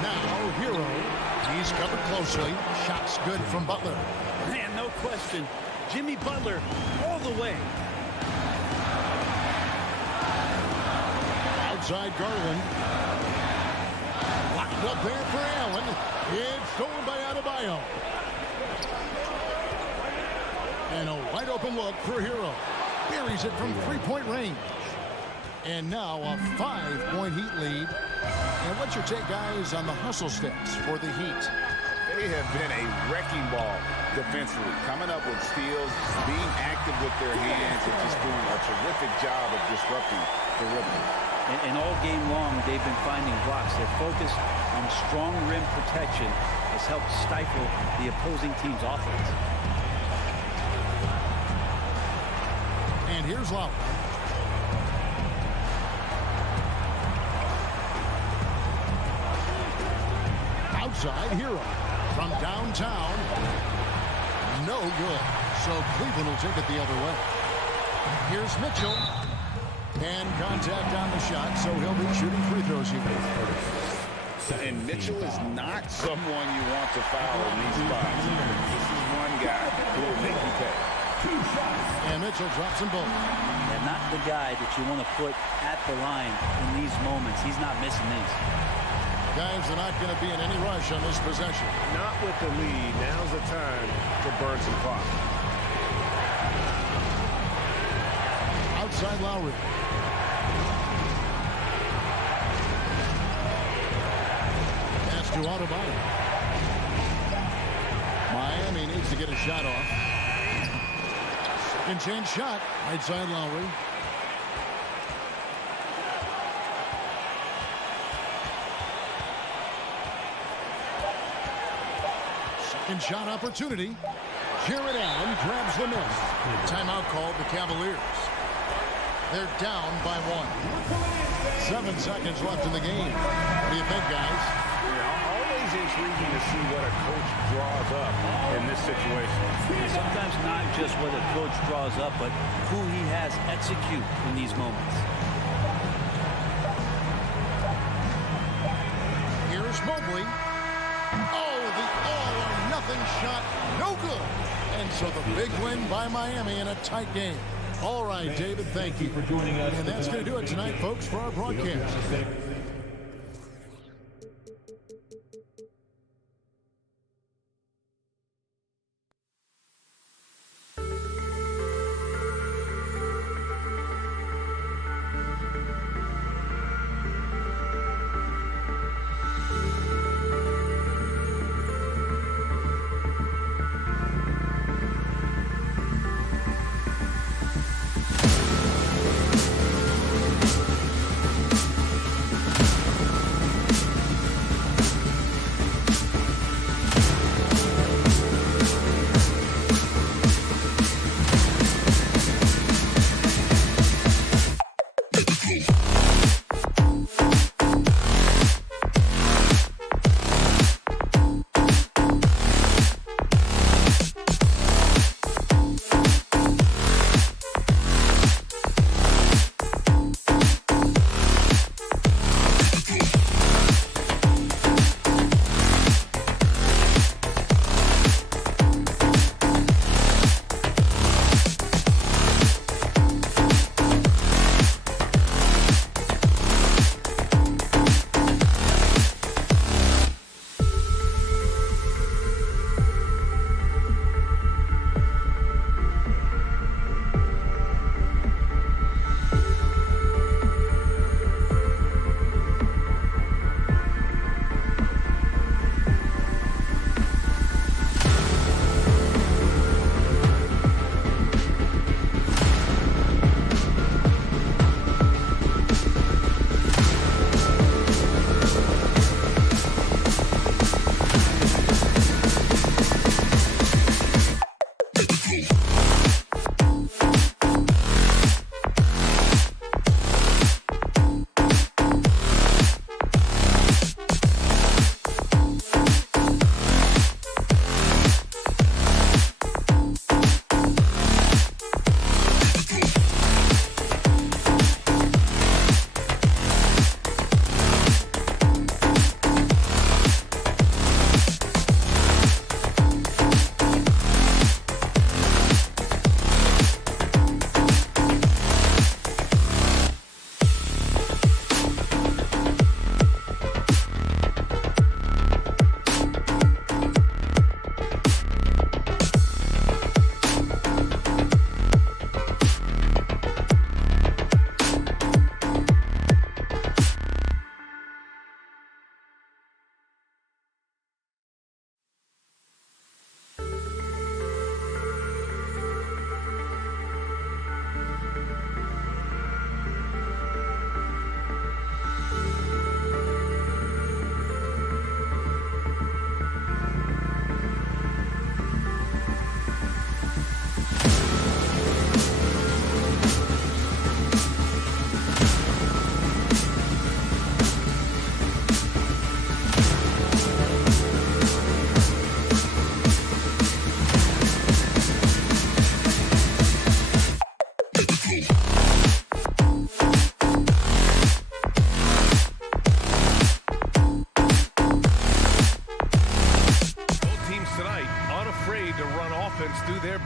Now Hero. He's covered closely. Shots good from Butler. Man, no question. Jimmy Butler all the way. Outside Garland. Locked up there for Allen. It's stolen by Adebayo. And a wide open look for Hero. Buries it from 3-point range. And now a 5-point Heat lead. And what's your take, guys, on the hustle steps for the Heat? They have been a wrecking ball defensively, coming up with steals, being active with their hands, and just doing a terrific job of disrupting the rim. And all game long, they've been finding blocks. Their focus on strong rim protection has helped stifle the opposing team's offense. And here's Lowry. Outside, Hero. From downtown. No good. So Cleveland will take it the other way. Here's Mitchell. And contact on the shot, so he'll be shooting free throws here. And Mitchell is not someone you want to foul in these spots. This is one guy who will make you pay. And Mitchell drops them both. And not the guy that you want to put at the line in these moments. He's not missing these. Guys are not going to be in any rush on this possession. Not with the lead. Now's the time to burn some clock. Outside Lowry. Pass to Autobahn. Miami needs to get a shot off. Second chance shot. Right side Lowry. Second shot opportunity. Jared Allen grabs the miss. Timeout called the Cavaliers. They're down by 1. 7 seconds left in the game. What do you think, guys? Always intriguing to see what a coach draws up in this situation. Sometimes not just what a coach draws up, but who he has execute in these moments. Here's Mobley. Oh, the all-or-nothing shot. No good. And so the big win by Miami in a tight game. All right, David, thank you for joining us. And that's going to do it tonight, folks, for our broadcast.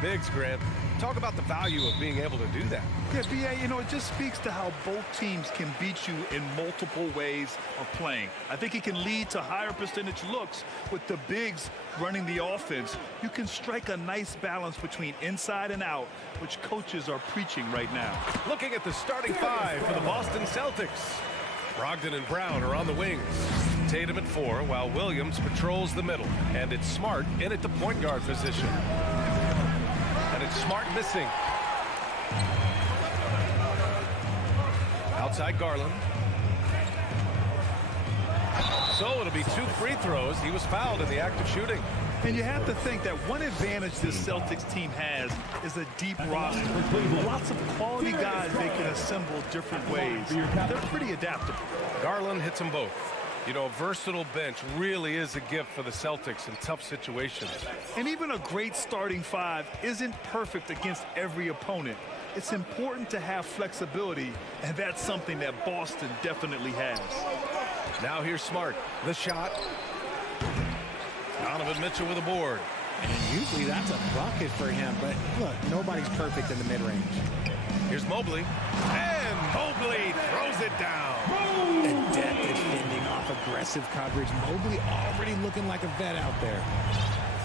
Bigs, Grant. Talk about the value of being able to do that. Yeah, B.A., you know, it just speaks to how both teams can beat you in multiple ways of playing. I think it can lead to higher percentage looks with the bigs running the offense. You can strike a nice balance between inside and out, which coaches are preaching right now. Looking at the starting five for the Boston Celtics. Brogdon and Brown are on the wings. Tatum at 4, while Williams patrols the middle. And it's Smart in at the point guard position. And it's Smart missing. Outside Garland. So it'll be 2 free throws. He was fouled in the act of shooting. And you have to think that one advantage this Celtics team has is a deep roster. Lots of quality guys they can assemble different ways. They're pretty adaptable. Garland hits them both. You know, a versatile bench really is a gift for the Celtics in tough situations. And even a great starting five isn't perfect against every opponent. It's important to have flexibility, and that's something that Boston definitely has. Now here's Smart. The shot. Donovan Mitchell with a board. And usually that's a bucket for him, but look, nobody's perfect in the mid-range. Here's Mobley. And Mobley throws it down. Adept at fending off aggressive coverage. Mobley already looking like a vet out there.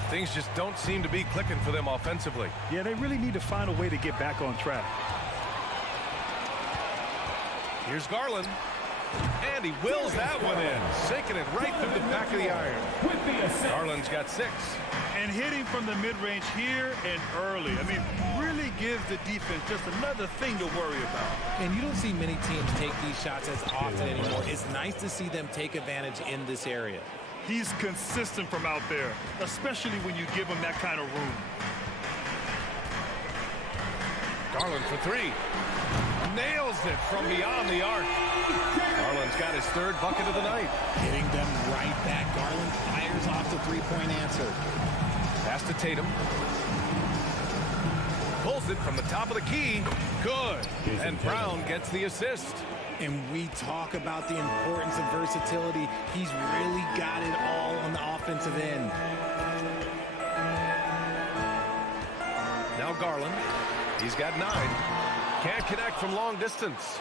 Things just don't seem to be clicking for them offensively. Yeah, they really need to find a way to get back on track. Here's Garland. And he wills that one in, sinking it right through the back of the iron. Garland's got 6. And hitting from the mid-range here and early. I mean, really gives the defense just another thing to worry about. And you don't see many teams take these shots as often anymore. It's nice to see them take advantage in this area. He's consistent from out there, especially when you give him that kind of room. Garland for 3. Nails it from beyond the arc. Garland's got his 3rd bucket of the night. Hitting them right back. Garland fires off the 3-point answer. Pass to Tatum. Pulls it from the top of the key. Good. And Brown gets the assist. And we talk about the importance of versatility. He's really got it all on the offensive end. Now Garland. He's got 9. Can't connect from long distance.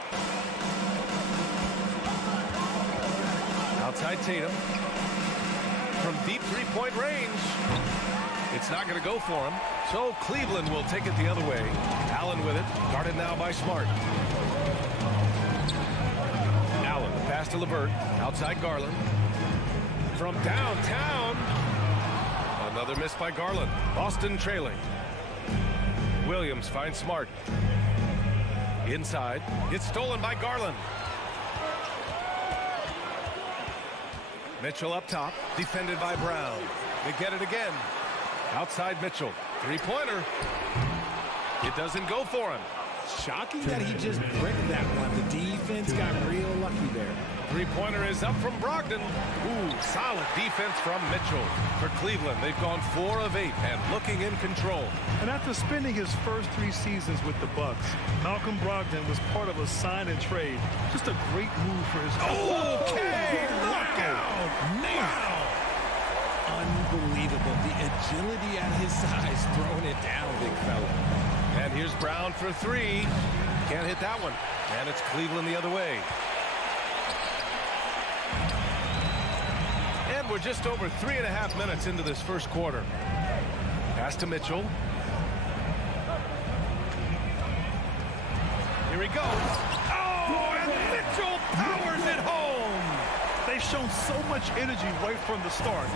Outside Tatum. From deep 3-point range. It's not going to go for him. So Cleveland will take it the other way. Allen with it. Guarded now by Smart. Allen, pass to LeVert. Outside Garland. From downtown. Another miss by Garland. Boston trailing. Williams finds Smart. Inside. It's stolen by Garland. Mitchell up top. Defended by Brown. They get it again. Outside Mitchell. 3-pointer. It doesn't go for him. Shocking that he just bricked that one. The defense got real lucky there. 3-pointer is up from Brogdon. Ooh, solid defense from Mitchell. For Cleveland, they've gone 4 of 8 and looking in control. And after spending his first 3 seasons with the Bucks, Malcolm Brogdon was part of a sign and trade. Just a great move for his team. Okay, look out. Wow. Unbelievable. The agility at his size, throwing it down, big fella. And here's Brown for 3. Can't hit that one. And it's Cleveland the other way. And we're just over 3.5 minutes into this first quarter. Pass to Mitchell. Here he goes. Oh, and Mitchell powers it home. They've shown so much energy right from the start,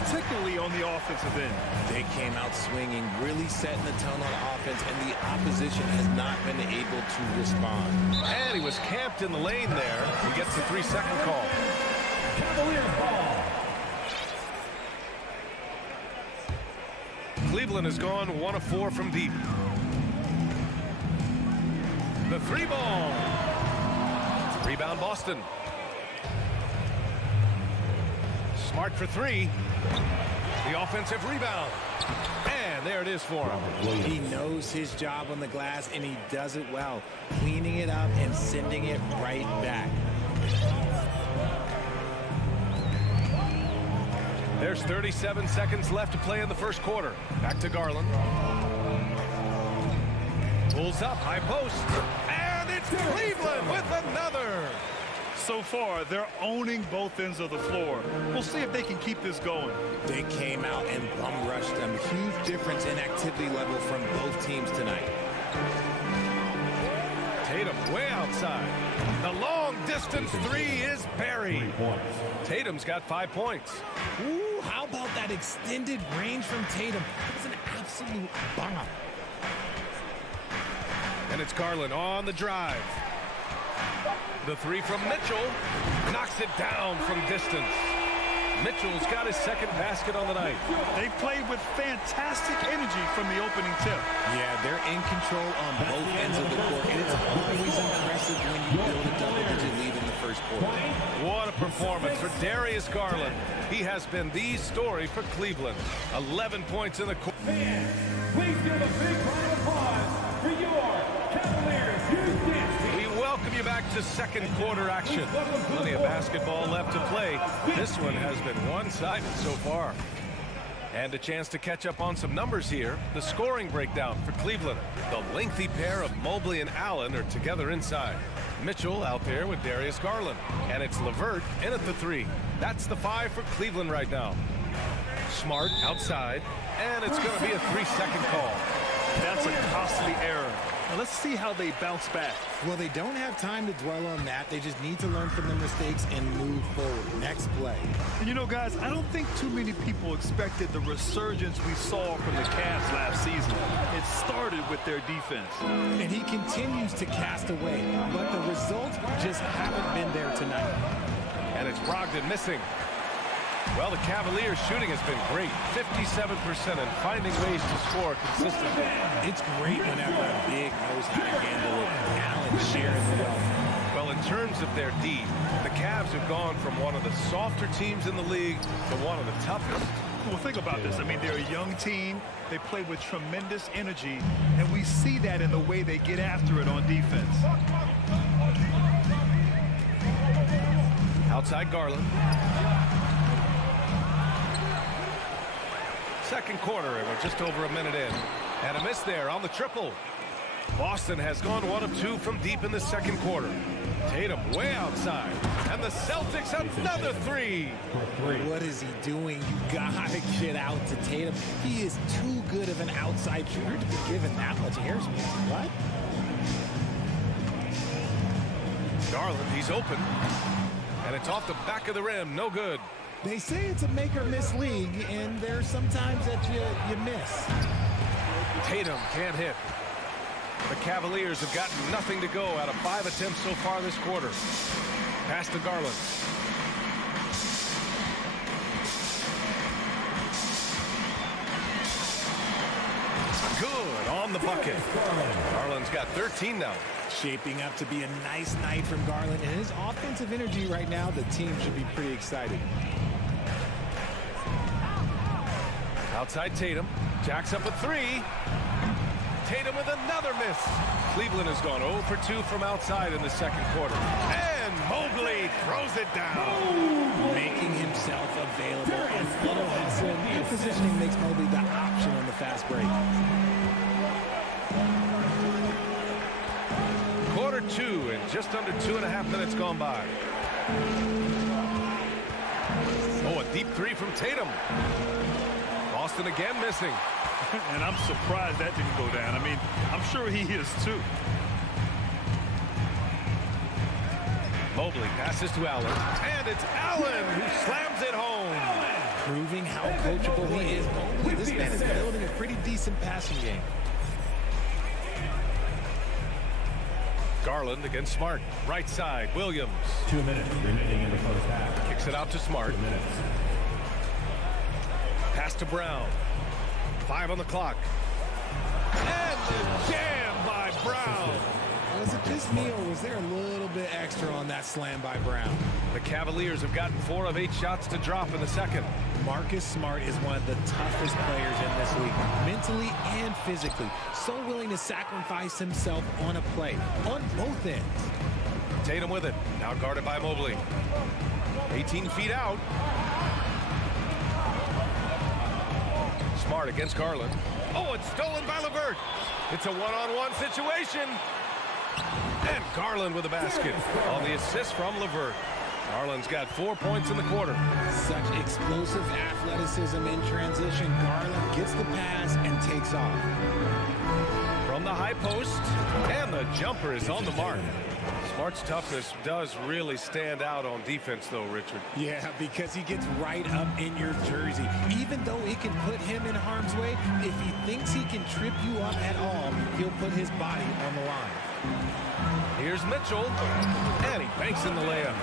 particularly on the offensive end. They came out swinging, really setting the tone on offense, and the opposition has not been able to respond. And he was camped in the lane there. He gets the 3-second call. Cavaliers ball. Cleveland has gone 1 of 4 from deep. The 3-ball. Rebound Boston. Smart for 3. The offensive rebound. And there it is for him. He knows his job on the glass, and he does it well. Cleaning it up and sending it right back. There's 37 seconds left to play in the first quarter. Back to Garland. Pulls up, high post, and it's Cleveland with another. So far, they're owning both ends of the floor. We'll see if they can keep this going. They came out and bum rushed them. Huge difference in activity level from both teams tonight. Tatum way outside. The long distance three is buried. Tatum's got 5 points. Ooh, how about that extended range from Tatum? It was an absolute bomb. And it's Garland on the drive. The three from Mitchell knocks it down from distance. Mitchell's got his second basket on the night. They played with fantastic energy from the opening tip. Yeah, they're in control on both ends of the court, and it's always impressive when you build a double-digit lead in the first quarter. What a performance for Darius Garland. He has been the story for Cleveland. 11 points in the court. Please give a big round of applause for your Cavaliers. We welcome you back to second quarter action. Plenty of basketball left to play. This one has been one-sided so far. And a chance to catch up on some numbers here. The scoring breakdown for Cleveland. The lengthy pair of Mobley and Allen are together inside. Mitchell out there with Darius Garland. And it's LeVert in at the three. That's the 5 for Cleveland right now. Smart outside. And it's going to be a 3-second call. That's a costly error. Now let's see how they bounce back. Well, they don't have time to dwell on that. They just need to learn from their mistakes and move forward. Next play. And you know, guys, I don't think too many people expected the resurgence we saw from the Cavs last season. It started with their defense. And he continues to cast away, but the results just haven't been there tonight. And it's Brogdon missing. Well, the Cavaliers' shooting has been great. 57% and finding ways to score consistently. It's great whenever a big knows how to handle it. Allen shares the wealth. Well, in terms of their D, the Cavs have gone from one of the softer teams in the league to one of the toughest. Well, think about this. I mean, they're a young team. They play with tremendous energy, and we see that in the way they get after it on defense. Outside Garland. Second quarter, and we're just over a minute in. And a miss there on the triple. Boston has gone 1 of 2 from deep in the second quarter. Tatum way outside. And the Celtics another 3. What is he doing? You gotta get out to Tatum. He is too good of an outside shooter to be given that much airspace. What? Garland, he's open. And it's off the back of the rim. No good. They say it's a make-or-miss league, and there's sometimes that you miss. Tatum can't hit. The Cavaliers have gotten nothing to go out of 5 attempts so far this quarter. Pass to Garland. Good on the bucket. Garland's got 13 now. Shaping up to be a nice night from Garland, and his offensive energy right now, the team should be pretty excited. Outside Tatum. Jacks up a 3. Tatum with another miss. Cleveland has gone 0 for 2 from outside in the second quarter. And Mobley throws it down. Making himself available, and little hustle and positioning makes Mobley the option on the fast break. Quarter 2 and just under 2.5 minutes gone by. Oh, a deep 3 from Tatum. Boston again missing. And I'm surprised that didn't go down. I mean, I'm sure he is too. Mobley passes to Allen. And it's Allen who slams it home. Proving how coachable he is. Mobley, this man is building a pretty decent passing game. Garland against Smart. Right side, Williams. 2 minutes remaining in the first half. Kicks it out to Smart. 2 minutes. Pass to Brown. 5 on the clock. And the jam by Brown. Was it just me, or was there a little bit extra on that slam by Brown? The Cavaliers have gotten 4 of 8 shots to drop in the second. Marcus Smart is one of the toughest players in this league, mentally and physically. So willing to sacrifice himself on a play, on both ends. Tatum with it. Now guarded by Mobley. 18 feet out. Smart against Garland. Oh, it's stolen by LeVert. It's a one-on-one situation. And Garland with a basket on the assist from LeVert. Garland's got 4 points in the quarter. Such explosive athleticism in transition. Garland gets the pass and takes off. From the high post, and the jumper is on the mark. Smart's toughness does really stand out on defense, though, Richard. Yeah, because he gets right up in your jersey. Even though it can put him in harm's way, if he thinks he can trip you up at all, he'll put his body on the line. Here's Mitchell, and he banks in the layup.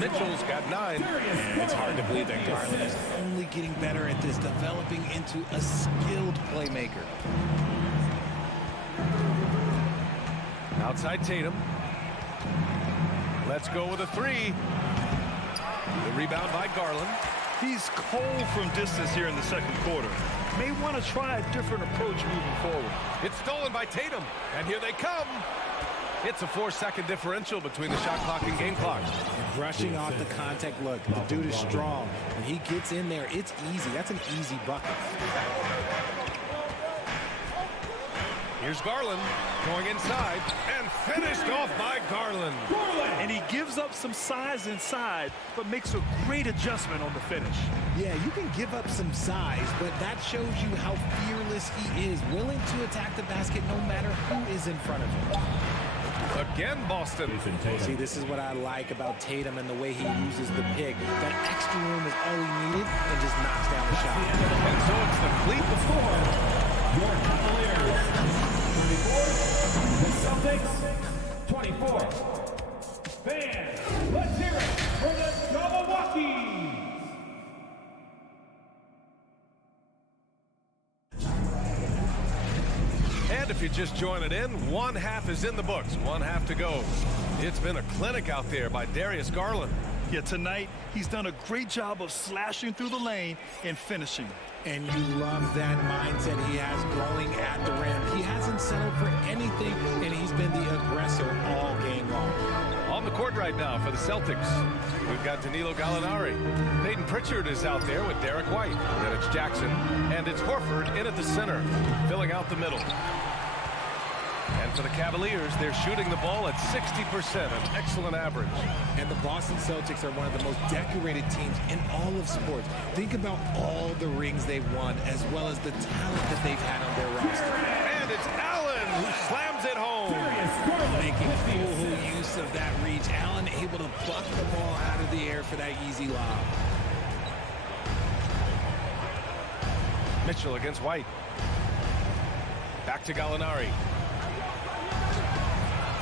Mitchell's got 9. And it's hard to believe that Garland is only getting better at this, developing into a skilled playmaker. Outside Tatum. Let's go with a 3. The rebound by Garland. He's cold from distance here in the second quarter. May want to try a different approach moving forward. It's stolen by Tatum, and here they come. It's a 4-second differential between the shot clock and game clock. Brushing off the contact look. The dude is strong. When he gets in there, it's easy. That's an easy bucket. Here's Garland going inside and finished off by Garland. And he gives up some size inside, but makes a great adjustment on the finish. Yeah, you can give up some size, but that shows you how fearless he is, willing to attack the basket no matter who is in front of him. Again, Boston. See, this is what I like about Tatum and the way he uses the pick. That extra room is all he needed and just knocks down the shot. And so it's the cleat before. Your Cavaliers, 34. The Celtics, 24. Fans, let's hear it for the Milwaukee. And if you're just joining in, one half is in the books, one half to go. It's been a clinic out there by Darius Garland. Yeah, tonight he's done a great job of slashing through the lane and finishing. And you love that mindset he has going at the rim. He hasn't settled for anything, and he's been the aggressor all game long. On the court right now for the Celtics, we've got Danilo Gallinari. Peyton Pritchard is out there with Derek White. Then it's Jackson, and it's Horford in at the center, filling out the middle. And for the Cavaliers, they're shooting the ball at 60%, an excellent average. And the Boston Celtics are one of the most decorated teams in all of sports. Think about all the rings they've won, as well as the talent that they've had on their roster. And it's Allen who slams it home. Making full use of that reach. Allen able to pluck the ball out of the air for that easy lob. Mitchell against White. Back to Gallinari.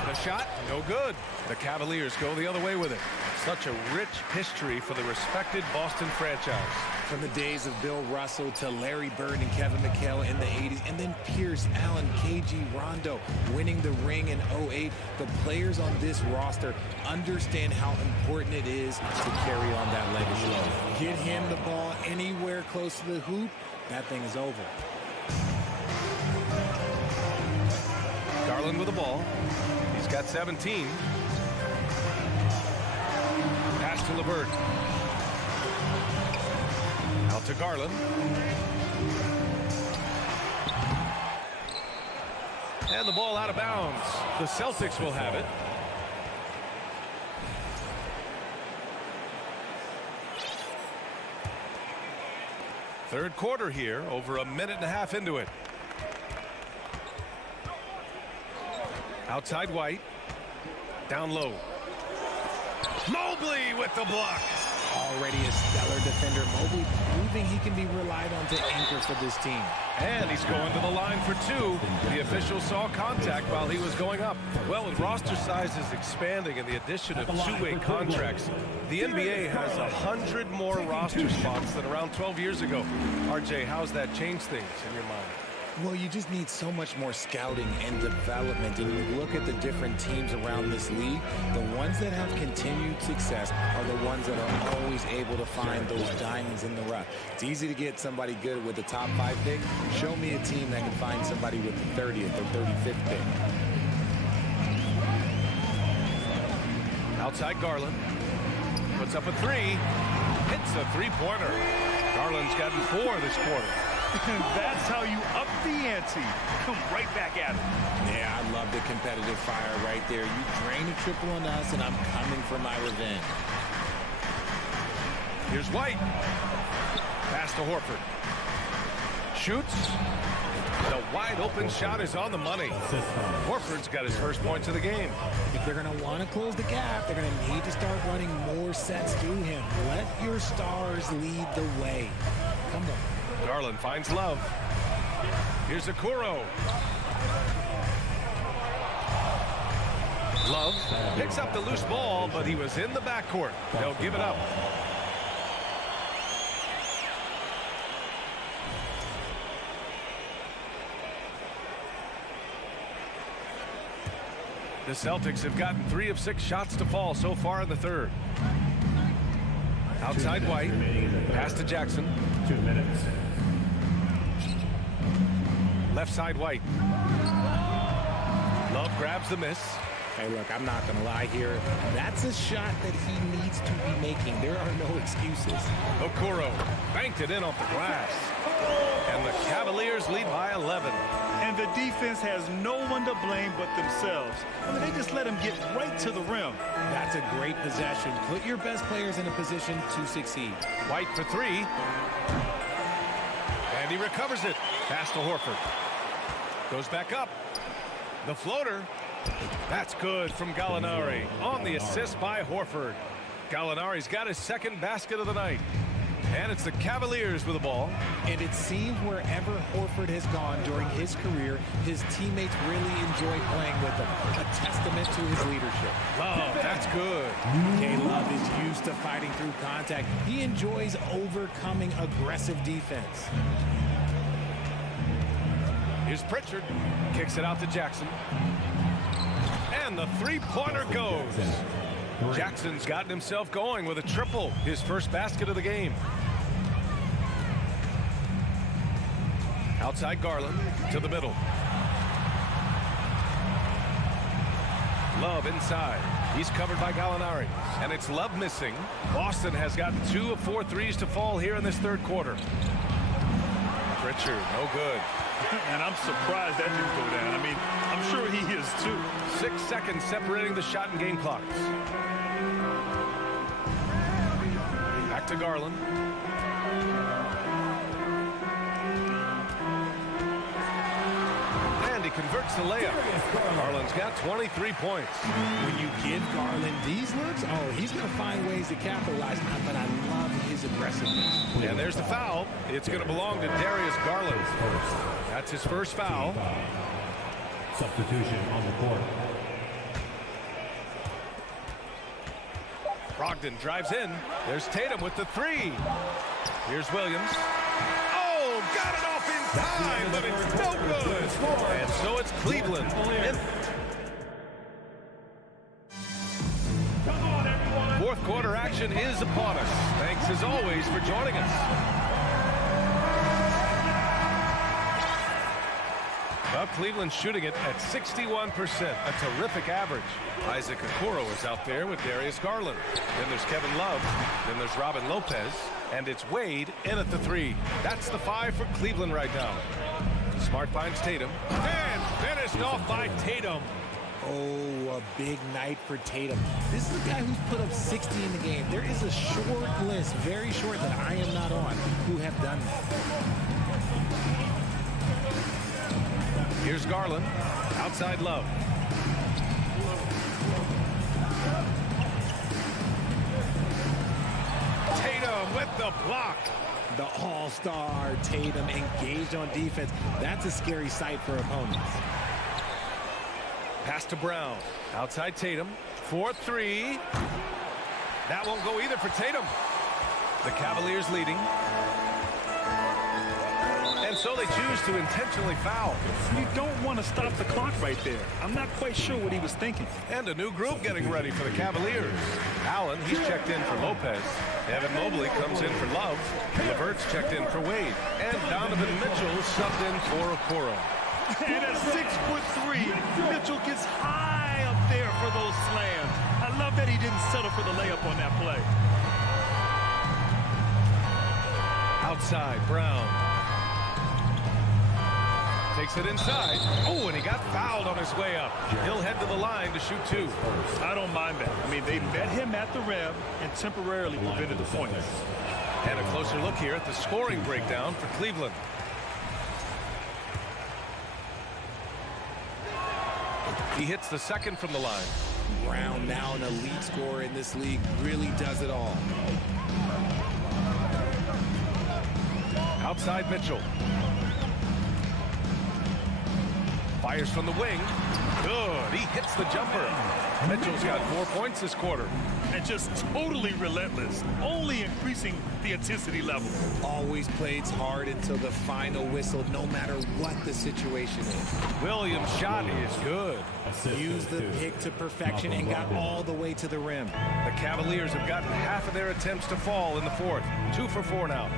The shot, no good. The Cavaliers go the other way with it. Such a rich history for the respected Boston franchise. From the days of Bill Russell to Larry Bird and Kevin McHale in the 80s, and then Pierce, Allen, KG, Rondo winning the ring in 08. The players on this roster understand how important it is to carry on that legacy. Get him the ball anywhere close to the hoop, that thing is over. Garland with the ball. He's got 17. Pass to LeVert. Out to Garland. And the ball out of bounds. The Celtics will have it. Third quarter here, over a minute and a half into it. Outside White. Down low. Mobley with the block. Already a stellar defender. Mobley proving he can be relied on to anchor for this team. And he's going to the line for 2. The official saw contact while he was going up. Well, with roster sizes expanding and the addition of two-way contracts, the NBA has 100 more roster spots than around 12 years ago. RJ, how's that changed things in your mind? Well, you just need so much more scouting and development. And you look at the different teams around this league, the ones that have continued success are the ones that are always able to find those diamonds in the rough. It's easy to get somebody good with the top 5 pick. Show me a team that can find somebody with the 30th or 35th pick. Outside Garland. Puts up a 3. Hits a 3-pointer. Garland's gotten 4 this quarter. And that's how you up the ante. Come right back at it. Yeah, I love the competitive fire right there. You drain a triple on us, and I'm coming for my revenge. Here's White. Pass to Horford. Shoots. The wide open shot is on the money. Horford's got his first points of the game. If they're going to want to close the gap, they're going to need to start running more sets through him. Let your stars lead the way. Come on. Garland finds Love. Here's Okoro. Love picks up the loose ball, but he was in the backcourt. They'll give it up. The Celtics have gotten 3 of 6 shots to fall so far in the third. Outside White. Pass to Jackson. 2 minutes. Left side White. Love grabs the miss. Hey, look, I'm not going to lie here. That's a shot that he needs to be making. There are no excuses. Okoro banked it in off the glass. And the Cavaliers lead by 11. And the defense has no one to blame but themselves. I mean, they just let him get right to the rim. That's a great possession. Put your best players in a position to succeed. White for 3. And he recovers it. Pass to Horford. Goes back up. The floater. That's good from Gallinari on the assist by Horford. Gallinari's got his second basket of the night. And it's the Cavaliers with the ball. And it seems wherever Horford has gone during his career, his teammates really enjoy playing with him. A testament to his leadership. Love, that's good. Okay, Love is used to fighting through contact. He enjoys overcoming aggressive defense. Here's Pritchard. Kicks it out to Jackson. And the three-pointer goes. Jackson's gotten himself going with a triple, his first basket of the game. Outside Garland to the middle. Love inside. He's covered by Gallinari. And it's Love missing. Boston has gotten 2 of 4 threes to fall here in this third quarter. Pritchard, no good. And I'm surprised that didn't go down. I mean, I'm sure he is too. 6 seconds separating the shot and game clocks. Back to Garland. And he converts the layup. Garland's got 23 points. When you give Garland these looks, oh, he's going to find ways to capitalize. But I love his aggressiveness. And there's the foul. It's going to belong to Darius Garland. That's his first foul. Substitution on the court. Brogdon drives in. There's Tatum with the 3. Here's Williams. Oh, got it off in time, but it's no good. And so it's Cleveland. Fourth quarter action is upon us. Thanks as always for joining us. Well, Cleveland's shooting it at 61%, a terrific average. Isaac Okoro is out there with Darius Garland. Then there's Kevin Love. Then there's Robin Lopez. And it's Wade in at the 3. That's the 5 for Cleveland right now. Smart finds Tatum. And finished off by Tatum. Oh, a big night for Tatum. This is a guy who's put up 60 in the game. There is a short list, very short, that I am not on, who have done that. Here's Garland. Outside Love. Tatum with the block. The all-star Tatum engaged on defense. That's a scary sight for opponents. Pass to Brown. Outside Tatum. 4-3. That won't go either for Tatum. The Cavaliers leading. And so they choose to intentionally foul. You don't want to stop the clock right there. I'm not quite sure what he was thinking. And a new group getting ready for the Cavaliers. Allen, he's checked in for Lopez. Evan Mobley comes in for Love. LeVert's checked in for Wade. And Donovan Mitchell subbed in for Okoro. And at 6'3", Mitchell gets high up there for those slams. I love that he didn't settle for the layup on that play. Outside, Brown. Takes it inside. Oh, and he got fouled on his way up. He'll head to the line to shoot 2. I don't mind that. I mean, they met him at the rim and temporarily prevented the points. And a closer look here at the scoring breakdown for Cleveland. He hits the second from the line. Brown, now an elite scorer in this league, really does it all. Outside Mitchell. Fires from the wing. Good. He hits the jumper. Mitchell's got 4 points this quarter. And just totally relentless, only increasing the intensity level. Always plays hard until the final whistle, no matter what the situation is. Williams' shot is good. Used the pick to perfection and got all the way to the rim. The Cavaliers have gotten half of their attempts to fall in the fourth. 2 for 4 now.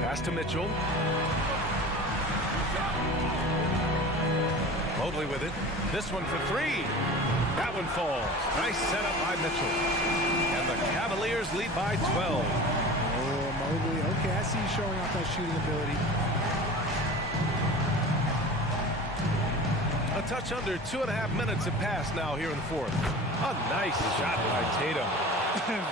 Pass to Mitchell. Mobley with it. This one for 3. That one falls. Nice setup by Mitchell. And the Cavaliers lead by 12. Oh, Mobley. Okay, I see you showing off that shooting ability. A touch under 2.5 minutes have passed now here in the fourth. A nice shot by Tatum.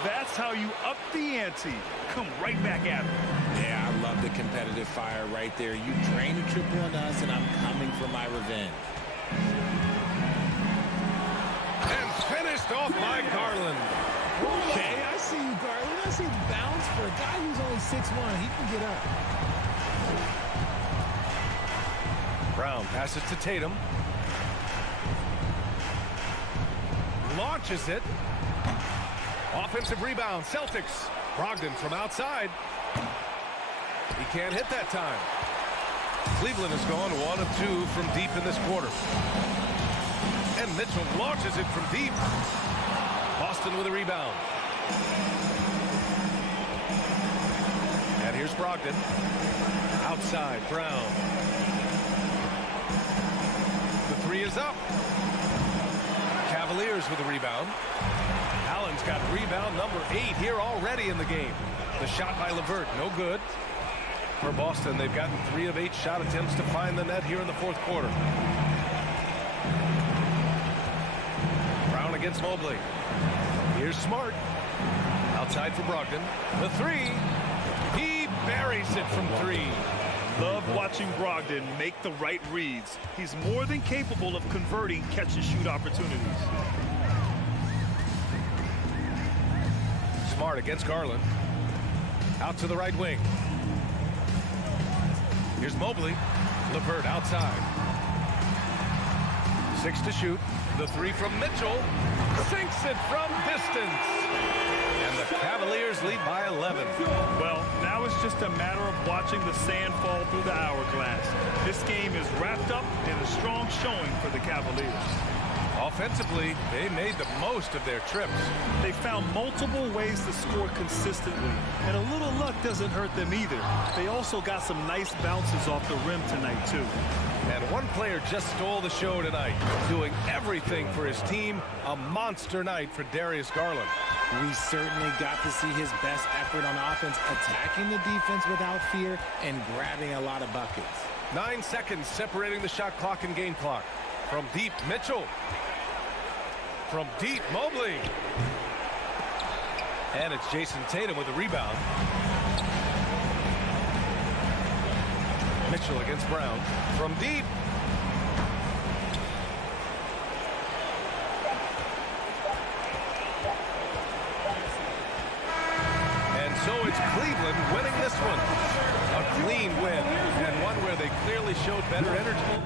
That's how you up the ante. Come right back at him. Yeah, I love the competitive fire right there. You drain a triple on us, and I'm coming for my revenge. And finished off by Garland. Okay, I see you, Garland. I see the bounce for a guy who's only 6'1". He can get up. Brown passes to Tatum. Launches it. Offensive rebound, Celtics. Brogdon from outside. He can't hit that time. Cleveland has gone 1 of 2 from deep in this quarter. And Mitchell launches it from deep. Boston with a rebound. And here's Brogdon. Outside, Brown. The 3 is up. Cavaliers with a rebound. Allen's got rebound number 8 here already in the game. The shot by LeVert, no good. For Boston, they've gotten 3 of 8 shot attempts to find the net here in the fourth quarter. Brown against Mobley. Here's Smart. Outside for Brogdon. The 3. He buries it from 3. Love watching Brogdon make the right reads. He's more than capable of converting catch-and-shoot opportunities. Smart against Garland. Out to the right wing. Here's Mobley. LeVert outside. 6 to shoot. The 3 from Mitchell. Sinks it from distance. And the Cavaliers lead by 11. Well, now it's just a matter of watching the sand fall through the hourglass. This game is wrapped up in a strong showing for the Cavaliers. Offensively, they made the most of their trips. They found multiple ways to score consistently, and a little luck doesn't hurt them either. They also got some nice bounces off the rim tonight, too. And one player just stole the show tonight, doing everything for his team. A monster night for Darius Garland. We certainly got to see his best effort on offense, attacking the defense without fear and grabbing a lot of buckets. 9 seconds separating the shot clock and game clock. From deep, Mitchell. From deep, Mobley. And it's Jason Tatum with a rebound. Mitchell against Brown. From deep. And so it's Cleveland winning this one. A clean win, and one where they clearly showed better energy.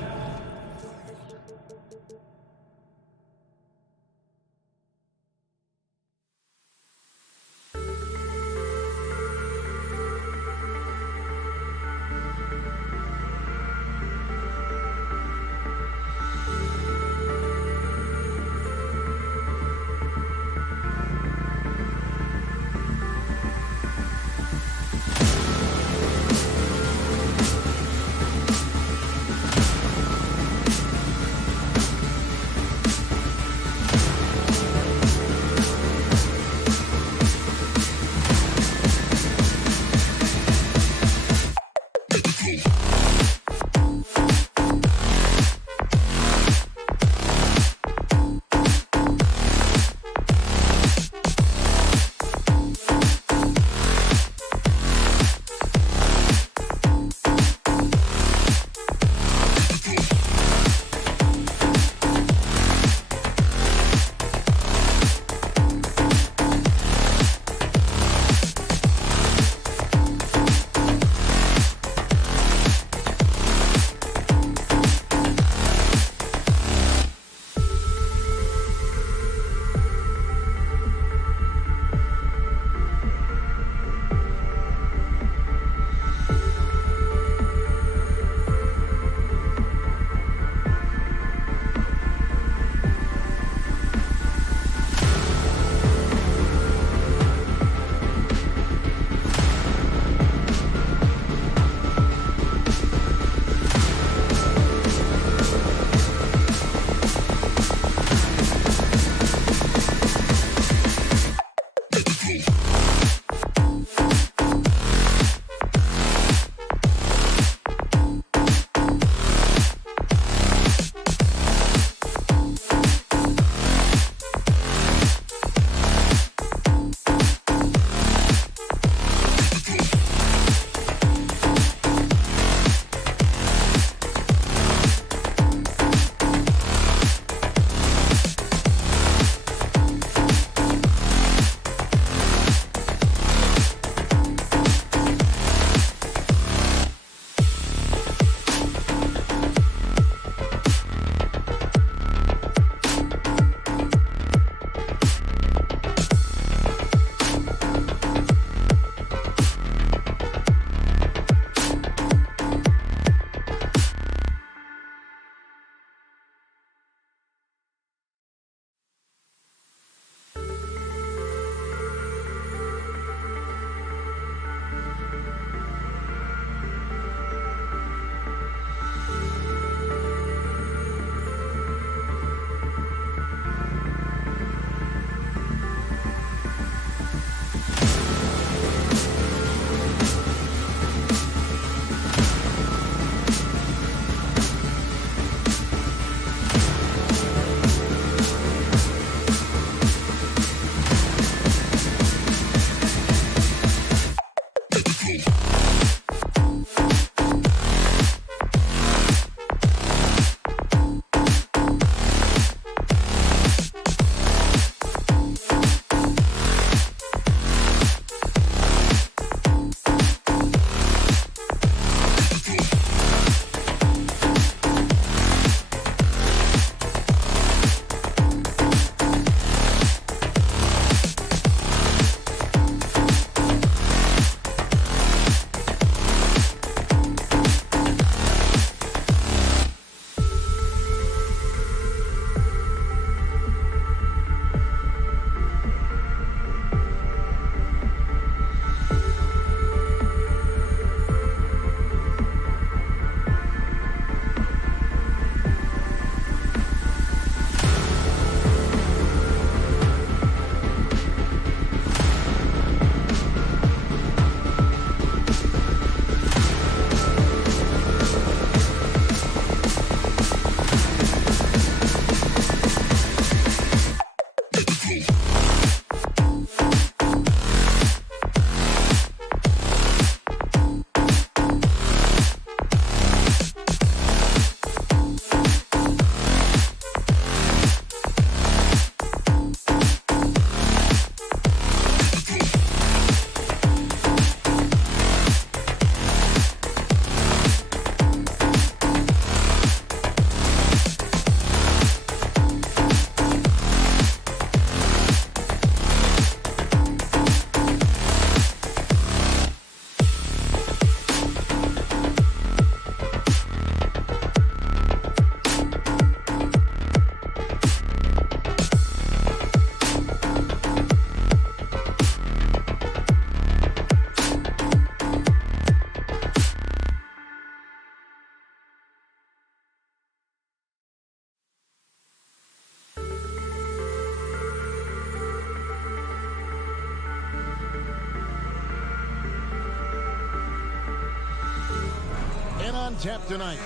on tap tonight.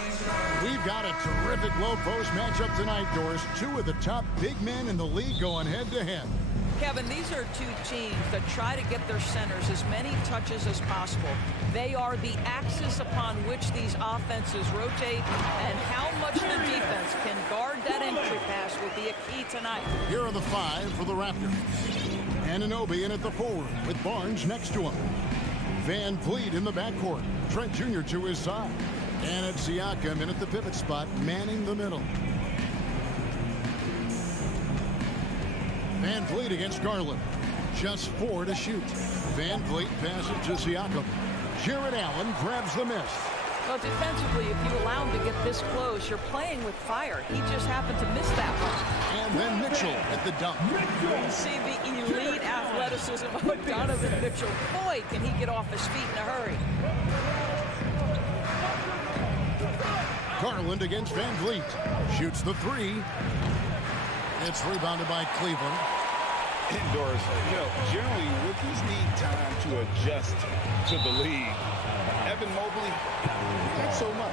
We've got a terrific low post matchup tonight, Doris. Two of the top big men in the league going head-to-head. Kevin, these are two teams that try to get their centers as many touches as possible. They are the axis upon which these offenses rotate, and how much the defense can guard that entry pass will be a key tonight. Here are the 5 for the Raptors. Anunoby in at the forward with Barnes next to him. Van Vliet in the backcourt. Trent Jr. to his side. And it's Siakam in at the pivot spot, manning the middle. Van Vliet against Garland. Just 4 to shoot. Van Vliet passes to Siakam. Jared Allen grabs the miss. Well, defensively, if you allow him to get this close, you're playing with fire. He just happened to miss that one. And then Mitchell at the dunk. You see the elite athleticism of Donovan Mitchell. Boy, can he get off his feet in a hurry. Garland against Van Vliet. Shoots the 3. It's rebounded by Cleveland. Doris, generally rookies need time to adjust to the league. Evan Mobley, not so much.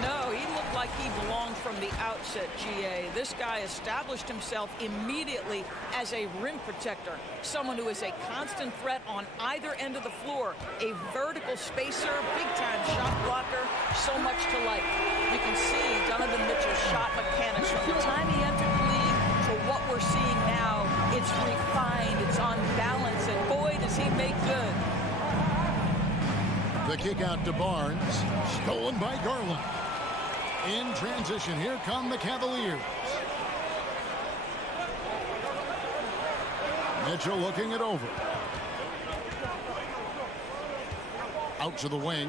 No, he looked like he belonged from the outset, GA. This guy established himself immediately as a rim protector, someone who is a constant threat on either end of the floor, a vertical spacer, big-time shot blocker, so much to like. You can see Donovan Mitchell's shot mechanics from the time he entered the league to what we're seeing now. It's refined, it's on balance, and boy, does he make good. The kick out to Barnes. Stolen by Garland. In transition, here come the Cavaliers. Mitchell looking it over. Out to the wing.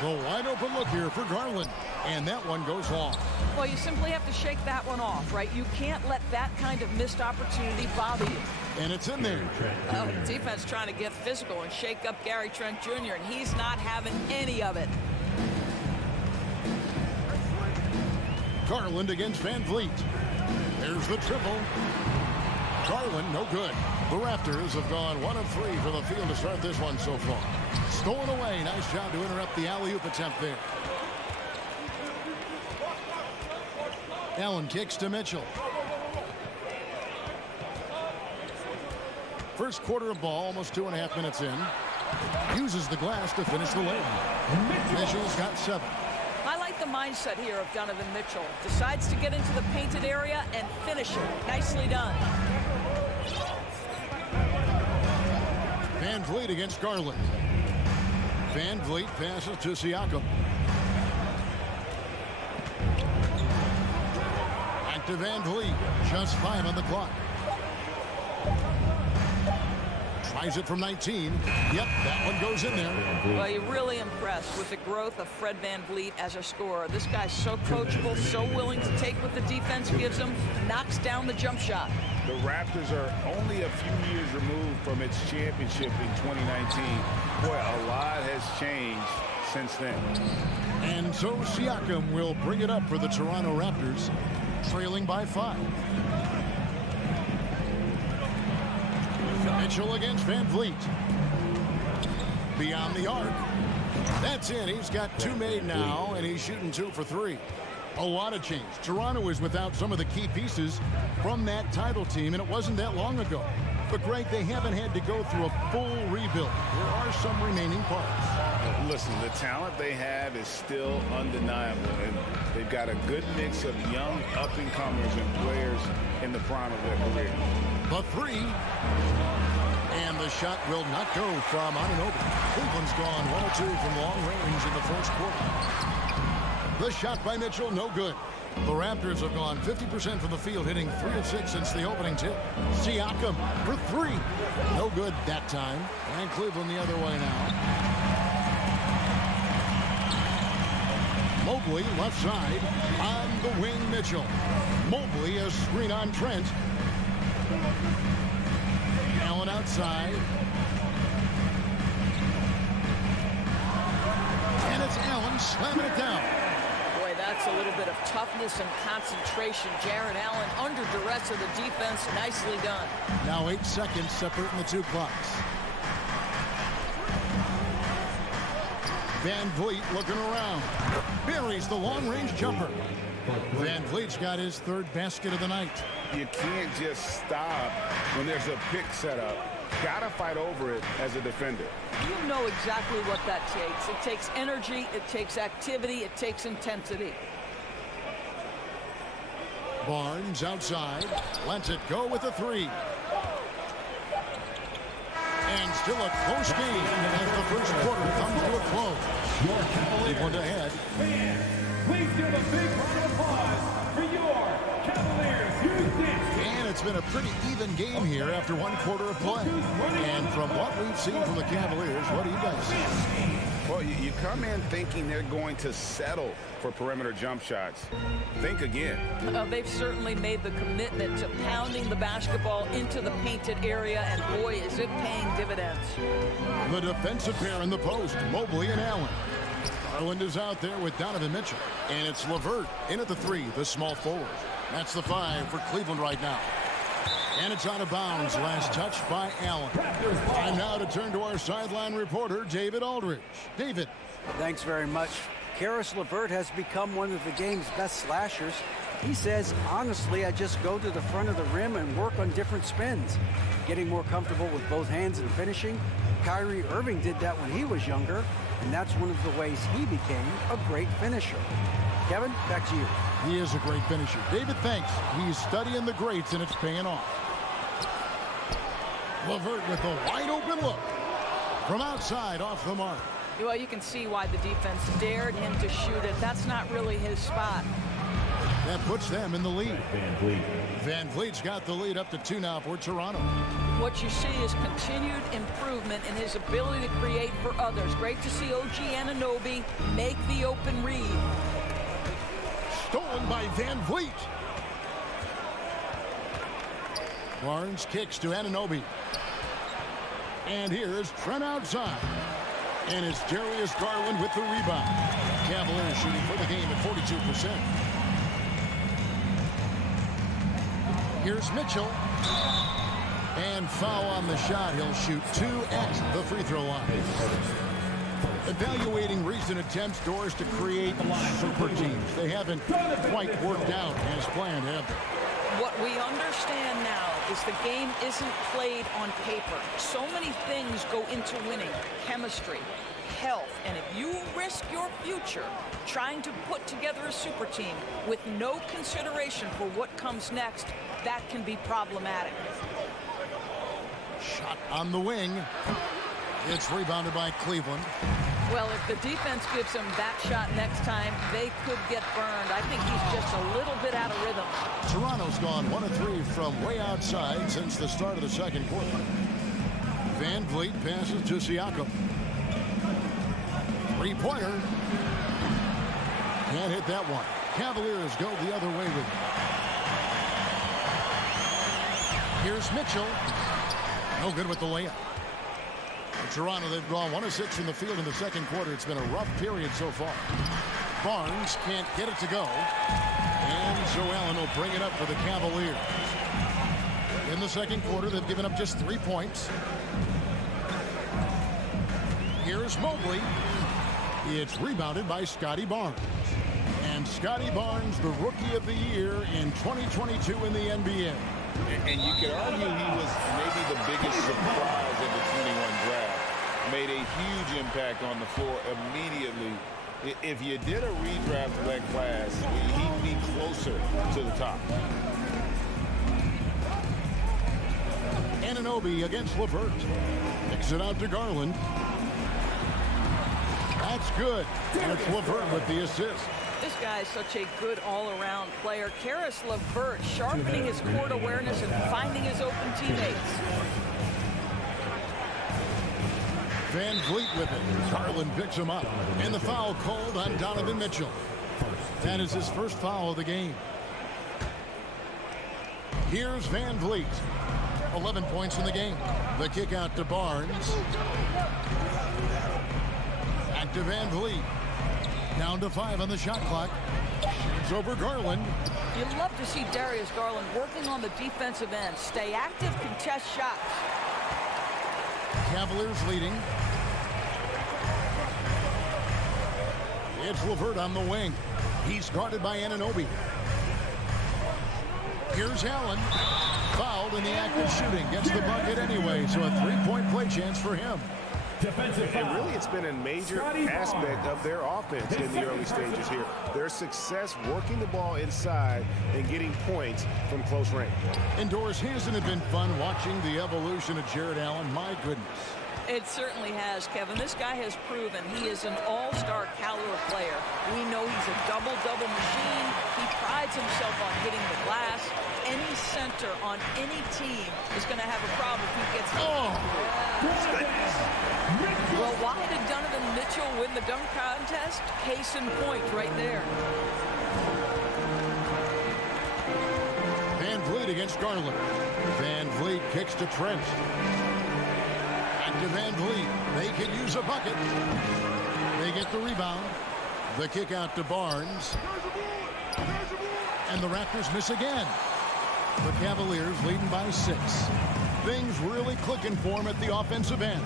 The wide open look here for Garland. And that one goes long. Well, you simply have to shake that one off, right? You can't let that kind of missed opportunity bother you. And it's in there. Oh, defense trying to get physical and shake up Gary Trent Jr., and he's not having any of it. Garland against Van Vliet. There's the triple. Garland, no good. The Raptors have gone 1 of 3 for the field to start this one so far. Stolen away. Nice job to interrupt the alley-oop attempt there. Allen kicks to Mitchell. First quarter of ball, almost 2.5 minutes in. Uses the glass to finish the lane. Mitchell's got 7. I like the mindset here of Donovan Mitchell. Decides to get into the painted area and finish it. Nicely done. Van Vliet against Garland. Van Vliet passes to Siakam. Back to Van Vliet. Just 5 on the clock. Tries it from 19. Yep, that one goes in there. Well, you're really impressed with the growth of Fred Van Vliet as a scorer. This guy's so coachable, so willing to take what the defense gives him, knocks down the jump shot. The Raptors are only a few years removed from its championship in 2019. Boy, a lot has changed since then. And so Siakam will bring it up for the Toronto Raptors, trailing by 5. Mitchell against Van Vliet. Beyond the arc. That's in. He's got 2 made now, and he's shooting 2 for 3. A lot of change. Toronto is without some of the key pieces from that title team, and it wasn't that long ago. But, Greg, they haven't had to go through a full rebuild. There are some remaining parts. Listen, the talent they have is still undeniable, and they've got a good mix of young up-and-comers and players in the prime of their career. The 3. And the shot will not go from Anunoby. Cleveland's gone 1 of 2 from long range in the first quarter. The shot by Mitchell, no good. The Raptors have gone 50% from the field, hitting 3 of 6 since the opening tip. Siakam for 3. No good that time. And Cleveland the other way now. Mobley left side. On the wing, Mitchell. Mobley a screen on Trent. Allen outside. And it's Allen slamming it down. Boy, that's a little bit of toughness and concentration. Jared Allen under duress of the defense. Nicely done. Now 8 seconds separating the 2 clocks. Van Vliet looking around. Buries the long-range jumper. Van Vliet's got his third basket of the night. You can't just stop when there's a pick set up. Gotta fight over it as a defender. You know exactly what that takes. It takes energy, it takes activity, it takes intensity. Barnes outside, lets it go with a three. And still a close game as the first quarter comes to a close. Cleveland ahead. Please give a big round of applause for your Cavaliers. And it's been a pretty even game here after one quarter of play. And from what we've seen from the Cavaliers, what do you guys see? Well, you come in thinking they're going to settle for perimeter jump shots. Think again. They've certainly made the commitment to pounding the basketball into the painted area, and boy, is it paying dividends. The defensive pair in the post, Mobley and Allen. Garland is out there with Donovan Mitchell. And it's LeVert in at the three, the small forward. That's the 5 for Cleveland right now. And it's out of bounds. Last touch by Allen. Time now to turn to our sideline reporter, David Aldridge. David. Thanks very much. Caris LeVert has become one of the game's best slashers. He says, honestly, I just go to the front of the rim and work on different spins. Getting more comfortable with both hands and finishing. Kyrie Irving did that when he was younger, and that's one of the ways he became a great finisher. Kevin, back to you. He is a great finisher. David, thanks. He's studying the greats, and it's paying off. LeVert with a wide open look. From outside, off the mark. Well, you can see why the defense dared him to shoot it. That's not really his spot. That puts them in the lead. Van Vliet's got the lead up to 2 now for Toronto. What you see is continued improvement in his ability to create for others. Great to see OG Anunoby make the open read. Stolen by Van Vliet. Barnes kicks to Anunoby. And here's Trent outside. And it's Darius Garland with the rebound. Cavaliers shooting for the game at 42%. Here's Mitchell. And foul on the shot. He'll shoot 2 at the free throw line. Evaluating recent attempts, Doris, to create super teams. They haven't quite worked out as planned, have they? What we understand now is the game isn't played on paper. So many things go into winning. Chemistry, health, and if you risk your future trying to put together a super team with no consideration for what comes next, that can be problematic. Shot on the wing. It's rebounded by Cleveland. Well, if the defense gives him that shot next time, they could get burned. I think he's just a little bit out of rhythm. Toronto's gone 1 of 3 from way outside since the start of the second quarter. Van Vliet passes to Siakam. Three-pointer. Can't hit that one. Cavaliers go the other way with it. Here's Mitchell. No good with the layup. Toronto, they've gone 1 of 6 from the field in the second quarter. It's been a rough period so far. Barnes can't get it to go. And so Allen will bring it up for the Cavaliers. In the second quarter, they've given up just 3 points. Here's Mobley. It's rebounded by Scotty Barnes. And Scotty Barnes, the Rookie of the Year in 2022 in the NBA. And you could argue he was maybe the biggest surprise of the 21 draft. Made a huge impact on the floor immediately. If you did a redraft of that class, he'd be closer to the top. Anunoby against LeVert. Kicks it out to Garland. That's good. And it's LeVert with the assist. This guy is such a good all-around player. Caris LeVert sharpening his court awareness and finding his open teammates. Van Vliet with it. Garland picks him up. And the foul called on Donovan Mitchell. That is his first foul of the game. Here's Van Vliet. 11 points in the game. The kick out to Barnes. Back to Van Vliet. Down to 5 on the shot clock. Shoots over Garland. You'd love to see Darius Garland working on the defensive end. Stay active, contest shots. Cavaliers leading. It's LeVert on the wing. He's guarded by Anunoby. Here's Allen. Fouled in the act of shooting. Gets the bucket anyway, so a three-point play chance for him. And really, it's been a major aspect of their offense in the early stages here. Their success working the ball inside and getting points from close range. Indoors, hasn't it been fun watching the evolution of Jared Allen? My goodness. It certainly has, Kevin. This guy has proven he is an all-star caliber player. We know he's a double-double machine. He prides himself on hitting the glass. Any center on any team is going to have a problem if he gets hit. Well, why did Donovan Mitchell win the dunk contest? Case in point right there. Van Vliet against Garland. Van Vliet kicks to Trent. Back to Van Vliet. They could use a bucket. They get the rebound. The kick out to Barnes. And the Raptors miss again. The Cavaliers leading by 6. Things really clicking for them at the offensive end.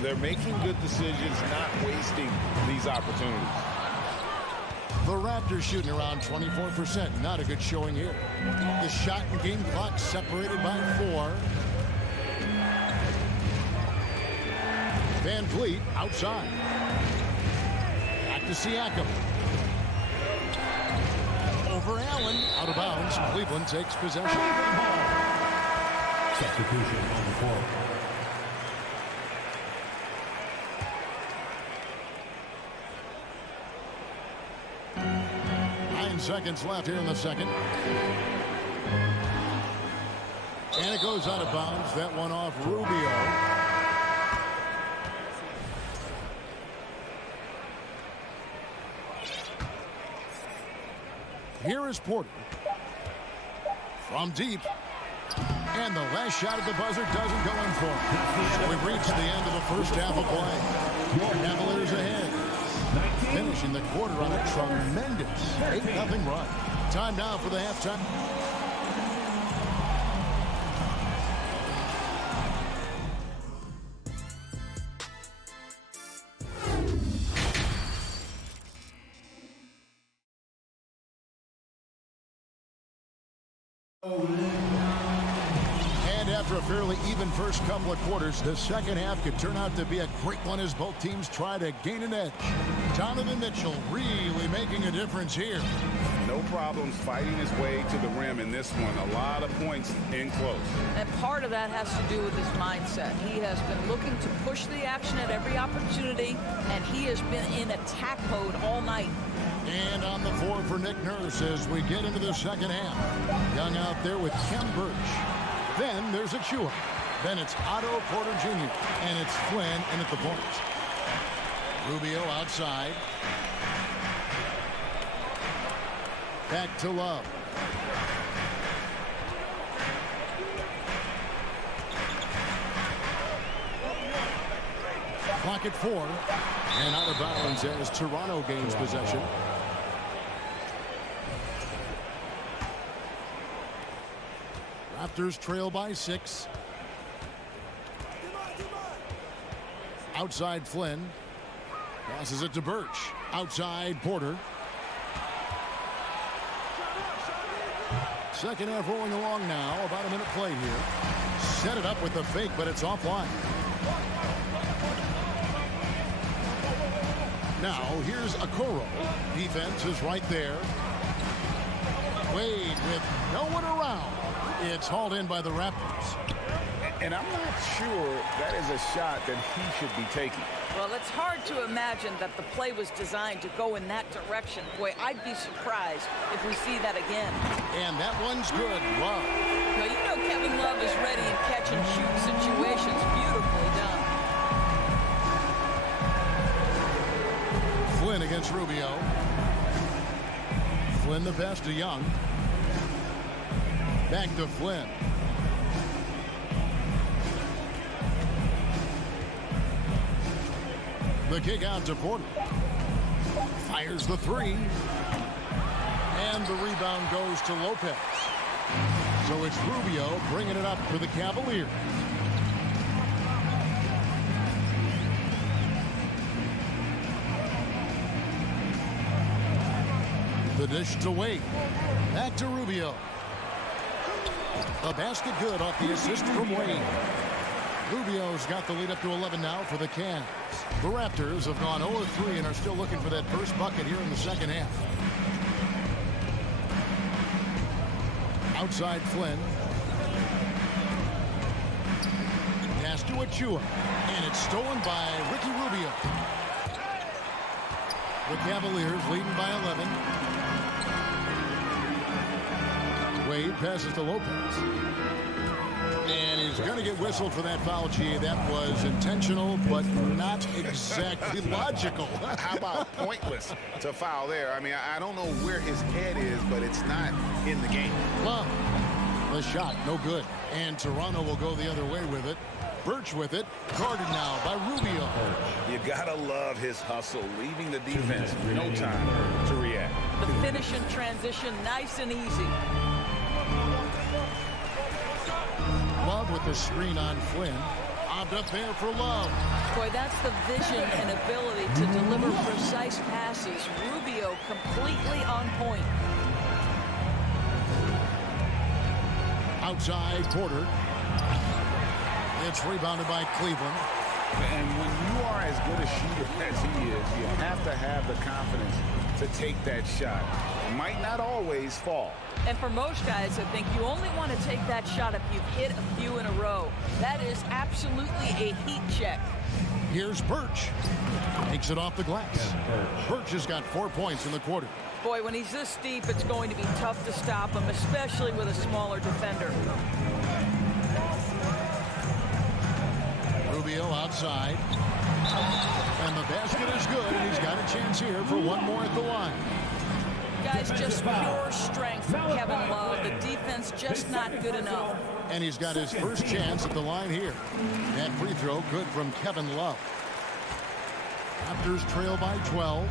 They're making good decisions, not wasting these opportunities. The Raptors shooting around 24%. Not a good showing here. The shot and game clock separated by 4. Van Vliet outside. Back to Siakam. Over Allen. Out of bounds. Cleveland takes possession. Substitution on the court. Seconds left here in the second. And it goes out of bounds. That one off Rubio. Here is Porter. From deep. And the last shot at the buzzer doesn't go in for him. So we've reached the end of the first half of play. Cavaliers ahead. Finishing the quarter on a tremendous 8-0 run. Time now for the halftime. And after a fairly even first couple of quarters, the second half could turn out to be a great one as both teams try to gain an edge. Donovan Mitchell really making a difference here. No problems fighting his way to the rim in this one. A lot of points in close. And part of that has to do with his mindset. He has been looking to push the action at every opportunity, and he has been in attack mode all night. And on the floor for Nick Nurse as we get into the second half. Young out there with Kem Birch. Then there's Achua. Then it's Otto Porter Jr. And it's Flynn in at the point. Rubio outside. Back to Love. Clock at 4. And out of bounds as Toronto gains possession. Raptors trail by 6. Outside Flynn. Passes it to Birch. Outside Porter. Second half rolling along now. About a minute play here. Set it up with the fake, but it's offline. Now here's Okoro. Defense is right there. Wade with no one around. It's hauled in by the Raptors. And I'm not sure that is a shot that he should be taking. Well, it's hard to imagine that the play was designed to go in that direction. Boy, I'd be surprised if we see that again. And that one's good. Love. Well, you know Kevin Love is ready in catch-and-shoot situations. Beautifully done. Flynn against Rubio. Flynn the pass to Young. Back to Flynn. The kick out to Porter. Fires the 3. And the rebound goes to Lopez. So it's Rubio bringing it up for the Cavaliers. The dish to Wade. Back to Rubio. The basket good off the assist from Wade. Rubio's got the lead up to 11 now for the Cavs. The Raptors have gone 0-3 and are still looking for that first bucket here in the second half. Outside Flynn. Pass to Achua. And it's stolen by Ricky Rubio. The Cavaliers leading by 11. Wade passes to Lopez. And he's going to get whistled for that foul, G. That was intentional, but not exactly logical. How about pointless to foul there? I mean, I don't know where his head is, but it's not in the game. Well, the shot, no good. And Toronto will go the other way with it. Birch with it. Guarded now by Rubio. You got to love his hustle, leaving the defense no time to react. The finish in transition, nice and easy. Love with the screen on Flynn. Bobbed up there for Love. Boy, that's the vision and ability to deliver precise passes. Rubio completely on point. Outside Porter. It's rebounded by Cleveland. And when you are as good a shooter as he is, you have to have the confidence to take that shot. It might not always fall. And for most guys, I think you only want to take that shot if you've hit a few in a row. That is absolutely a heat check. Here's Birch. Takes it off the glass. Birch has got 4 points in the quarter. Boy, when he's this deep, it's going to be tough to stop him, especially with a smaller defender. Rubio outside. And the basket is good, and he's got a chance here for one more at the line. Guys, just pure strength from Kevin Love. The defense just not good enough. And he's got his first chance at the line here. That free throw good from Kevin Love. Raptors trail by 12.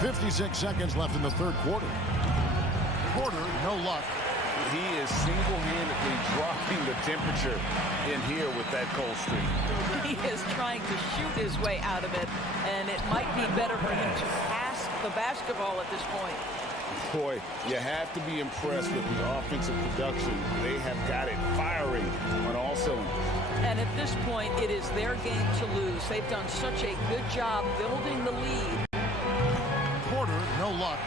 56 seconds left in the third quarter. Porter, no luck. He is single-handedly dropping the temperature in here with that cold streak. He is trying to shoot his way out of it, and it might be better for him to pass the basketball at this point. Boy, you have to be impressed with the offensive production. They have got it firing on all cylinders. And at this point, it is their game to lose. They've done such a good job building the lead. Porter, no luck.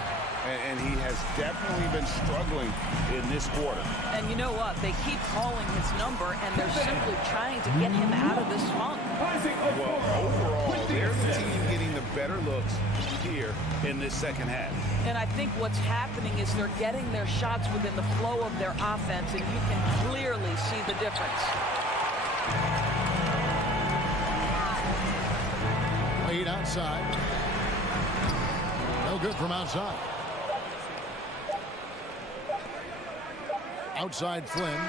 And he has definitely been struggling in this quarter. And you know what? They keep calling his number, and they're simply trying to get him out of this funk. Well, overall, they're the team getting the better looks here in this second half. And I think what's happening is they're getting their shots within the flow of their offense, and you can clearly see the difference. Wade outside. No good from outside. Outside Flynn.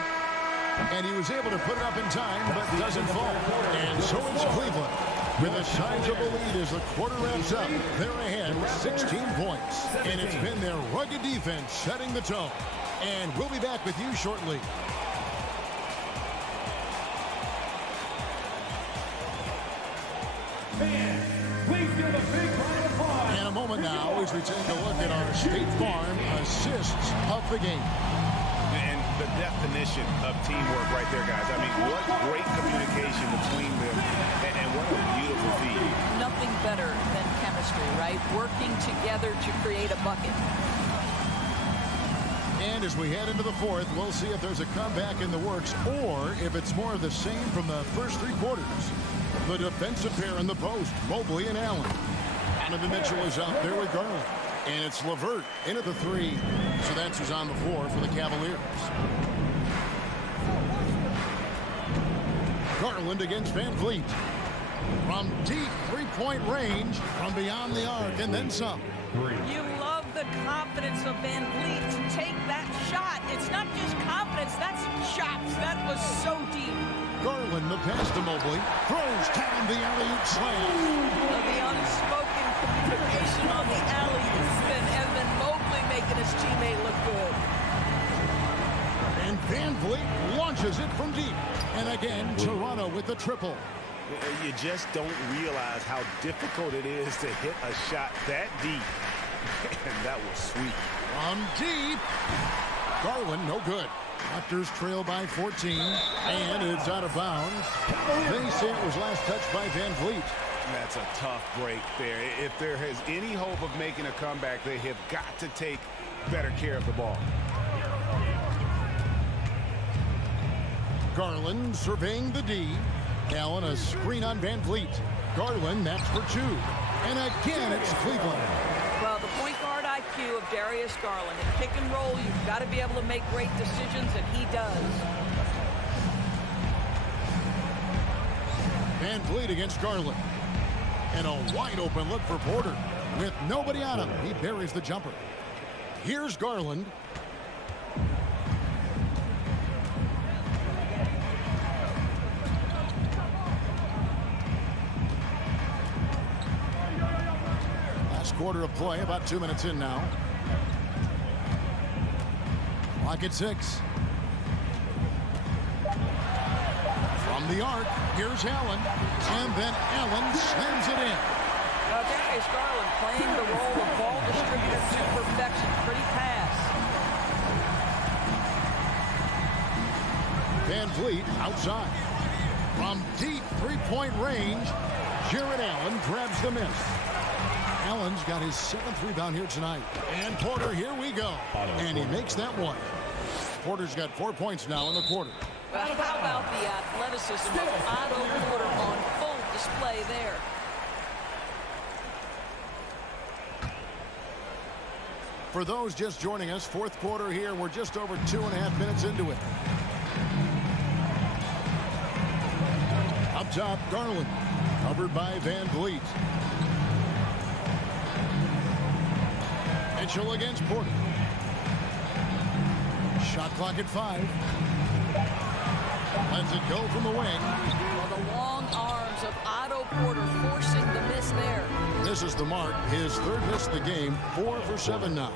And he was able to put it up in time, but doesn't fall. And so it's Cleveland with a sizable lead as the quarter wraps up. They're ahead 16 points. And it's been their rugged defense setting the tone. And we'll be back with you shortly. In a moment now as we take a look at our State Farm assists of the game. And the definition of teamwork right there, guys. I mean, what great communication between them, and what a beautiful feed. Nothing better than chemistry, right? Working together to create a bucket. And as we head into the fourth, we'll see if there's a comeback in the works or if it's more of the same from the first three quarters. The defensive pair in the post, Mobley and Allen. Donovan Mitchell is out there with Garland. And it's LeVert in at the three. So that's who's on the floor for the Cavaliers. Garland against Van Vliet. From deep three-point range, from beyond the arc, and then some. You love the confidence of Van Vliet to take that shot. It's not just confidence, that's chops. That was so deep. Garland, the pass to Mobley, throws down the alley-oop slam. The unspoken communication on the alley-oop, and then Mobley making his teammate look good. And Van Vliet launches it from deep. And again, Toronto with the triple. You just don't realize how difficult it is to hit a shot that deep. And that was sweet. From deep. Garland, no good. Raptors trail by 14, and it's out of bounds. They say it was last touched by Van Vliet. That's a tough break there. If there is any hope of making a comeback, they have got to take better care of the ball. Garland surveying the D. Allen, a screen on Van Vliet. Garland, that's for two. And again, it's Cleveland. Well, the point guard IQ of Darius Garland. In pick and roll, you've got to be able to make great decisions, and he does. Van Vliet against Garland. And a wide open look for Porter. With nobody on him, he buries the jumper. Here's Garland. Last quarter of play, about 2 minutes in now. Clock at 6. From the arc, here's Allen. And then Allen slams it in. Darius Garland playing the role of ball distributor to perfection. Pretty pass. Van Vliet outside. From deep three-point range, Jared Allen grabs the miss. Allen's got his 7th rebound here tonight. And Porter, here we go. And he makes that one. Porter's got 4 points now in the quarter. How about the athleticism of Otto Porter on full display there? For those just joining us, 4th quarter here. We're just over 2.5 minutes into it. Up top, Garland. Covered by Van Vliet. Mitchell against Porter. Shot clock at 5. Lets it go from the wing. Well, the long arms of Otto Porter forcing the miss there. This is the mark. His 3rd miss of the game. 4 for 7 now.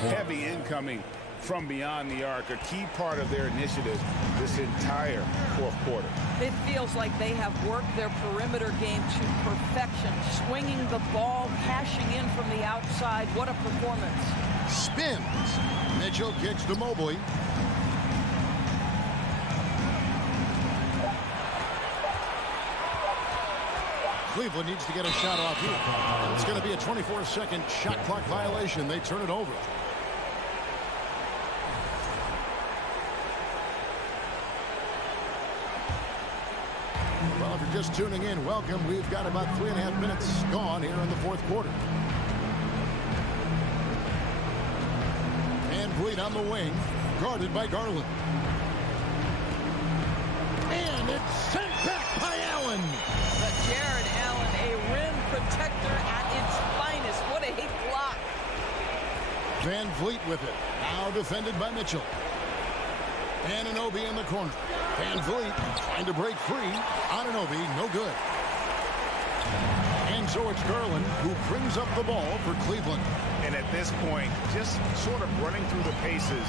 Heavy incoming from beyond the arc, a key part of their initiative this entire 4th quarter. It feels like they have worked their perimeter game to perfection, swinging the ball, cashing in from the outside. What a performance. Spins. Mitchell kicks to Mobley. Cleveland needs to get a shot off here. It's going to be a 24-second shot clock violation. They turn it over. Well, if you're just tuning in, welcome. We've got about 3.5 minutes gone here in the 4th quarter. Van Vliet on the wing, guarded by Garland. And it's sent back by Allen. But Jared Allen, a rim protector at its finest. What a block. Van Vliet with it. Now defended by Mitchell. Anunoby in the corner. Van Vliet trying to break free. Anunoby, no good. And so it's Garland who brings up the ball for Cleveland. And at this point, just sort of running through the paces,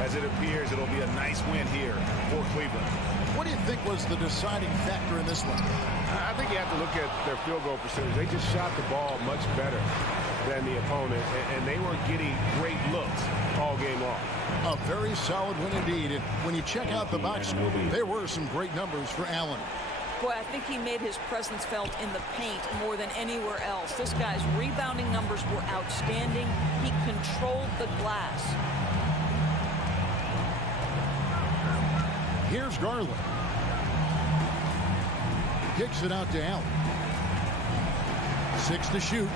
as it appears it'll be a nice win here for Cleveland. What do you think was the deciding factor in this one? I think you have to look at their field goal percentage. They just shot the ball much better than the opponent, and they were getting great looks all game long. A very solid win indeed. And when you check out the box score, there were some great numbers for Allen. Boy, I think he made his presence felt in the paint more than anywhere else. This guy's rebounding numbers were outstanding. He controlled the glass. Here's Garland. Kicks it out to Allen. 6 to shoot.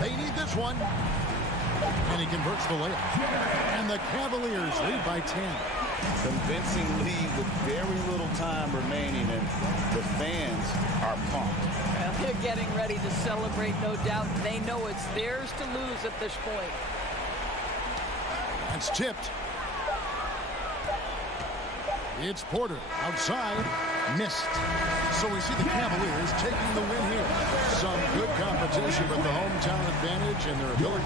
They need this one. And he converts the layup. And the Cavaliers lead by 10. Convincing lead with very little time remaining, and the fans are pumped. Well, they're getting ready to celebrate, no doubt. They know it's theirs to lose at this point. That's tipped. It's Porter outside. Missed. So we see the Cavaliers taking the win here. Some good competition, but the hometown advantage and their ability